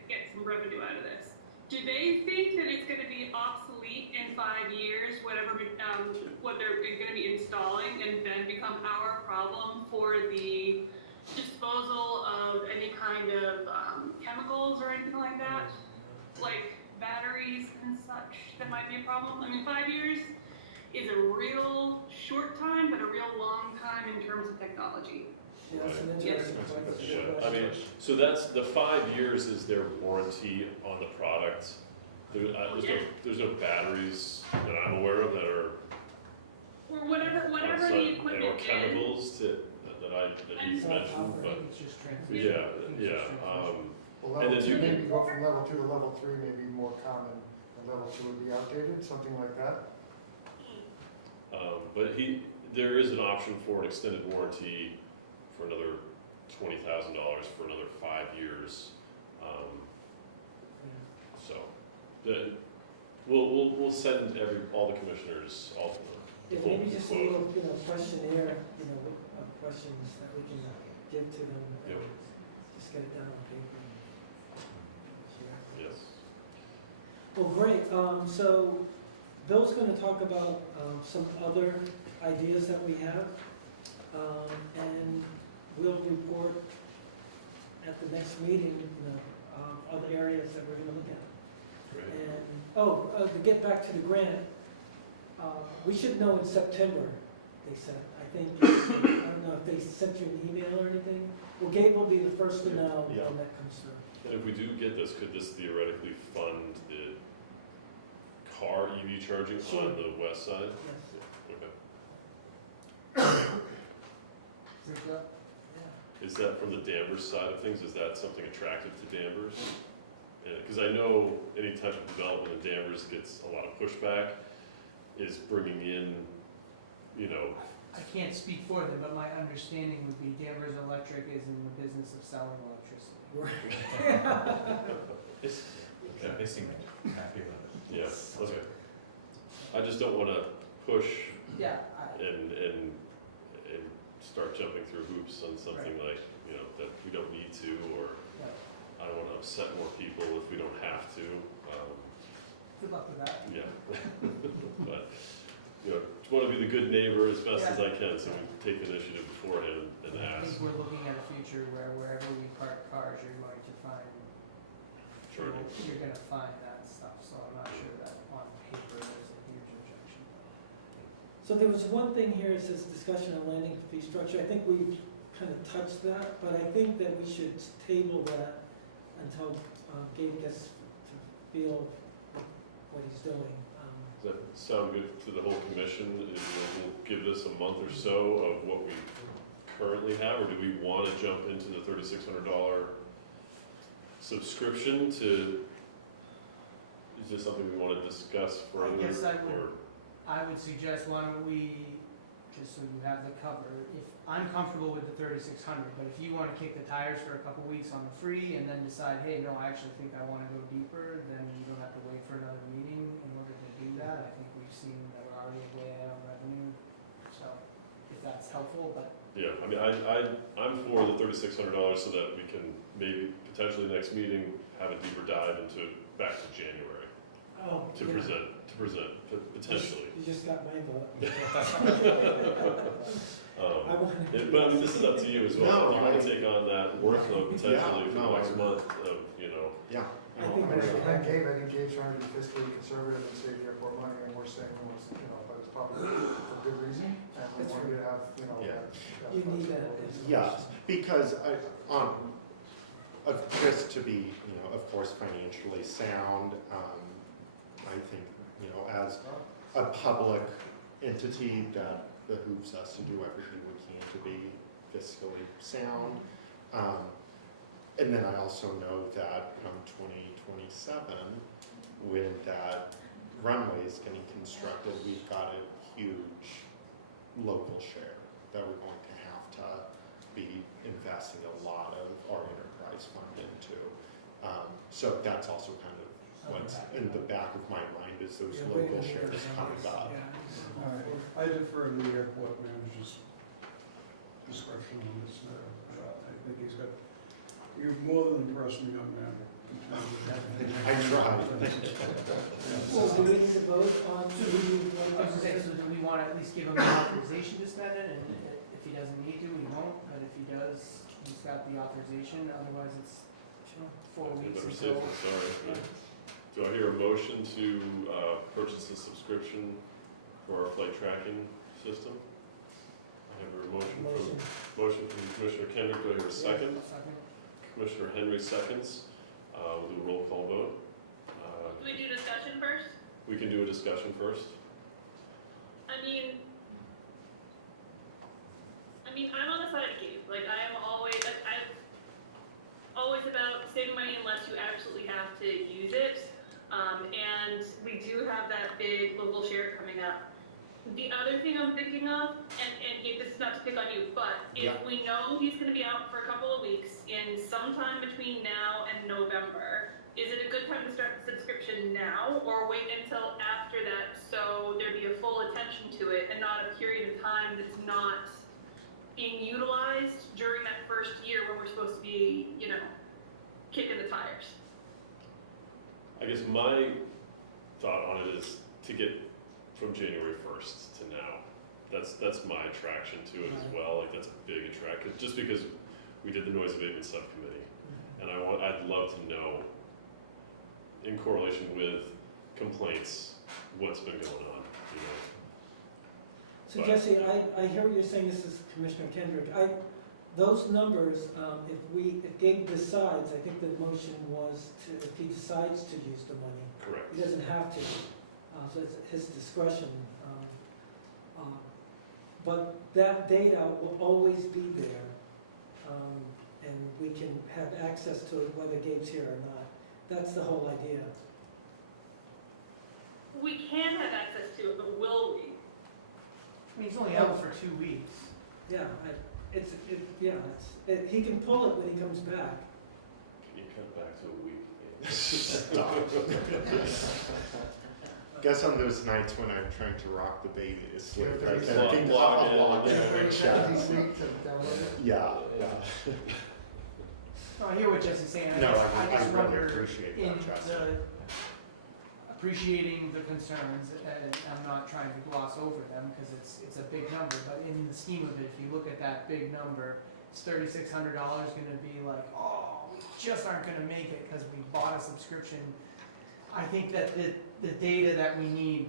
get some revenue out of this. Do they think that it's going to be obsolete in 5 years, whatever what they're going to be installing, and then become our problem for the disposal of any kind of chemicals or anything like that, like batteries and such? That might be a problem. I mean, 5 years is a real short time, but a real long time in terms of technology. Yeah, that's an interesting question. Yeah, I mean, so that's, the 5 years is their warranty on the product. There's no batteries that I'm aware of that are. Or whatever outside, the equipment or chemicals that he's mentioned, but, It's just transmission. yeah. Well, And level then 2, you maybe go from level 2 to level 3 may be more common, and level 2 would be outdated, something like that. But there is an option for an extended warranty for another $20,000 for another 5 years. So, we'll send all the commissioners all the Yeah, full maybe just a quote. little, questionnaire, of questions that we can give to them. Yep. Just get it down on paper. Yes. Well, great. So Bill's going to talk about some other ideas that we have, and we'll report at the next meeting, other areas that we're going to look at. Great. And to get back to the grant, we should know in September. They said. I think I don't know if they sent you an email or anything. Well, Gabe will be the first to know Yeah. when that comes through. And if we do get this, could this theoretically fund the car EV charging Sure. on the west side? Yes. Okay. Think that? Yeah. Is that from the Danvers side of things? Is that something attractive to Danvers? Because I know any type of development in Danvers gets a lot of pushback, is bringing in, I can't speak for them, but my understanding would be Danvers Electric is in the business of selling electricity. okay. They seem happy with it. Yes, okay. I just don't want to push Yeah, and start jumping through hoops on something like, that we don't need to, or I don't want to upset more people if we don't have to. Good luck with that. Yeah. But, you know, just want to be the good neighbor as best as I can, so we take the initiative beforehand and I ask. think we're looking at a future where wherever we park cars, you're going to find, Charging. you're gonna find that stuff, so I'm not sure that on paper there's a huge objection. So there was one thing here, it says discussion on landing fee structure. I think we kind of touched that, but I think that we should table that until Gabe gets to feel what he's doing. Does that sound good to the whole commission? We'll give this a month or so of what we currently have, or do we want to jump into the $3,600 subscription to, is this something we want to discuss further? I guess or- I would suggest, why don't we, just so you have the cover, if, I'm comfortable with the 3,600, but if you wanna kick the tires for a couple weeks on the free and then decide, hey, no, I actually think I wanna go deeper, then you don't have to wait for another meeting in order to do that. I think we've seen that we're already way out on revenue, so if that's helpful, but Yeah, I mean, I'm for the $3,600 so that we can maybe potentially next meeting have a deeper dive into back to January Oh, to present potentially. You just got my vote. But I mean, this is up to you as well. If you want to take on that workload potentially for the next month of, you know. Yeah. I think I we should think have. Gabe's trying to be fiscally conservative and save the airport money, and we're saying, well, but it's probably for good reason, and we That's want you to have, Yeah. that You need that. Yes, because just to be, of course, financially sound, I think, as a public entity, that behooves us to do everything we can to be fiscally sound. And then I also know that come 2027, when that runway is getting constructed, we've got a huge local share that we're going to have to be investing a lot of our enterprise fund into. So that's also kind of what's in the back of my mind is those Yeah, local we're gonna shares do coming this. up. Yeah. All right, I defer to the airport manager's discretion on this matter. I think he's got, you've more than impressed me, young man. I tried. Well, do we need to vote on I was gonna say, so do we wanna at least give him the authorization to spend it, and if he doesn't need to, he won't, but if he does, he's got the authorization, otherwise it's 4 weeks Better until. safe than sorry. Do I hear a motion to purchase a subscription for our flight tracking system? I have a motion from Commissioner Kendrick. Do I hear a second? Second. Commissioner Henry seconds. We'll do a roll call vote. Do we do discussion first? We can do a discussion first. I mean, I'm on the side of Gabe. Like, I'm always about saving money unless you absolutely have to use it. And we do have that big local share coming up. The other thing I'm thinking of, and Gabe, this is not to pick on you, but if we know he's going to be out for a couple of weeks in sometime between now and November, is it a good time to start the subscription now or wait until after that so there be a full attention to it and not a period of time that's not being utilized during that first year when we're supposed to be, kicking the tires? I guess my thought on it is to get from January 1st to now. That's my attraction to it as well. Like, that's a big attraction, just because we did the noise abatement subcommittee, and I'd love to know, in correlation with complaints, what's been going on. So Jesse, I hear what you're saying. This is Commissioner Kendrick. Those numbers, if Gabe decides, I think the motion was if he decides to use the money. Correct. He doesn't have to, so it's his discretion. But that data will always be there, and we can have access to it whether Gabe's here or not. That's the whole idea. We can have access to it, but will we? I mean, he's only out for 2 weeks. Yeah, he can pull it when he comes back. Can you cut back to a week? Guess on those nights when I'm trying to rock the baby to sleep, I Yeah, can think block it. Yeah. No, I hear what Jesse's saying. No, I just I really wonder, appreciate in that, Jesse. a appreciating the concerns, and I'm not trying to gloss over them, because it's a big number, but in the scheme of it, if you look at that big number, is $3,600 gonna be like, oh, we just aren't gonna make it because we bought a subscription? I think that the data that we need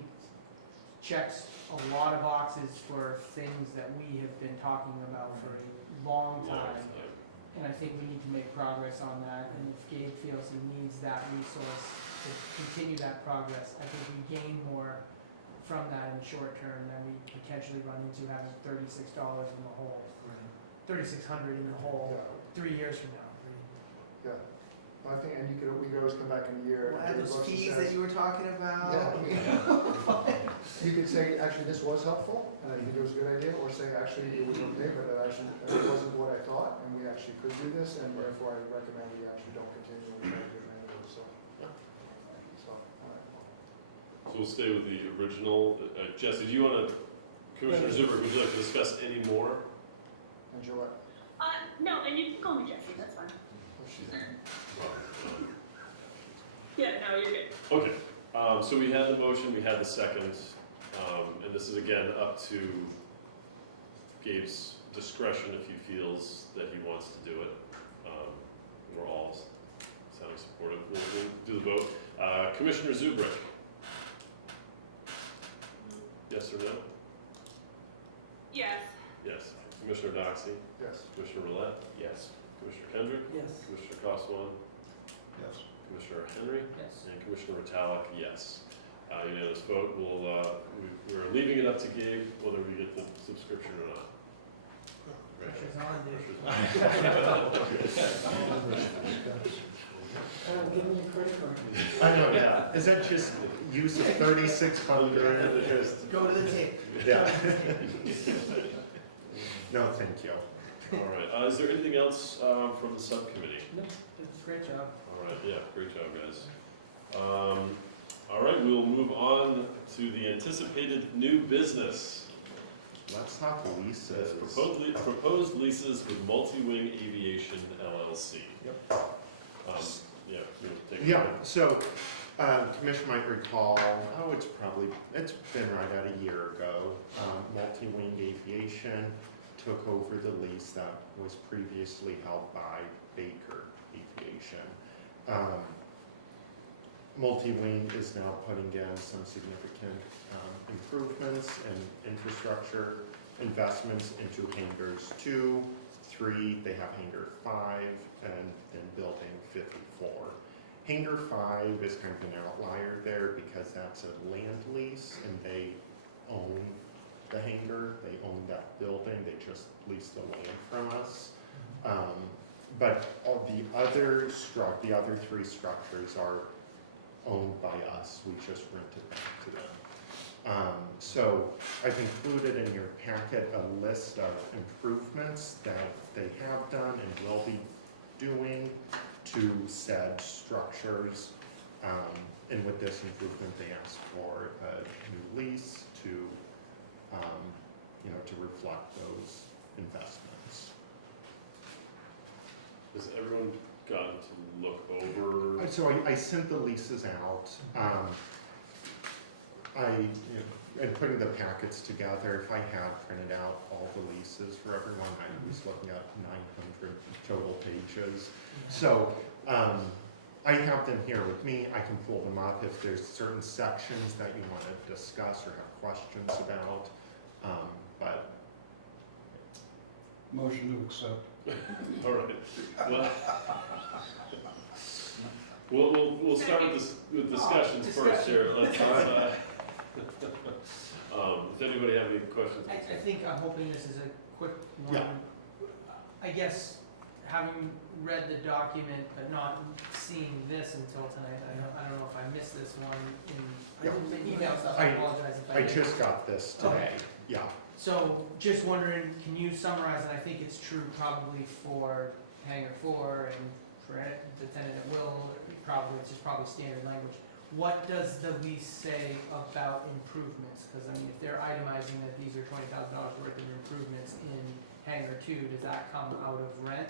checks a lot of boxes for things that we have been talking about for a long time. And I think we need to make progress on that, and if Gabe feels he needs that resource to continue that progress, I think we gain more from that in the short term than we potentially run into having $36 in the hole, $3,600 in the hole 3 years from now. Yeah, I think, and we could always come back in a year. Well, and add do those what she fees says. that you were talking about. Yeah. You could say, actually, this was helpful, and I think it was a good idea, or say, actually, it was okay, but it wasn't what I thought, and we actually could do this, and therefore I recommend we actually don't continue with trying to get rid of it, so. All right. So we'll stay with the original. Jesse, do you want to, Commissioner Zuberek, would you like to discuss any more? And Gillette. No, and you can call me Jesse, that's fine. Oh, she's Yeah, no, you're good. Okay, so we had the motion, we had the second, and this is again up to Gabe's discretion if he feels that he wants to do it. We're all sounding supportive. We'll do the vote. Commissioner Zuberek? Yes or no? Yes. Yes. Commissioner Doxey? Yes. Commissioner Roulette? Yes. Commissioner Kendrick? Yes. Commissioner Coswan? Yes. Commissioner Henry? Yes. And Commissioner Vitalik, yes. Unanimous vote. We're leaving it up to Gabe whether we get the subscription or not. Pressure's on, dude. Give me a credit card. I know, yeah. Is that just use of 3,600? Go to the tape. Yeah. No, thank you. All right. Is there anything else from the subcommittee? No, great job. All right. Yeah. Great job, guys. All right. We'll move on to the anticipated new business. Let's talk leases. Proposed leases with Multi-Wing Aviation LLC. Yep. Yeah. You wanna take it Yeah, away? so, Commission might recall, it's been right at a year ago, Multi-Wing Aviation took over the lease that was previously held by Baker Aviation. Multi-Wing is now putting in some significant improvements and infrastructure investments into hangars 2, 3, they have hangar 5, and then building 54. Hangar 5 is kind of an outlier there because that's a land lease and they own the hangar, they own that building, they just lease the land from us. But all the other 3 structures are owned by us, we just rent it back to them. So I've included in your packet a list of improvements that they have done and will be doing to said structures. And with this improvement, they asked for a new lease to, to reflect those investments. Has everyone gotten to look over? So I sent the leases out. And putting the packets together, if I had printed out all the leases for everyone, I was looking at 900 total pages. So I have them here with me. I can pull them up if there's certain sections that you want to discuss or have questions about. But Motion to accept. All right. We'll start with discussions first here. Let's does anybody have any questions? I think I'm hoping this is a quick one. Yeah. I guess, having read the document but not seeing this until tonight, I don't know if I missed this one in email stuff, I apologize if I I did. just got this today. Yeah. So, just wondering, can you summarize, and I think it's true probably for Hangar 4 and for the tenant at will, it's probably standard language. What does the lease say about improvements? Because I mean, if they're itemizing that these are $20,000 worth of improvements in Hangar 2, does that come out of rent?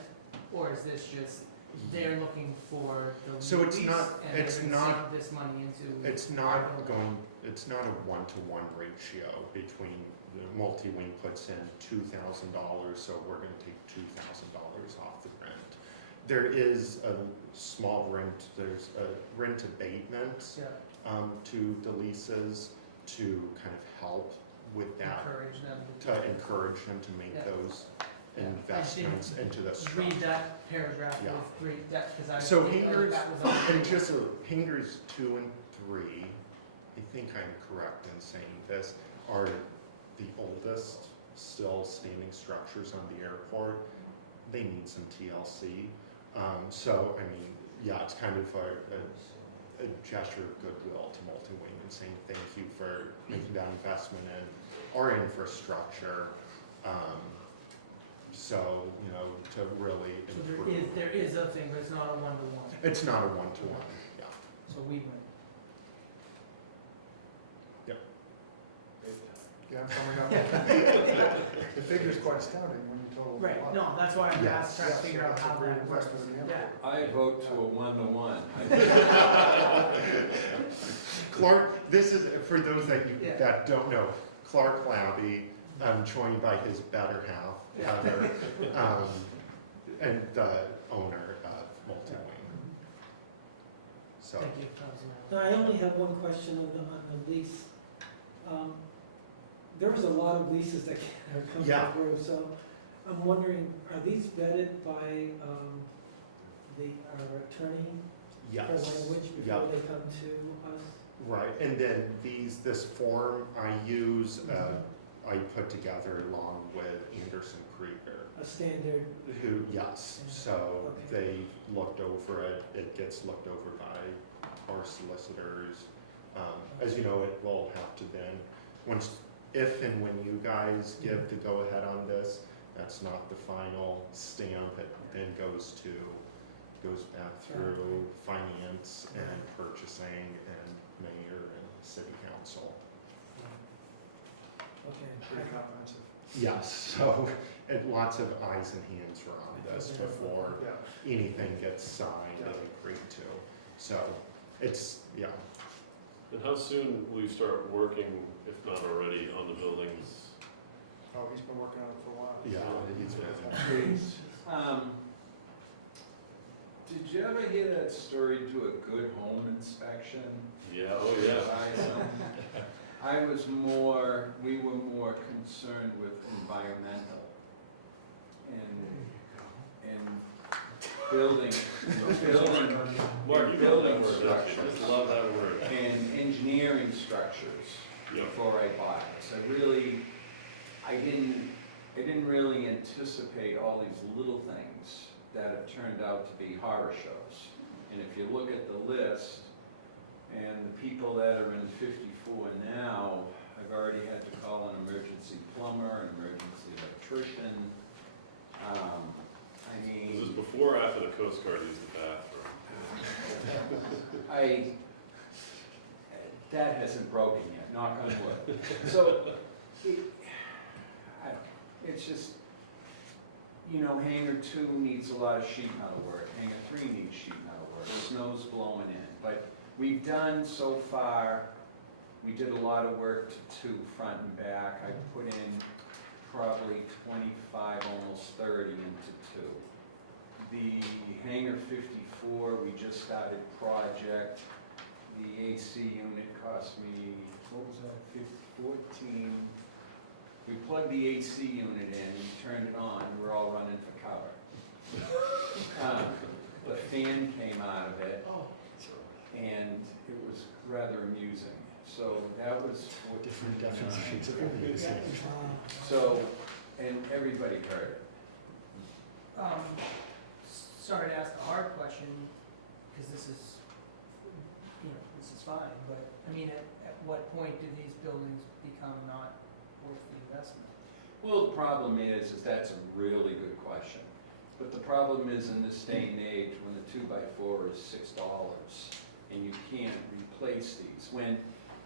Or is this just they're looking for the So it's lease, not- and they're it's gonna not- sink this money into. It's not a one-to-one ratio between the multi-wing puts in $2,000, so we're gonna take $2,000 off the rent. There is a small rent, there's a rent abatement Yeah, to the leases to kind of help with that, encourage them to encourage them to make Yeah. those Yeah. investments into the structure. read that paragraph Yeah. with great depth, because I So didn't know Hingers, that was on. and just so, Hingers 2 and 3, I think I'm correct in saying this, are the oldest still standing structures on the airport. They need some TLC. So, I mean, yeah, it's kind of a gesture of goodwill to multi-wing and saying thank you for making that investment in our infrastructure. So, you know, to really So improve. there is a thing, but it's not a one-to-one, It's not a one-to-one, yeah. so we win. Yeah, I'm coming up. The figure's quite astounding when you total them Right, up. no, that's why I'm Yes. trying to Yes, figure out that's a how great that works. investment in the Yeah. airport. I vote to a 1-to-1. Clark, this is, for those Yeah. that don't know, Clark Labby, joined by his better half, Heather, and the owner of Multi-Wing. So, Thank you, Councilman. Now, I only have one question on the lease. There was a lot of leases that come Yeah. through, so I'm wondering, are these vetted by our attorney for yes. language before Yep. they come to us? Right, and then this form I use, I put together along with Anderson Krieger, A standard, who, yes, so Okay. they looked over it, it gets looked over by our solicitors. As you know, it will have to then, if and when you guys give the go-ahead on this, that's not the final stamp, it then goes back through finance and purchasing and mayor and city council. okay. Pretty comprehensive. Yes, so, and lots of eyes and hands are on this before Yeah. anything gets signed and agreed to. So, it's, yeah. And how soon will you start working, if not already, on the buildings? Oh, he's been working on it for a while. Yeah, he's been. Did you ever hear that story, do a good home inspection? Yeah, oh yeah. We were more concerned with environmental and building Mark, you love that word, don't you? Just love that word. and engineering structures Yeah. before I bought it. So I didn't really anticipate all these little things that have turned out to be horror shows. And if you look at the list, and the people that are in 54 now, I've already had to call an emergency plumber, an emergency electrician. Is this before or after the Coast Guard used the bathroom? That hasn't broken yet, knock on wood. So, it's just, Hangar 2 needs a lot of sheet metal work, Hangar 3 needs sheet metal work, the snow's blowing in. But we've done so far, we did a lot of work to 2 front and back. I put in probably 25, almost 30 into 2. The Hangar 54, we just started project. The AC unit cost me, what was that, 14. We plugged the AC unit in, we turned it on, we're all running for cover. The fan came out of it, and it was rather amusing. So that was what Different definitions of amusing. So, and everybody heard it. Sorry to ask a hard question, because this is fine, but, at what point do these buildings become not worth the investment? Well, the problem is that's a really good question. But the problem is in this day and age, when the 2x4 is $6, and you can't replace these. When,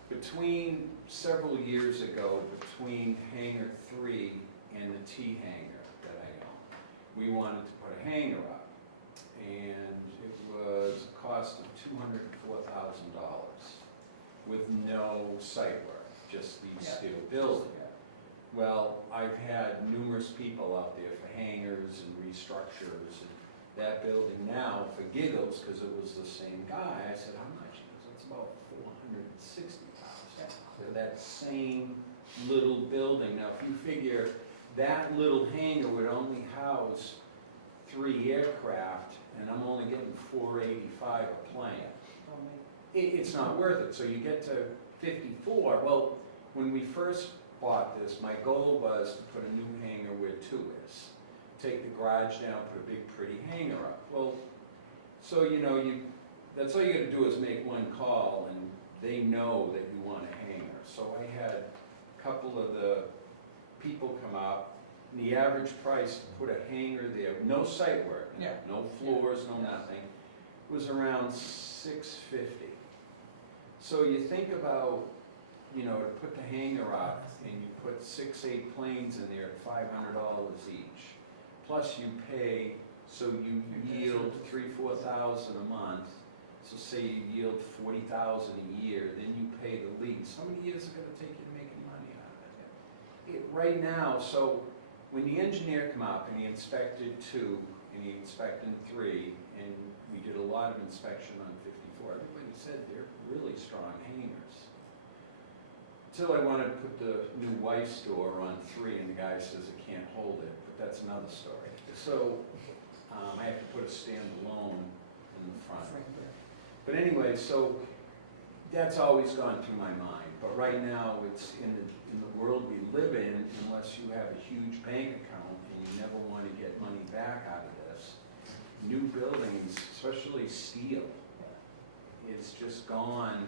between several years ago, between Hangar 3 and the T hangar that I own, we wanted to put a hangar up. and it was a cost of $204,000 with no site work, just these Yeah. steel buildings. Well, I've had numerous people out there for hangars and restructures, and that building now, for giggles, because it was the same guy, I said, how much? He goes, it's about $460,000 for that same little building. Now, if you figure that little hangar would only house 3 aircraft, and I'm only getting $485 a plane. It's not worth it. So you get to 54. Well, when we first bought this, my goal was to put a new hangar where 2 is. Take the garage down, put a big pretty hangar up. Well, so that's all you got to do is make one call, and they know that you want a hangar. So I had a couple of the people come up, and the average price to put a hangar there, no site work, no floors, no nothing, was around $650. So you think about, to put the hangar up, and you put 6-8 planes in there at $500 each. Plus you pay, so you yield 3,000-4,000 a month. So say you yield 40,000 a year, then you pay the lease. How many years is it going to take you to make any money out of it? Right now, so when the engineer came up and he inspected 2 and he inspected 3, and we did a lot of inspection on 54, everybody said they're really strong hangars. Until I wanted to put the new wife's door on 3, and the guy says it can't hold it, but that's another story. So I have to put a standalone in the front. But anyway, so that's always gone through my mind. But right now, it's in the world we live in, unless you have a huge bank account and you never want to get money back out of this, new buildings, especially steel, it's just gone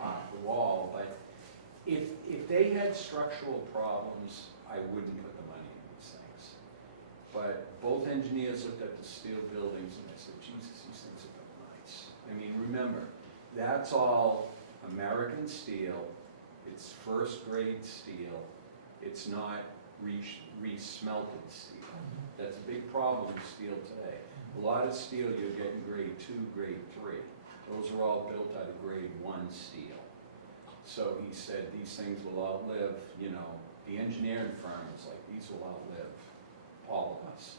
off the wall. But if they had structural problems, I wouldn't put the money in these things. But both engineers looked at the steel buildings and I said, Jesus, these things are nice. I mean, remember, that's all American steel. It's first grade steel. It's not re-smelted steel. That's a big problem with steel today. A lot of steel you're getting grade 2, grade 3. Those are all built out of grade 1 steel. So he said, these things will outlive, the engineering firm was like, these will outlive all of us.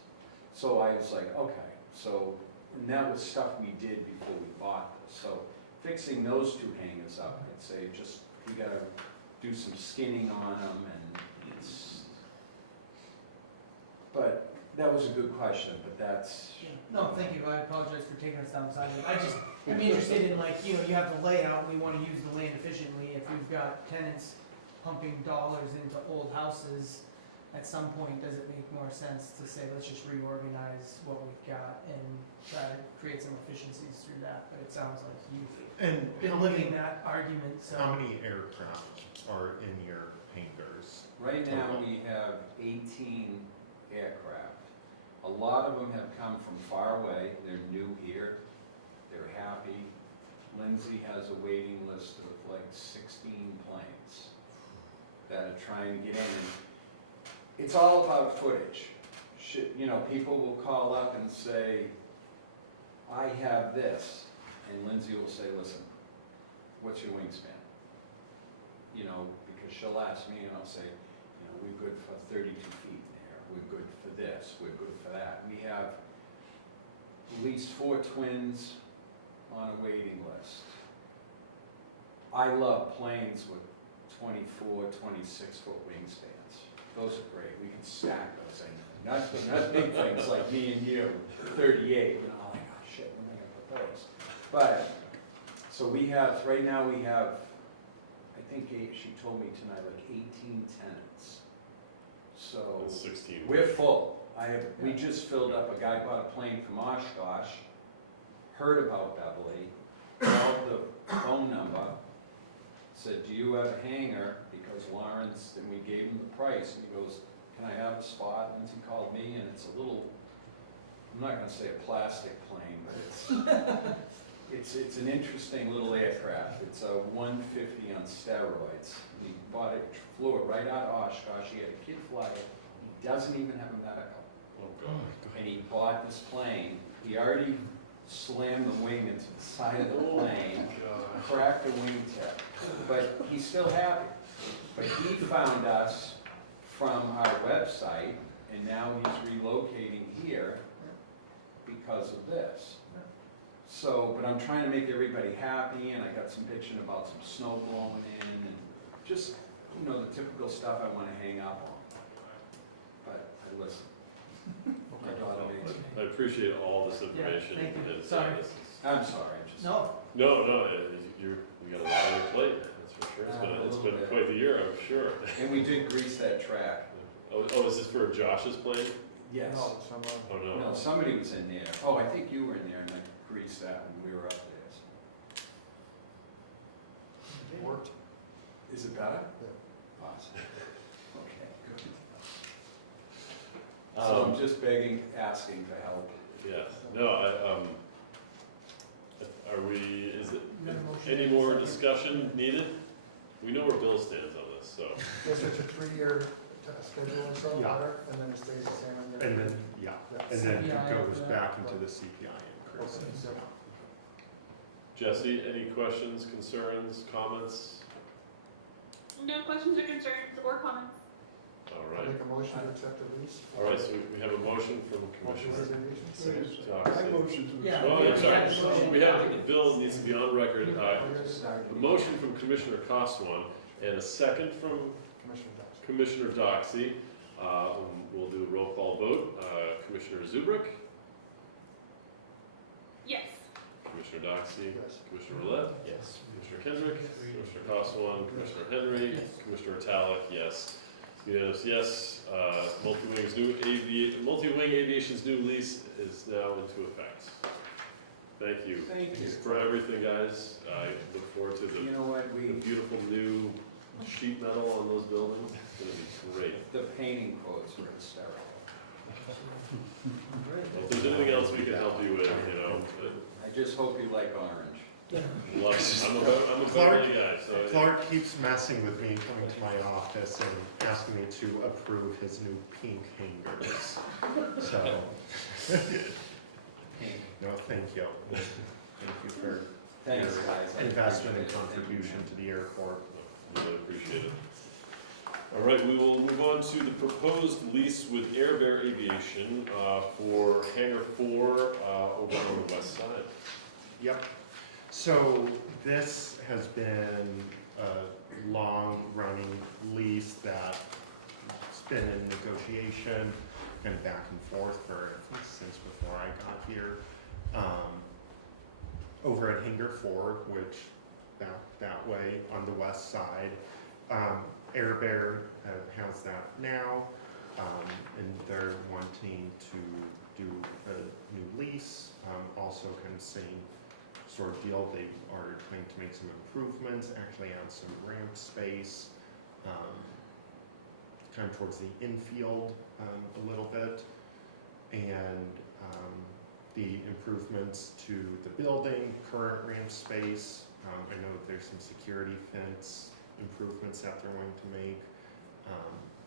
So I was like, okay. So, and that was stuff we did before we bought this. So fixing those 2 hangars up, I'd say just, we gotta do some skinning on them, and but that was a good question, but that's. No, thank you. I apologize for taking us down the side. I'm interested in you have the layout, we want to use the land efficiently. If we've got tenants pumping dollars into old houses, at some point, does it make more sense to say, let's just reorganize what we've got and try to create some efficiencies through that? But it sounds like you've been living that argument, so. How many aircraft are in your hangars? Right now, we have 18 aircraft. A lot of them have come from far away. They're new here. They're happy. Lindsay has a waiting list of like 16 planes that are trying to get in. It's all about footage. People will call up and say, I have this. And Lindsay will say, listen, what's your wingspan? Because she'll ask me and I'll say, we're good for 32 feet there. We're good for this. We're good for that. We have at least 4 twins on a waiting list. I love planes with 24, 26-foot wingspans. Those are great. We can stack those things. Not big things like me and you, 38. Like, oh shit, when am I gonna put those? But so we have right now. We have, I think she told me tonight, like 18 tenants. So 16. We're full. We just filled up. A guy bought a plane from Oshkosh. Heard about Beverly. Called the phone number. Said, do you have a hangar? Because Lawrence, and we gave him the price, and he goes, can I have a spot? And he called me, and it's a little, I'm not going to say a plastic plane, but it's an interesting little aircraft. It's a 150 on steroids. He bought it, flew it right out of Oshkosh. He had a kid fly it. He doesn't even have a medical. Oh, God. And he bought this plane. He already slammed the wing into the side of the plane, cracked the wingtip. But he's still happy. But he found us from our website, and now he's relocating here because of this. So, but I'm trying to make everybody happy, and I got some bitching about some snow blowing in, and just, you know, the typical stuff I want to hang up on. But I listen. My daughter makes me. I appreciate all this information. thank you. and, Sorry. this is- I'm sorry, I'm just. No, No, we got a lot on your plate, that's for sure. It's A been little bit. quite the year, I'm sure. And we did grease that track. Oh, is this for Josh's plane? Yes. No, some of Oh, no. No, somebody was in there. Oh, I think you were in there, and I greased that when we were up there. it worked. Is it better? Yeah. Awesome. Okay, good. So I'm just asking for help. Yes, no, are we, is it, You got a motion any and a more second? discussion needed? We know where Bill stands on this, so. Yes, it's a 3-year schedule or so, Yeah. better, and then it stays the same on your. And then, yeah, and then CPI it goes after back that. into the CPI increase. Okay, so- Jesse, any questions, concerns, comments? No questions or concerns or comments. All I'll right, make a motion to accept the lease. all right, so we have a motion from Motion Commissioner reservations. Doxey. I motion to. Yeah. Oh, I'm sorry, Yeah, motion. we have, Bill needs to be on record. Start. A motion from Commissioner Coswan and a second from Commissioner Dobbs. Commissioner Doxey. We'll do a roll call vote. Commissioner Zubrick, Yes. Commissioner Doxey, Yes. Commissioner Roulette, Yes. Commissioner Kendrick, Commissioner Coswan, Commissioner Henry, Yes. Commissioner Italic, yes. Unanimous, yes. Multi-wing aviation's new lease is now into effect. Thank you. Thank you. For everything, guys. I look forward to You the know what, the beautiful new sheet metal on those buildings. It's gonna be great. the painting quotes were hysterical. If there's anything else we can help you with, you know, I just hope you like orange. I'm a Clark- Beverly guy, so. Clark keeps messing with me, coming to my office and asking me to approve his new pink hangers. So, no, thank you. Thank you for Thanks, your guys. I investment and appreciate it. contribution to the airport. Really appreciate it. All right, we will move on to the proposed lease with Air Bear Aviation for Hangar 4 over on the west side. Yep. So this has been a long-running lease that's been in negotiation and back and forth for, I think, since before I got here. Over at Hangar 4, which that way on the west side. Air Bear has that now, and they're wanting to do a new lease, also kind of same sort of deal. They are trying to make some improvements, actually add some ramp space, kind of towards the infield a little bit, and the improvements to the building, current ramp space. I know that there's some security fence improvements that they're going to make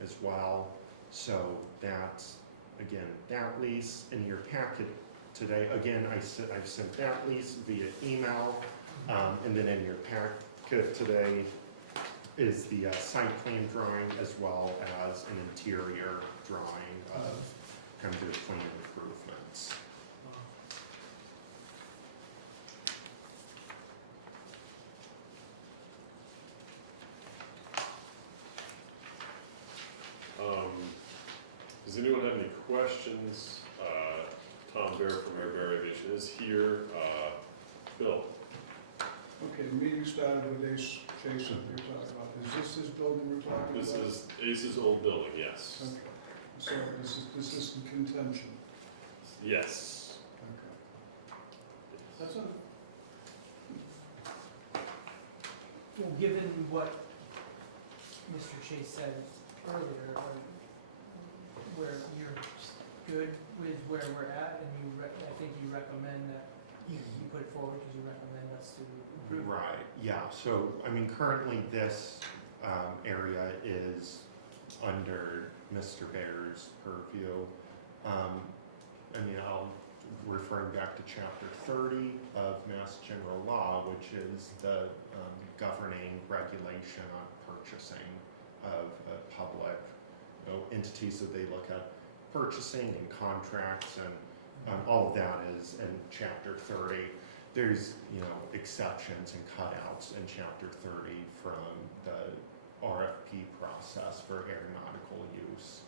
as well. So that's, again, that lease in your packet today. Again, I've sent that lease via email, and then in your packet today is the site plan drawing as well as an interior drawing of kind of the planned improvements. Does anyone have any questions? Tom Bear from Air Bear Aviation is here. Bill? Okay, the meeting started with Ace Chase that you're talking about. Is this his building we're talking about? This is Ace's old building, yes. Okay, so this is the contention. Yes. Okay. That's a, Well, given what Mr. Chase said earlier, where you're good with where we're at, and I think you recommend that you put it forward because you recommend us to improve. Right, yeah, so, I mean, currently this area is under Mr. Bear's purview. I mean, referring back to Chapter 30 of Mass General Law, which is the governing regulation on purchasing of public entities that they look at purchasing and contracts, and all of that is in Chapter 30. There's, exceptions and cutouts in Chapter 30 from the RFP process for aeronautical use,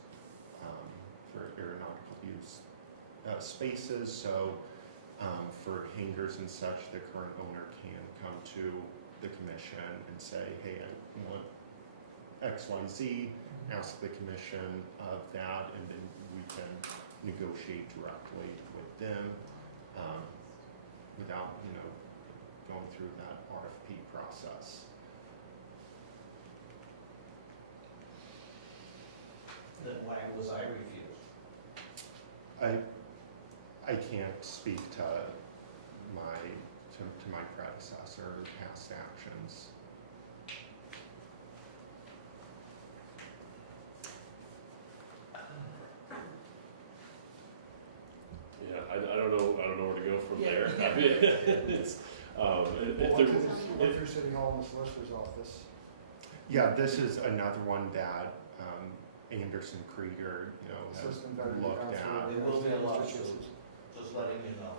spaces. So for hangars and such, the current owner can come to the commission and say, hey, I want X, Y, Z, ask the commission of that, and then we can negotiate directly with them without, going through that RFP process. Then why was I refused? I can't speak to my predecessor or past actions. Yeah, I don't know where to go from Yeah. there. I mean, it's, if there was, Went through City Hall and the solicitor's office. Yeah, this is another one that Anderson Krieger, has Assistant Deputy looked Counsel. at. There will be a lawsuit, just letting you know.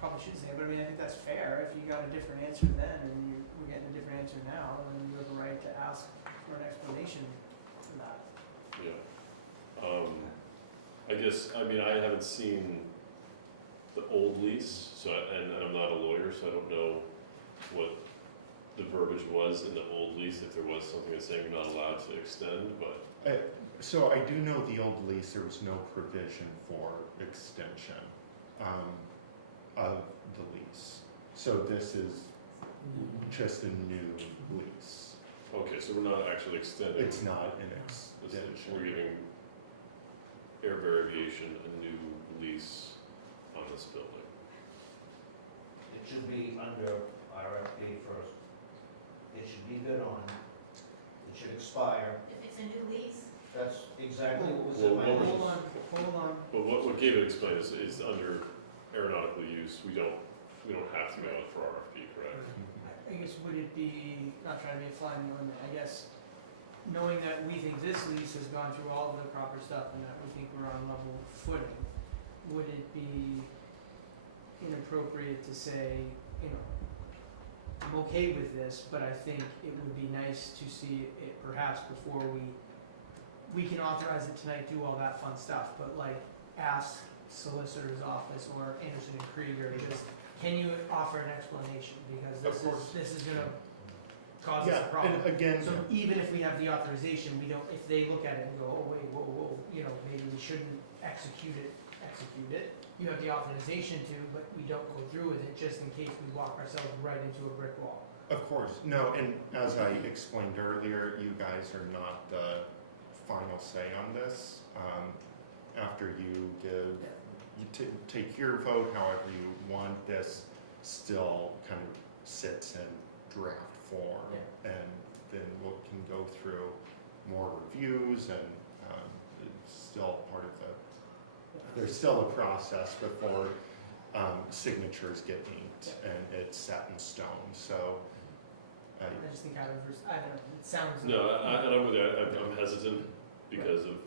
Probably should say, but I mean, I think that's fair. If you got a different answer then, and we're getting a different answer now, then you have the right to ask for an explanation for that. yeah. I guess, I haven't seen the old lease, so, and I'm not a lawyer, so I don't know what the verbiage was in the old lease, if there was something that's saying you're not allowed to extend, but. So I do know the old lease, there was no provision for extension of the lease. So this is just a new lease. Okay, so we're not actually extending. It's not an It's- extension. We're giving Air Bear Aviation a new lease on this building. It should be under RFP first. It should be bid on. It should expire. If it's a new lease, That's exactly what was in my Well, lease. Hold on. But what David explained is under aeronautical use, we don't have to go out for RFP, correct? I guess would it be, not trying to be a fly in the ointment, I guess, knowing that we think this lease has gone through all of the proper stuff and that we think we're on level footing, would it be inappropriate to say, I'm okay with this, but I think it would be nice to see it perhaps before we can authorize it tonight, do all that fun stuff, but ask solicitor's office or Anderson and Krieger, just, can you offer an explanation? Because this is gonna cause us a problem. And again, So even if we have the authorization, we don't, if they look at it and go, oh, wait, whoa, maybe we shouldn't execute it. You have the authorization to, but we don't go through with it, just in case we walk ourselves right into a brick wall. of course, no, and as I explained earlier, you guys are not the final say on this. After you take your vote however you want, this still kind of sits in draft form. Yeah. And then we can go through more reviews, and it's still part of there's still a process before signatures get inked and it's set in stone. So I just think I don't know, it sounds. No, I'm with you. I'm hesitant because of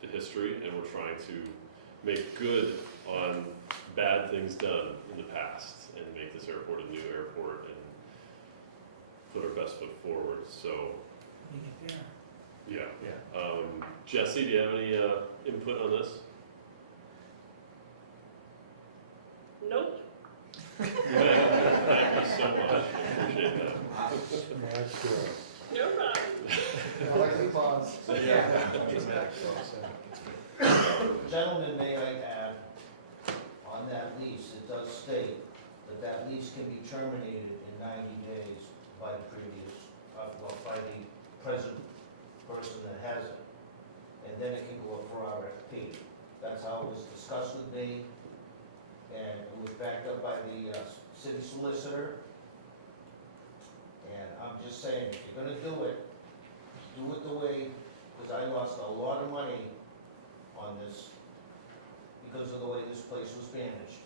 the history, and we're trying to make good on bad things done in the past and make this airport a new airport and put our best foot forward. So, yeah. Jesse, do you have any input on this? Nope. Thank you so much. Appreciate that. No problem. I like the pause. Gentlemen, may I add, on that lease, it does state that lease can be terminated in 90 days by the previous, by the present person that has it. And then it can go up for RFP. That's how it was discussed with me, and it was backed up by the city solicitor. And I'm just saying, if you're gonna do it the way, because I lost a lot of money on this, because place was managed.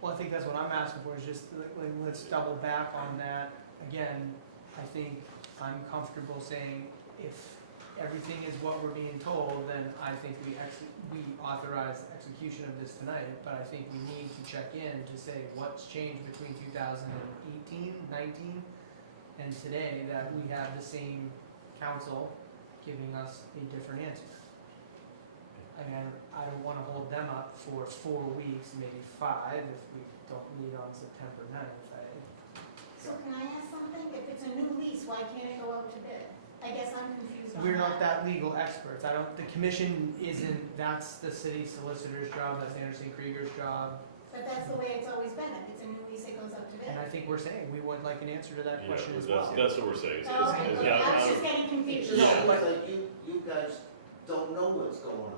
Well, I think that's what I'm asking for, is just, like, let's double back on that. Again, I think I'm comfortable saying if everything is what we're being told, then I think we authorize execution of this tonight, but I think we need to check in to say what's changed between 2018, 19, and today that we have the same council giving us a different answer. Again, I don't wanna hold them up for 4 weeks, maybe 5, if we don't meet on September 9th. So can I ask something? If it's a new lease, why can't it go out to bid? I guess I'm confused on that. We're not that legal experts. The commission isn't, that's the city solicitor's job, that's Anderson Krieger's job. But that's the way it's always been. If it's a new lease, it goes out to bid. And I think we're saying we would like an answer to that Yeah, question as well. that's what we're saying. Oh, okay, okay. I was just getting confused. No, but you guys don't know what's going on.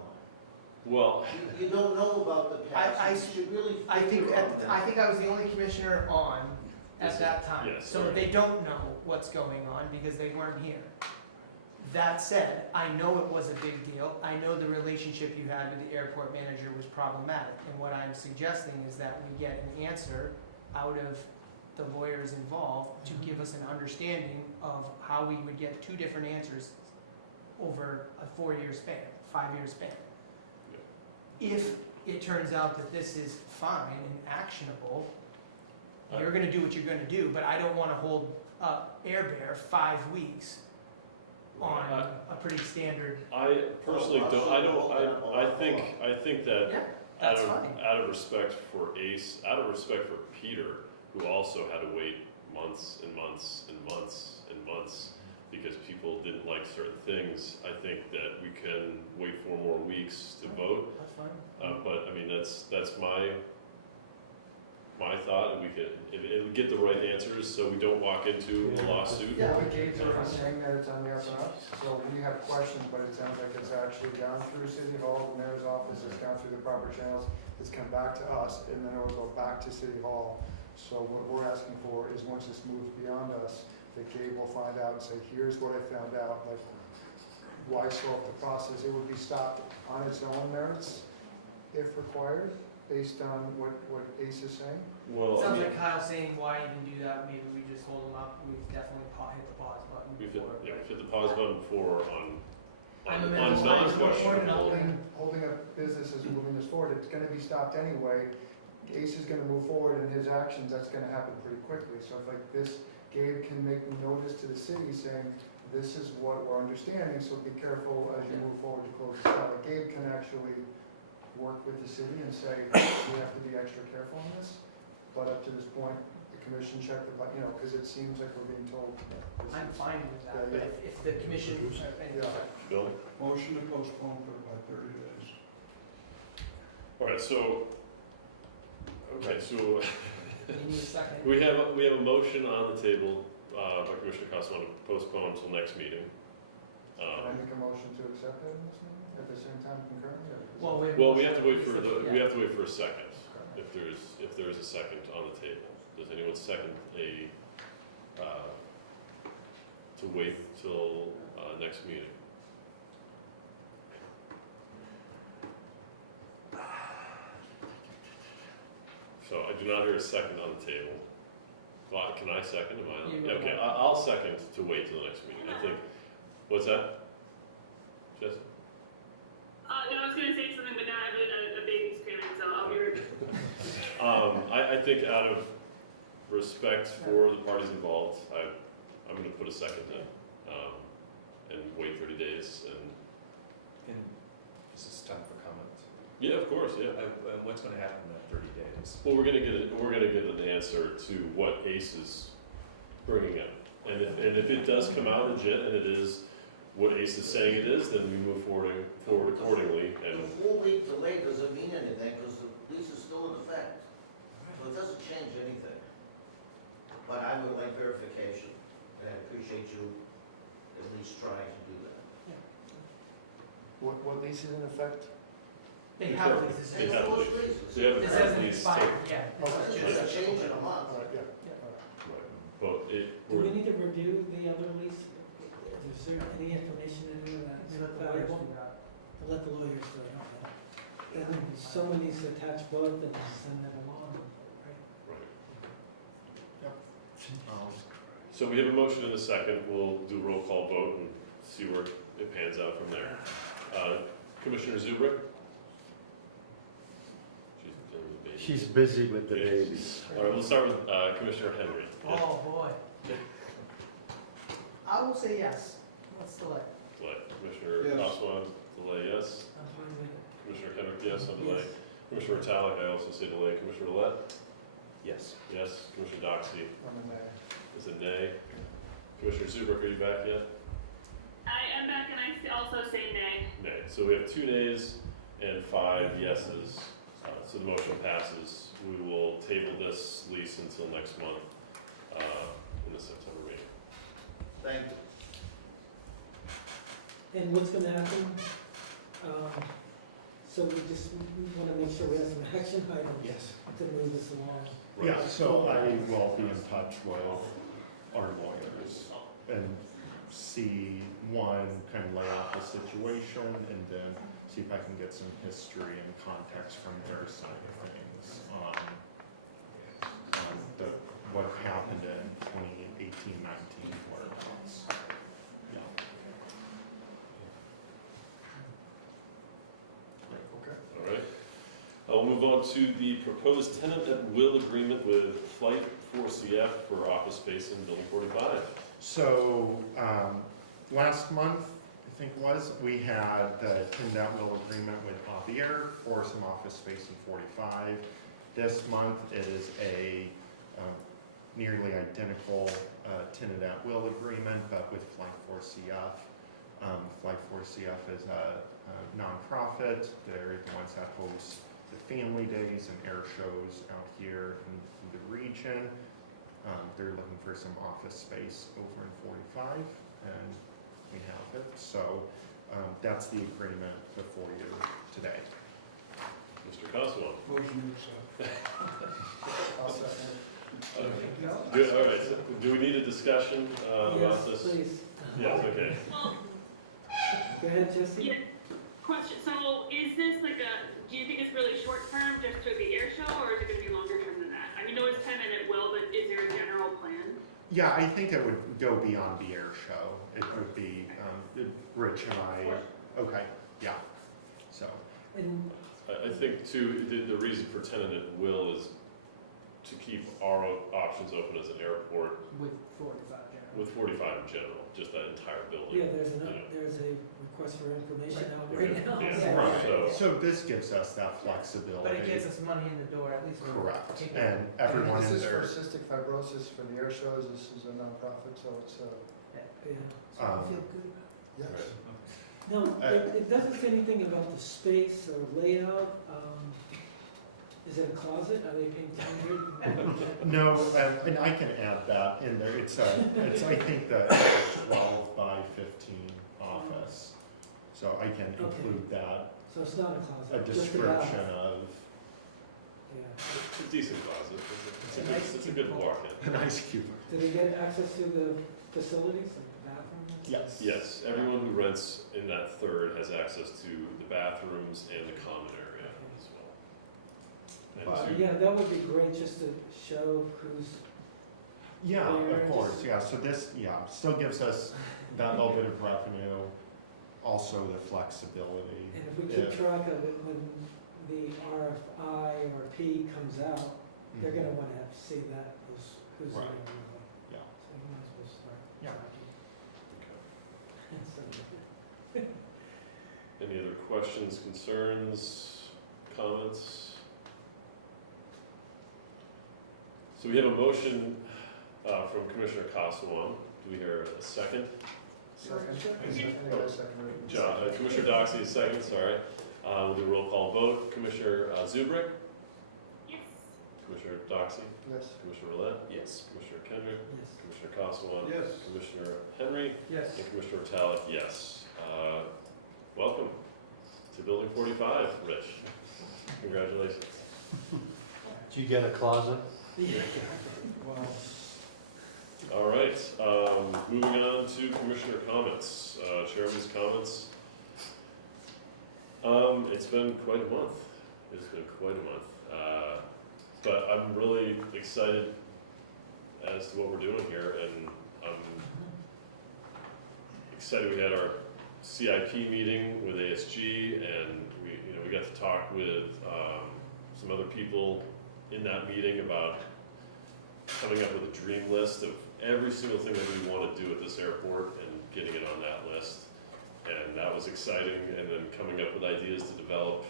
Well, You don't know about the past. I You should really I think figure out that. I think I was the only commissioner on at that time. Yes, So right. they don't know what's going on because they weren't here. That said, I know it was a big deal. I know the relationship you had with the airport manager was problematic. And what I'm suggesting is that we get an answer out of the lawyers involved to give us an understanding of how we would get 2 different answers over a 4-year span, 5-year span. If it turns out that this is fine and actionable, you're gonna do what you're gonna do, but I don't wanna hold up Air Bear 5 weeks on a pretty standard. I personally don't. I think that Yeah, out that's of fine. out of respect for Ace, out of respect for Peter, who also had to wait months and months and months and months because people didn't like certain things, I think that we can wait 4 more weeks to vote. That's fine. But I mean, that's my thought, and we could get the right answers so we don't walk into a lawsuit. Yeah, we gave them saying that it's on the up and up, so we have questions, but it sounds like it's actually gone through City Hall, the mayor's office, it's gone through the proper channels, it's come back to us, and then it will go back to City Hall. So what we're asking for is once this moves beyond us, that Gabe will find out and say, here's what I found out, like, why stop the process? It would be stopped on its own merits, if required, based on what Ace is saying. Well, I Sounds mean, like Kyle saying why even do that, maybe we just hold them up, we've definitely hit the pause button we've hit, before. yeah, we've hit the pause button before on I'm amending my non-questionable. Holding up businesses and moving this forward, it's gonna be stopped anyway. Ace is gonna move forward in his actions, that's gonna happen pretty quickly. So if like this, Gabe can make notice to the city saying, this is what we're understanding, so be careful as you move forward to close this out. Like Gabe can actually work with the city and say, we have to be extra careful on this. But up to this point, the commission checked the, because it seems like we're being told. I'm fine with that, Yeah, but if the commission, Yeah. Bill? Motion to postpone for by 30 days. All right, so, okay, so you need a second. we have a motion on the table by Commissioner Costello to postpone until next meeting. Can I make a motion to accept it in this meeting at the same time concurrently? or is it- Well, we have to wait for Yeah. we have to wait for a second. If there is a second on the table, does anyone second to wait till next meeting? So I do not hear a second on the table. Well, can I second? Am I? You Yeah, okay, will. I'll second to wait till the next meeting. I think. What's that? Jess? No, I was gonna say something, but now I have a baby screaming, so I'll be right back. I think out of respect for the parties involved, I'm gonna put a second in, and wait 30 days and. And is this time for comment? Yeah, of course, yeah. What's gonna happen in that 30 days? Well, we're gonna get an answer to what Ace is bringing up. And if it does come out legit and it is what Ace is saying it is, then we move forward accordingly. And The 4-week delay doesn't mean anything, because the lease is still in effect. So it doesn't change anything. But I would like verification, and I appreciate you at least trying to do that. What lease is in effect? They have leases. They have Those leases. leases. So you have This to have hasn't these expired yet. Okay. This is It just- doesn't change in a month. All right, yeah. Right. But Do we need to review the other lease? Is there any information in there We let that's the lawyers valuable? do that. To let the lawyers do it, okay. then someone needs to attach both and send them along, right? Right. Um, So we have a motion in a second. We'll do a roll call vote and see where it pans out from there. Commissioner Zubrick? She's busy with the baby. All right, we'll start with Commissioner Henry. Oh, boy. I will say yes. Let's delay. Delay. Commissioner Yes. Oswald, delay, yes. I'm fine with it. Commissioner Kendrick, yes, on delay. Yes. Commissioner Vitalik, I also say delay. Commissioner Roulette? Yes. Yes. Commissioner Doxey I'm in there. is a nay. Commissioner Zubrick, are you back yet? I am back and I also say nay. Nay. So we have 2 nays and 5 yeses. So the motion passes. We will table this lease until next month in the September meeting. Thank you. And what's gonna happen, so we wanna make sure we have some action items. Yes. To move this along. Right. Yeah, so I will be in touch with our lawyers and see, one, kind of lay out the situation, and then see if I can get some history and context from their side of things on what happened in 2018-19 whereabouts. Yeah. Okay. All right. I'll move on to the proposed tenant at will agreement with Flight 4CF for office space in Building 45. So, last month, I think it was, we had the tenant at will agreement with Javier for some office space in 45. This month, it is a nearly identical tenant at will agreement, but with Flight 4CF. Flight 4CF is a nonprofit. They're the ones that host the family days and air shows out here in the region. They're looking for some office space over in 45, and we have it. So that's the agreement before you today. Mr. Coswell. Motion to I'll second. Good, all right. So do we need a discussion about this? Yes, please. Yes, okay. Well, Go ahead, Jesse. yeah, question, so is this like do you think it's really short term just for the air show, or is it gonna be longer term than that? I mean, no, it's tenant at will, but is there a general plan? Yeah, I think it would go beyond the air show. It would be Rich and I. Okay, yeah. So. And I think too, the reason for tenant at will is to keep our options open as an airport with 45 general. with 45 in general, just that entire building. Yeah, there's you know. there's a request for information out Okay, right now. yeah, Right. so- So this gives us that flexibility. But it gets us money in the door, at least. we're Correct. taking- And everyone This in is for there. cystic fibrosis for the air shows, this is a nonprofit, so it's, Yeah, so I feel good about it. yes. No, it doesn't say anything about the space or layout. Is it a closet? Are they paying $200? No, and I can add that in there. It's I think the 12 by 15 office. So I can include that, So it's not a a closet, just a bath. description of Yeah. It's a decent closet. It's a good walk-in. an ice cube. Do they get access to the facilities, like the bathrooms? Yes. Yes, everyone who rents in that third has access to the bathrooms and the common area as well. And to- Yeah, that would be great, just to show who's, Yeah, There, of course, just- yeah. So this, still gives us that little bit of revenue, also the flexibility. and if we keep track of it when the RFI or P comes out, they're gonna wanna see that, who's Right. available. Yeah. So you might as well start Yeah. tracking. So, Any other questions, concerns, comments? So we have a motion from Commissioner Casawam. Do we hear a second? Commissioner Doxey is second, sorry. We'll do a roll call vote. Commissioner Zubrick? Yes. Commissioner Doxey? Yes. Commissioner Roulette? Yes. Commissioner Kendrick? Yes. Commissioner Casawam? Yes. Commissioner Henry? Yes. And Commissioner Vitalik, yes. Welcome to Building 45, Rich. Congratulations. Did you get a closet? Well, All right, moving on to commissioner comments, chairman's comments. It's been quite a month. It's been quite a month. But I'm really excited as to what we're doing here, and I'm excited we had our CIP meeting with ASG, and we got to talk with some other people in that meeting about coming up with a dream list of every single thing that we want to do at this airport and getting it on that list. And that was exciting, and then coming up with ideas to develop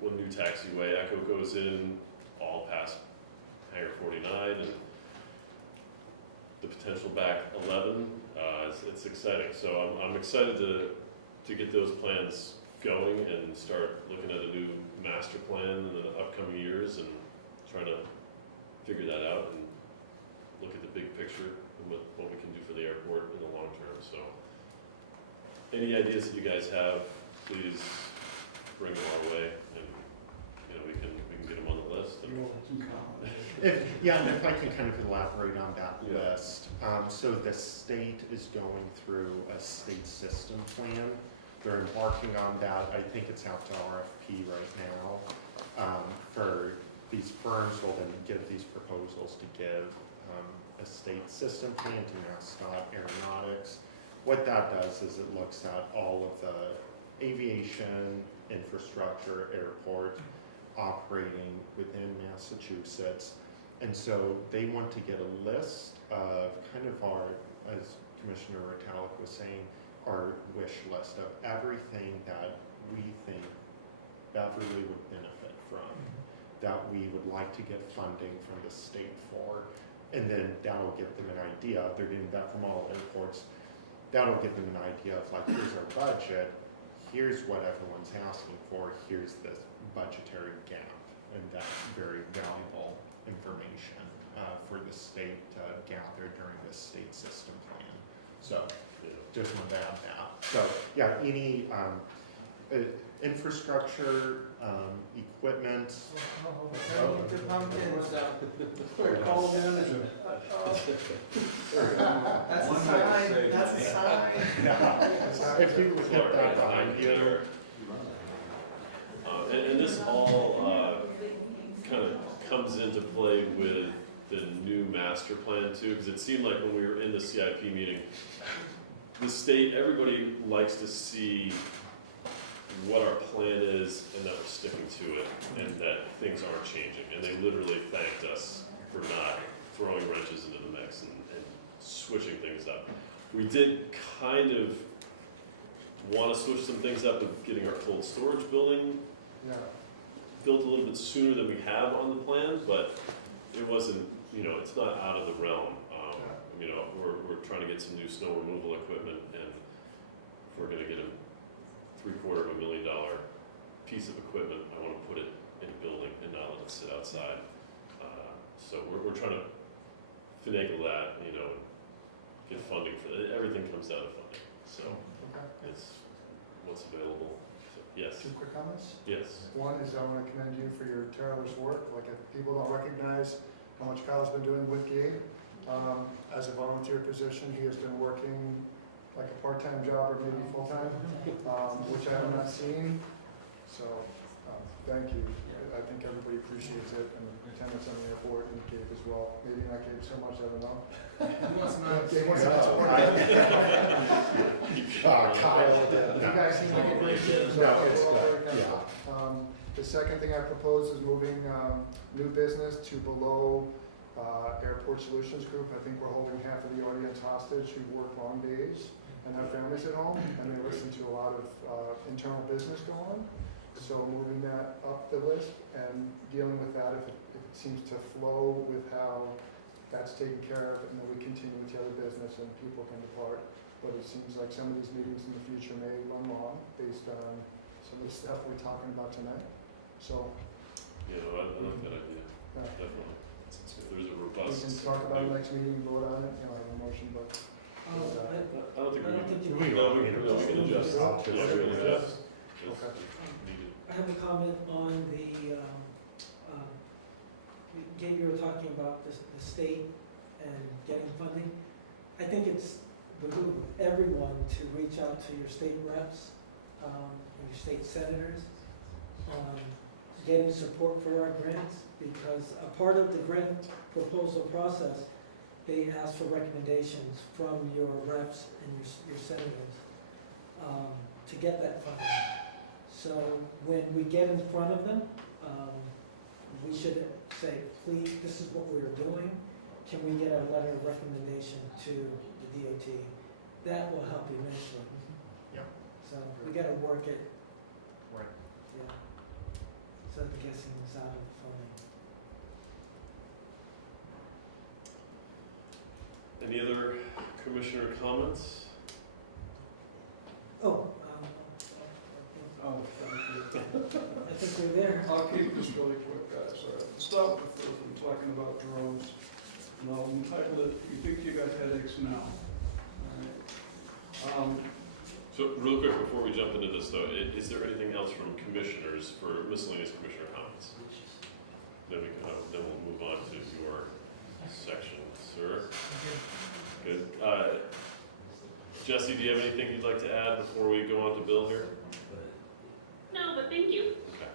when new taxiway Echo goes in, all past Hangar 49, and the potential back 11. It's exciting. So I'm excited to get those plans going and start looking at a new master plan in the upcoming years and trying to figure that out and look at the big picture and what we can do for the airport in the long term. So any ideas that you guys have, please bring them our way, and we can get them on the list. And And if I can kind of elaborate on that list. So the state is going through a state system plan. They're embarking on that. I think it's out to RFP right now for these firms will then give these proposals to give a state system plan to NASDOT Aeronautics. What that does is it looks at all of the aviation infrastructure, airport operating within Massachusetts. And so they want to get a list of kind of our, as Commissioner Ritalik was saying, our wish list of everything that we think Beverly would benefit from, that we would like to get funding from the state for, and then that'll give them an idea. They're getting that from all airports. That'll give them an idea of like, here's our budget, here's what everyone's asking for, here's this budgetary gap, and that's very valuable information for the state to gather during this state system plan. So just want to add that. So yeah, any infrastructure, equipment. Call manager. That's a sign, that's a sign. If you would hit that behind you. And this all kind of comes into play with the new master plan too, because it seemed like when we were in the CIP meeting, the state, everybody likes to see what our plan is and that we're sticking to it and that things aren't changing. And they literally thanked us for not throwing wrenches into the mix and switching things up. We did kind of want to switch some things up with getting our cold storage building built a little bit sooner than we have on the plan, but it wasn't, it's not out of the realm. We're trying to get some new snow removal equipment, and if we're going to get a $750,000 piece of equipment, I want to put it in a building and not let it sit outside. So we're trying to finagle that, get funding for it. Everything comes down to funding. So it's what's available. So, yes. 2 quick comments. Yes. One is I want to commend you for your tireless work. Like, if people don't recognize how much Kyle's been doing with Gabe, as a volunteer position, he has been working like a part-time job or maybe full-time, which I have not seen. So, thank you. I think everybody appreciates it, and the attendants on the airport and Gabe as well. Maybe not Gabe so much, I don't know. He wants to Gabe wants to Kyle. You guys seem like a great team. So it's we're all very good. thankful. The second thing I propose is moving new business to below Airport Solutions Group. I think we're holding half of the audience hostage who work long days and have families at home, and they listen to a lot of internal business go on. So moving that up the list and dealing with that, if it seems to flow with how that's taken care of, and then we continue with the other business and people can depart. But it seems like some of these meetings in the future may run long based on some of the stuff we're talking about tonight. So. I like that idea. Definitely. If there's a robust. We can talk about it next meeting, vote on it, have a motion, but. I don't think we can adjust. Yeah, we can adjust. Okay. I have a comment on the, Gabe, you were talking about the state and getting funding. I think it's behoove everyone to reach out to your state reps, and your state senators, on getting support for our grants, because a part of the grant proposal process, they ask for recommendations from your reps and your senators to get that funding. So when we get in front of them, we should say, please, this is what we're doing. Can we get a letter of recommendation to the DOT? That will help immensely. Yeah. So we gotta work it, Right. yeah. So the guessing is out of the funding. Any other commissioner comments? Oh, Oh, thank you. I think we're there. I'll keep this really quick, guys. Let's start with the first one, talking about drones. And I'll entitle it, "You Think You Got Headaches Now." All right. So real quick before we jump into this though, is there anything else from commissioners for miscellaneous commissioner comments? Then we can then we'll move on to your section, sir. Good. Jesse, do you have anything you'd like to add before we go on to Bill here? No, but thank you. Okay.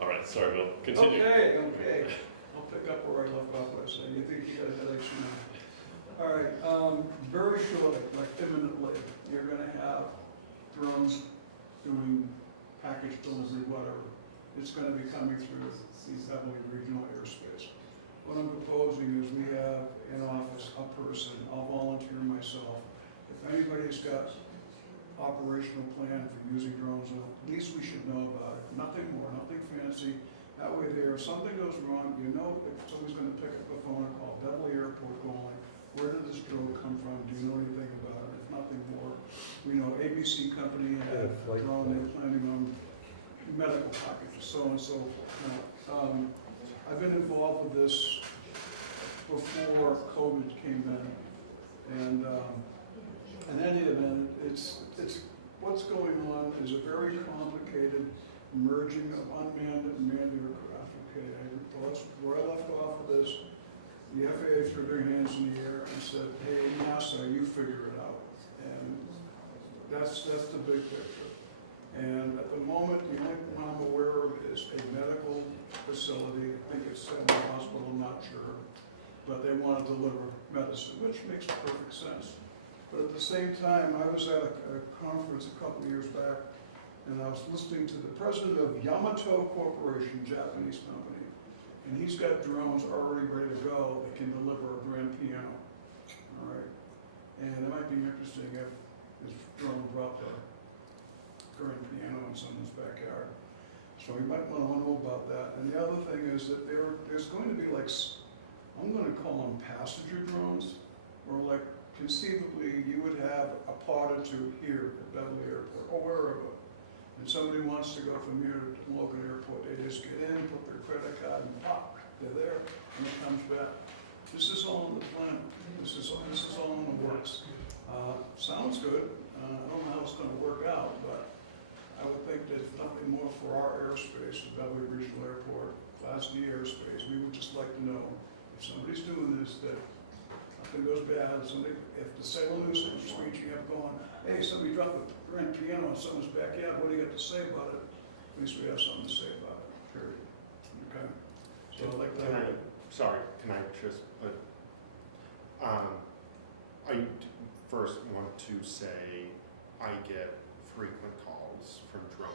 All right, sorry, Bill. Continue. Okay. I'll pick up where I left off by saying, "You think you got headaches now." All right, very shortly, like imminently, you're gonna have drones doing package delivery, whatever. It's gonna be coming through the Beverly regional airspace. What I'm proposing is we have in office a person, I'll volunteer myself. If anybody's got operational plan for using drones, at least we should know about it. Nothing more, nothing fancy. That way there, if something goes wrong, you know if somebody's gonna pick up the phone and call Beverly Airport going, where did this drone come from? Do you know anything about it? If nothing more, we know ABC company had a drone, they're planning on medical packages, so and so. I've been involved with this before COVID came in, and in any event, it's what's going on is a very complicated merging of unmanned and manned aircraft. Okay, where I left off of this, the FAA threw their hands in the air and said, "Hey, NASA, you figure it out." And that's the big picture. And at the moment, the only one I'm aware of is a medical facility. I think it's a hospital, I'm not sure. But they want to deliver medicine, which makes perfect sense. But at the same time, I was at a conference a couple of years back, and I was listening to the president of Yamato Corporation, Japanese company, and he's got drones already ready to go that can deliver a grand piano. All right, and it might be interesting if this drone dropped a grand piano in someone's backyard. So you might want to know about that. And the other thing is that there's going to be like, I'm going to call them passenger drones, or like conceivably you would have a pod or two here at Beverly Airport or wherever. And somebody wants to go from here to Logan Airport, they just get in, put their credit card and pop, they're there, and it comes back. This is all in the plan. This is all in the works. Sounds good. I don't know how it's going to work out, but I would think that if nothing more for our airspace at Beverly Regional Airport, Class D airspace, we would just like to know if somebody's doing this, that nothing goes bad. If the sailor news is reaching up going, "Hey, somebody dropped a grand piano in someone's backyard, what do you got to say about it?" At least we have something to say about it, period. Okay? So I'd like Can I that. just, I first want to say I get frequent calls from drones.